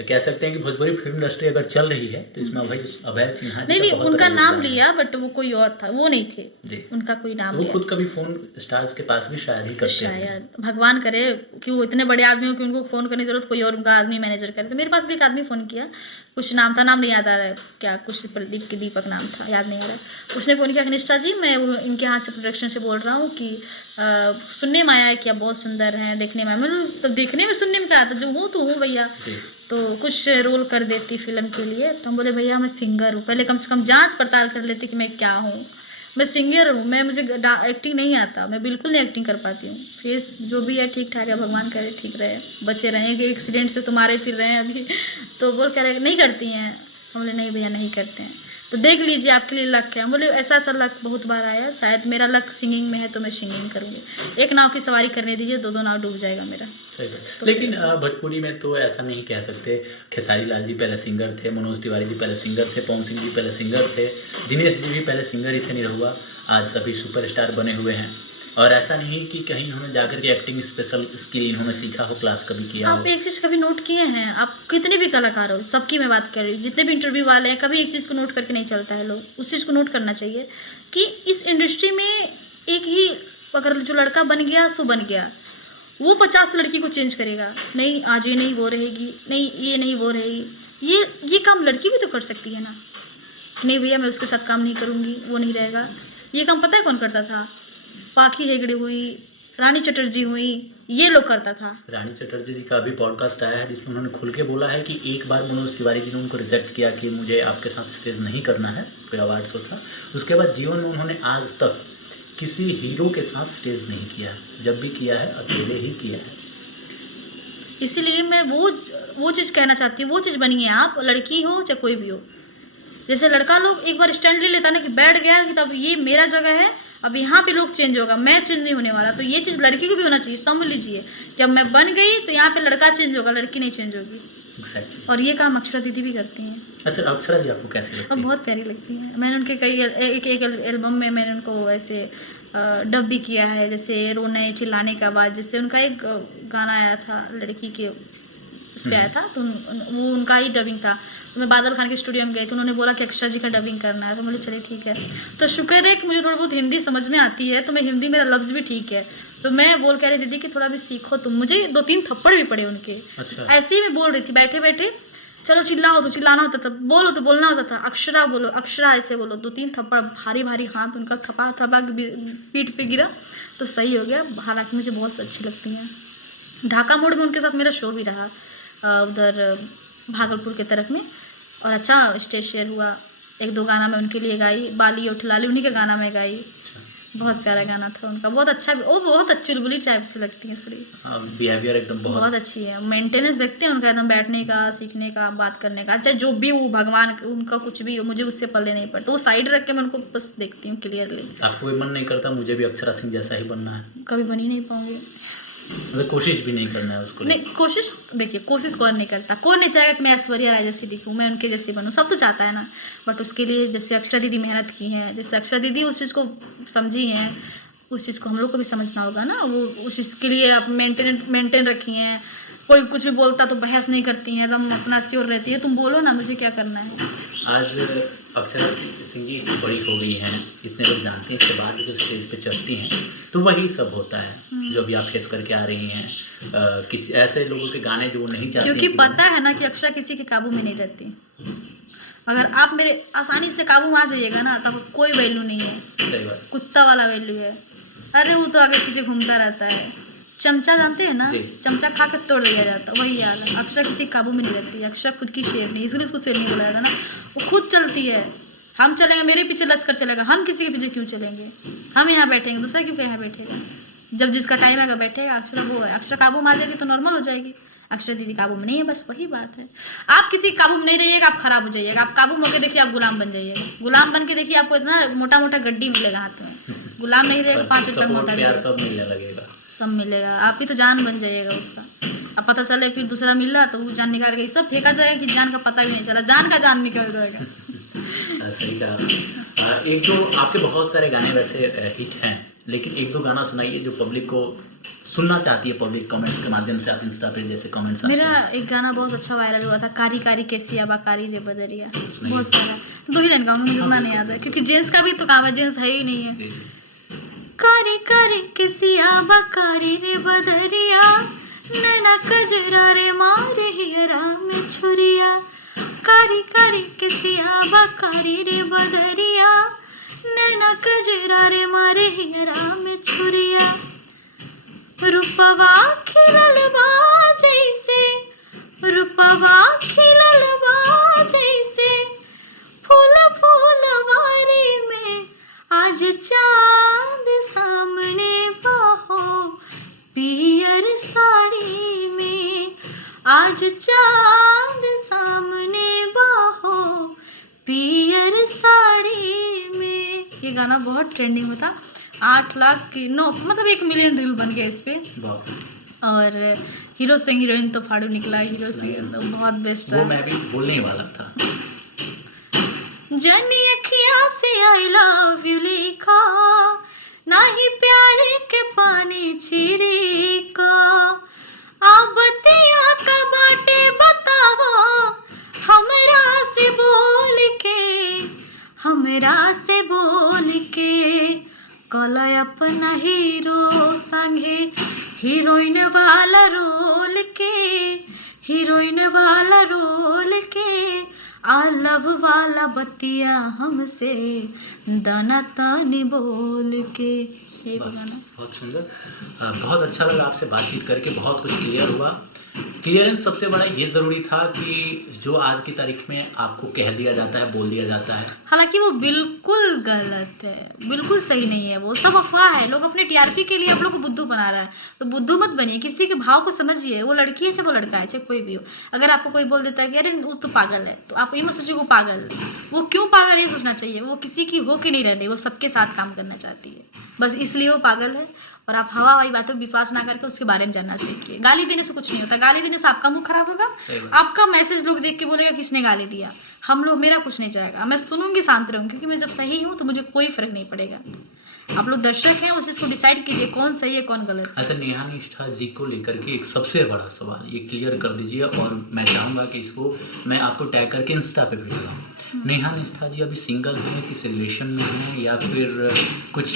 कह सकते हैं कि भोजपुरी फिल्म इंडस्ट्री अगर चल रही है तो इसमें अभय सिन्हा जी नहीं का बहुत उनका बड़ा नाम योगदान है। लिया बट वो कोई और था, वो नहीं थे जी। उनका कोई नाम वो लिया। खुद कभी फोन स्टार्स के पास भी शायद ही करते हैं। शायद भगवान करे कि वो इतने बड़े आदमी हो कि उनको फ़ोन करने की जरूरत, कोई और उनका आदमी मैनेजर करे। तो मेरे पास भी एक आदमी फ़ोन किया, कुछ नाम था, नाम नहीं याद आ रहा है क्या, कुछ प्रदीप के दीपक नाम था, याद नहीं आ रहा है। उसने फ़ोन किया कि निष्ठा जी मैं इनके हाथ से प्रोडक्शन से बोल रहा हूँ कि सुनने में आया है कि आप बहुत सुंदर हैं, देखने में मैं तो देखने में सुनने में क्या आता, जो हूँ तो हूँ भैया, तो कुछ रोल कर देती फिल्म के लिए। तो हम बोले भैया मैं सिंगर हूँ, पहले कम से कम जांच पड़ताल कर लेती कि मैं क्या हूँ। मैं सिंगर हूँ, मुझे एक्टिंग नहीं आता, मैं बिल्कुल नहीं एक्टिंग कर पाती हूँ। फेस जो भी है ठीक ठाक है, भगवान करे ठीक रहे, बचे रहें कि एक्सीडेंट से तुम्हारे फिर रहे हैं अभी। तो बोल कह रहे नहीं करती हैं, हम बोले नहीं भैया नहीं करते हैं। तो देख लीजिए आपके लिए लक है। हम बोले ऐसा लक बहुत बार आया, शायद मेरा लक सिंगिंग में है तो मैं सिंगिंग करूँगी। एक नाव की सवारी करने दीजिए, दो नाव डूब जाएगा मेरा। सही बात। लेकिन भोजपुरी में तो ऐसा नहीं कह सकते, खेसारी लाल जी पहले सिंगर थे, मनोज तिवारी जी पहले सिंगर थे, पवन सिंह जी पहले सिंगर थे, दिनेश जी भी पहले सिंगर ही थे निरहुआ, आज सभी सुपरस्टार बने हुए हैं। और ऐसा नहीं कि कहीं इन्होंने जाकर के एक्टिंग स्पेशल स्किल इन्होंने सीखा हो, क्लास कभी किया हो। आप एक चीज़ कभी नोट किए हैं, आप कितने भी कलाकार हो, सबकी मैं बात कर रही हूँ, जितने भी इंटरव्यू वाले हैं, कभी एक चीज़ को नोट करके नहीं चलता है। लोग उस चीज़ को नोट करना चाहिए कि इस इंडस्ट्री में एक ही अगर जो लड़का बन गया सो बन गया, वो 50 लड़की को चेंज करेगा। नहीं आज ये नहीं वो रहेगी, नहीं ये नहीं वो रहेगी। ये काम लड़की भी तो कर सकती है ना, नहीं भैया मैं उसके साथ काम नहीं करूँगी, वो नहीं रहेगा। ये काम पता है कौन करता था? पाखी हेगड़े हुई, रानी चटर्जी हुई, ये लोग करता था। रानी चटर्जी जी का भी पॉडकास्ट आया है जिसमें उन्होंने खुल के बोला है कि एक बार मनोज तिवारी जी ने उनको रिजेक्ट किया कि मुझे आपके साथ स्टेज नहीं करना है, कोई अवार्ड शो था। उसके बाद जीवन में उन्होंने आज तक किसी हीरो के साथ स्टेज नहीं किया, जब भी किया है अकेले ही किया है। इसीलिए मैं वो चीज़ कहना चाहती हूँ, वो चीज़ बनिए आप, लड़की हो चाहे कोई भी हो। जैसे लड़का लोग एक बार स्टैंड ले लेता ना कि बैठ गया कि तब ये मेरा जगह है, अब यहाँ पे लोग चेंज होगा, मैं चेंज नहीं होने वाला। तो ये चीज़ लड़की को भी होना चाहिए, समझ लीजिए जब मैं बन गई तो यहाँ पे लड़का चेंज होगा, लड़की नहीं चेंज होगी। Exactly. और ये काम अक्षरा दीदी भी करती हैं। अच्छा, अक्षरा जी आपको कैसी लगती और है? बहुत प्यारी लगती हैं। मैंने उनके कई एक एल्बम में मैंने उनको ऐसे डब भी किया है, जैसे रोने चिल्लाने का आवाज़, जिससे उनका एक गाना आया था लड़की के उस पर आया था, तो वो उनका ही डबिंग था। तो मैं बादल खान के स्टूडियो में गई तो उन्होंने बोला कि अक्षरा जी का डबिंग करना है, तो बोले चलिए ठीक है। तो शुक्र है कि मुझे थोड़ा बहुत हिंदी समझ में आती है, तो मैं हिंदी मेरा लफ्ज़ भी ठीक है, तो मैं बोल कह रही दीदी कि थोड़ा भी सीखो तुम। मुझे 2-3 थप्पड़ भी पड़े उनके। अच्छा। ऐसे ही मैं बोल रही थी बैठे बैठे, चलो चिल्लाओ तो चिल्लाना होता था, बोलो तो बोलना होता था, अक्षरा बोलो, अक्षरा ऐसे बोलो। 2-3 थप्पड़ भारी भारी हाथ उनका थपा पीठ पे गिरा तो सही हो गया। हालांकि मुझे बहुत अच्छी लगती हैं। ढाका मोड़ में उनके साथ मेरा शो भी रहा उधर भागलपुर के तरफ में, और अच्छा स्टेज शेयर हुआ। 1-2 गाना मैं उनके लिए गाई, बाली उठलाली उन्हीं के गाना में गाई। बहुत प्यारा गाना था उनका, बहुत अच्छा। वो बहुत अच्छी चुलबुली टाइप से लगती है थोड़ी, बिहेवियर एकदम बहुत अच्छी है। मेंटेनेंस देखते हैं उनका, एकदम बैठने का, सीखने का, बात करने का। अच्छा जो भी वो भगवान उनका कुछ भी हो, मुझे उससे पल्ले नहीं पड़ता। वो साइड रख के मैं उनको बस देखती हूँ क्लियरली। आपको भी मन नहीं करता मुझे भी अक्षरा सिंह जैसा ही बनना है? कभी बन ही नहीं पाऊंगी, मतलब कोशिश भी नहीं करना है उसको? नहीं कोशिश, देखिए कोशिश कौन नहीं करता, कौन नहीं चाहेगा कि मैं ऐश्वर्या राय जैसी दिखूँ, मैं उनके जैसी बनूँ, सब तो चाहता है ना। बट उसके लिए जैसे अक्षरा दीदी मेहनत की हैं, जैसे अक्षरा दीदी उस चीज़ को समझी हैं, उस चीज़ को हम लोग को भी समझना होगा ना। वो उस चीज़ के लिए आप मेंटेन रखी हैं। कोई कुछ भी बोलता तो बहस नहीं करती हैं, एकदम अपना श्योर रहती है, तुम बोलो ना मुझे क्या करना है। आज अक्षरा सिंह जी इतनी बड़ी हो गई हैं, इतने लोग जानते हैं, इसके बाद भी जब स्टेज पे चढ़ती हैं तो वही सब होता है जो अभी आप फेस करके आ रही हैं। किसी ऐसे लोगों के गाने जो वो नहीं चाहते, क्योंकि पता है ना कि अक्षरा किसी के काबू में नहीं रहती। अगर आप मेरे आसानी से काबू में आ जाइएगा ना, तब कोई वैल्यू नहीं है। सही बात। कुत्ता वाला वैल्यू है। अरे वो तो आगे पीछे घूमता रहता है। चमचा जानते हैं ना, चमचा खा कर तोड़ दिया जाता, वही हाल है। अक्षरा किसी काबू में नहीं रहती। अक्षरा खुद की शेर नहीं, इसलिए उसको शेर नहीं बोला जाता ना। वो खुद चलती है। हम चलेंगे, मेरे पीछे लश्कर चलेगा, हम किसी के पीछे क्यों चलेंगे? हम यहाँ बैठेंगे, दूसरा क्यों यहाँ बैठेगा? जब जिसका टाइम आएगा बैठेगा। अक्षरा वो है, अक्षरा काबू में आ जाएगी तो नॉर्मल हो जाएगी। अक्षरा दीदी काबू में नहीं है, बस वही बात है। आप किसी काबू में नहीं रहिएगा, आप खराब हो जाइएगा। आप काबू में होकर देखिए, आप गुलाम बन जाइएगा। गुलाम बन के देखिए, आपको इतना मोटा मोटा गड्डी मिलेगा हाथ में। गुलाम नहीं रहेगा, 5 रुपये मोटा सब मिलने लगेगा, सब मिलेगा। आप ही तो जान बन जाइएगा उसका। अब पता चले फिर दूसरा मिल रहा तो वो जान निकाल के सब फेंका जाएगा कि जान का पता भी नहीं चला, जान का जान निकल जाएगा। सही कहा। एक दो आपके बहुत सारे गाने वैसे हिट हैं, लेकिन 1-2 गाना सुनाइए जो पब्लिक को सुनना चाहती है पब्लिक कमेंट्स के माध्यम से? आप इंस्टा पे जैसे कमेंट्स मेरा एक गाना बहुत अच्छा वायरल हुआ था, कारी कारी कैसी आबा कारी रे बदरिया, बहुत प्यारा। 2 ही लाइन गाऊंगी, मुझे उतना नहीं याद है क्योंकि जेंट्स का भी तो काम है, जेंट्स है ही नहीं है। कारी कारी कैसी आबा कारी रे बदरिया, नैना कजरा रे मारे हियरा में छुरिया, कारी कारी कैसी आबा कारी रे बदरिया, नैना कजरा रे मारे हियरा में छुरिया, रूपवा खिलल बा जैसे, रूपवा खिलल बा जैसे, फूल फूलवारी में आज चांद सामने बहो, पियर साड़ी में आज चांद सामने बहो, पियर साड़ी में। ये गाना बहुत ट्रेंडिंग में था, 8 लाख की 9 मतलब 1 मिलियन रील बन गया इस पे। और हीरो सिंह हीरोइन तो फाड़ू निकला, हीरो सिंह तो बहुत बेस्ट है। वो मैं भी बोलने ही वाला था। जनी अखियां से आई लव यू लिखा, ना ही प्यारे के पानी छिरी का, आप बतिया का बाटे बतावा, हमरा से बोल के, हमरा से बोल के, कल अपना हीरो संगे हीरोइन वाला रोल के, हीरोइन वाला रोल के, आ लव वाला बतिया हमसे दाना तानी बोल के। यही गाना बहुत सुंदर, बहुत अच्छा लगा आपसे बातचीत करके, बहुत कुछ क्लियर हुआ। क्लियरेंस सबसे बड़ा ये ज़रूरी था कि जो आज की तारीख में आपको कह दिया जाता है, बोल दिया जाता है, हालांकि वो बिल्कुल गलत है, बिल्कुल सही नहीं है, वो सब अफवाह है। लोग अपने टीआरपी के लिए आप लोग को बुद्धू बना रहा है, तो बुद्धू मत बनिए, किसी के भाव को समझिए। वो लड़की है चाहे वो लड़का है, चाहे कोई भी हो। अगर आपको कोई बोल देता है कि अरे वो तो पागल है, तो आप ये मत सोचिए वो पागल है। वो क्यों पागल, ये सोचना चाहिए। वो किसी की हो के नहीं रह रही, वो सबके साथ काम करना चाहती है, बस इसलिए वो पागल है। और आप हवा हवाई बातों पर विश्वास ना करके उसके बारे में जानना सीखिए। गाली देने से कुछ नहीं होता, गाली देने से आपका मुंह खराब होगा, आपका मैसेज लोग देख के बोलेगा किसने गाली दिया। हम लोग, मेरा कुछ नहीं जाएगा, मैं सुनूंगी, शांत रहूंगी, क्योंकि मैं जब सही हूँ तो मुझे कोई फर्क नहीं पड़ेगा। आप लोग दर्शक हैं, उस चीज़ को डिसाइड कीजिए कौन सही है कौन गलत। अच्छा, नेहा निष्ठा जी को लेकर के एक सबसे बड़ा सवाल ये क्लियर कर दीजिए, और मैं चाहूँगा कि इसको मैं आपको टैग करके इंस्टा पे भेज रहा हूँ। नेहा निष्ठा जी अभी सिंगल हैं, किसी रिलेशन में हैं, या फिर कुछ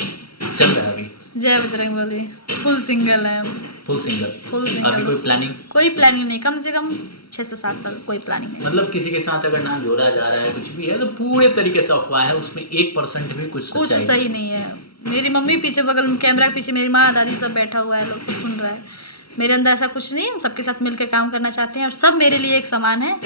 चल रहा है अभी? जय बजरंगबली, फुल सिंगल है। Full single. अभी कोई प्लानिंग? कोई प्लानिंग नहीं, कम से कम 6 से 7 साल कोई प्लानिंग नहीं। मतलब किसी के साथ अगर नाम जोड़ा जा रहा है, कुछ भी है, तो पूरे तरीके से अफवाह है, उसमें 1% भी कुछ सही नहीं है। मेरी मम्मी पीछे बगल में कैमरा के पीछे, मेरी माँ दादी सब बैठा हुआ है, लोग सब सुन रहा है। मेरे अंदर ऐसा कुछ नहीं है, सबके साथ मिलकर काम करना चाहते हैं, और सब मेरे लिए एक समान है।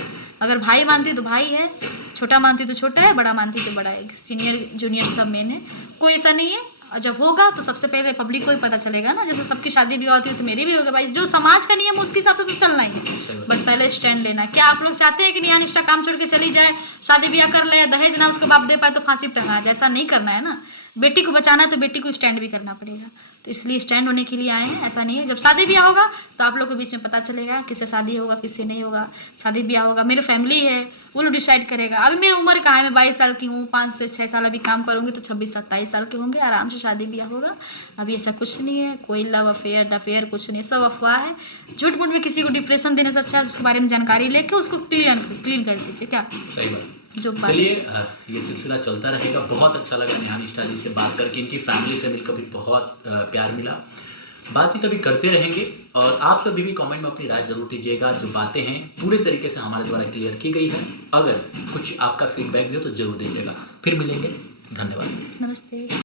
अगर भाई मानती तो भाई है, छोटा मानती तो छोटा है, बड़ा मानती तो बड़ा है, सीनियर जूनियर सब मेन है, कोई ऐसा नहीं है। और जब होगा तो सबसे पहले पब्लिक को ही पता चलेगा ना, जैसे सबकी शादी भी होती है तो मेरी भी होगा भाई, जो समाज का नियम उसके हिसाब से तो चलना ही है, बट पहले स्टैंड लेना है। क्या आप लोग चाहते हैं कि नेहा निष्ठा काम छोड़ के चली जाए, शादी ब्याह कर ले, दहेज ना उसको बाप दे पाए तो फांसी पर टंगा जाए? ऐसा नहीं करना है ना। बेटी को बचाना है तो बेटी को स्टैंड भी करना पड़ेगा, तो इसलिए स्टैंड होने के लिए आए हैं। ऐसा नहीं है, जब शादी ब्याह होगा तो आप लोग के बीच में पता चलेगा किससे शादी होगा किससे नहीं होगा। शादी ब्याह होगा, मेरी फैमिली है, वो लोग डिसाइड करेगा। अभी मेरी उम्र कहाँ है, मैं 22 साल की हूँ, 5 से 6 साल अभी काम करूँगी तो 26-27 साल के होंगे, आराम से शादी ब्याह होगा। अभी ऐसा कुछ नहीं है, कोई लव अफेयर डफेयर कुछ नहीं, सब अफवाह है। झूठ मूठ में किसी को डिप्रेशन देने से अच्छा उसके बारे में जानकारी लेके उसको क्लीन कर दीजिए। क्या सही बात। चलिए, ये सिलसिला चलता रहेगा। बहुत अच्छा लगा नेहा निष्ठा जी से बात करके, इनकी फैमिली से मिलकर भी बहुत प्यार मिला। बातचीत अभी करते रहेंगे, और आप सभी भी कमेंट में अपनी राय जरूर दीजिएगा। जो बातें हैं पूरे तरीके से हमारे द्वारा क्लियर की गई है, अगर कुछ आपका फीडबैक भी हो तो जरूर दीजिएगा। फिर मिलेंगे, धन्यवाद, नमस्ते।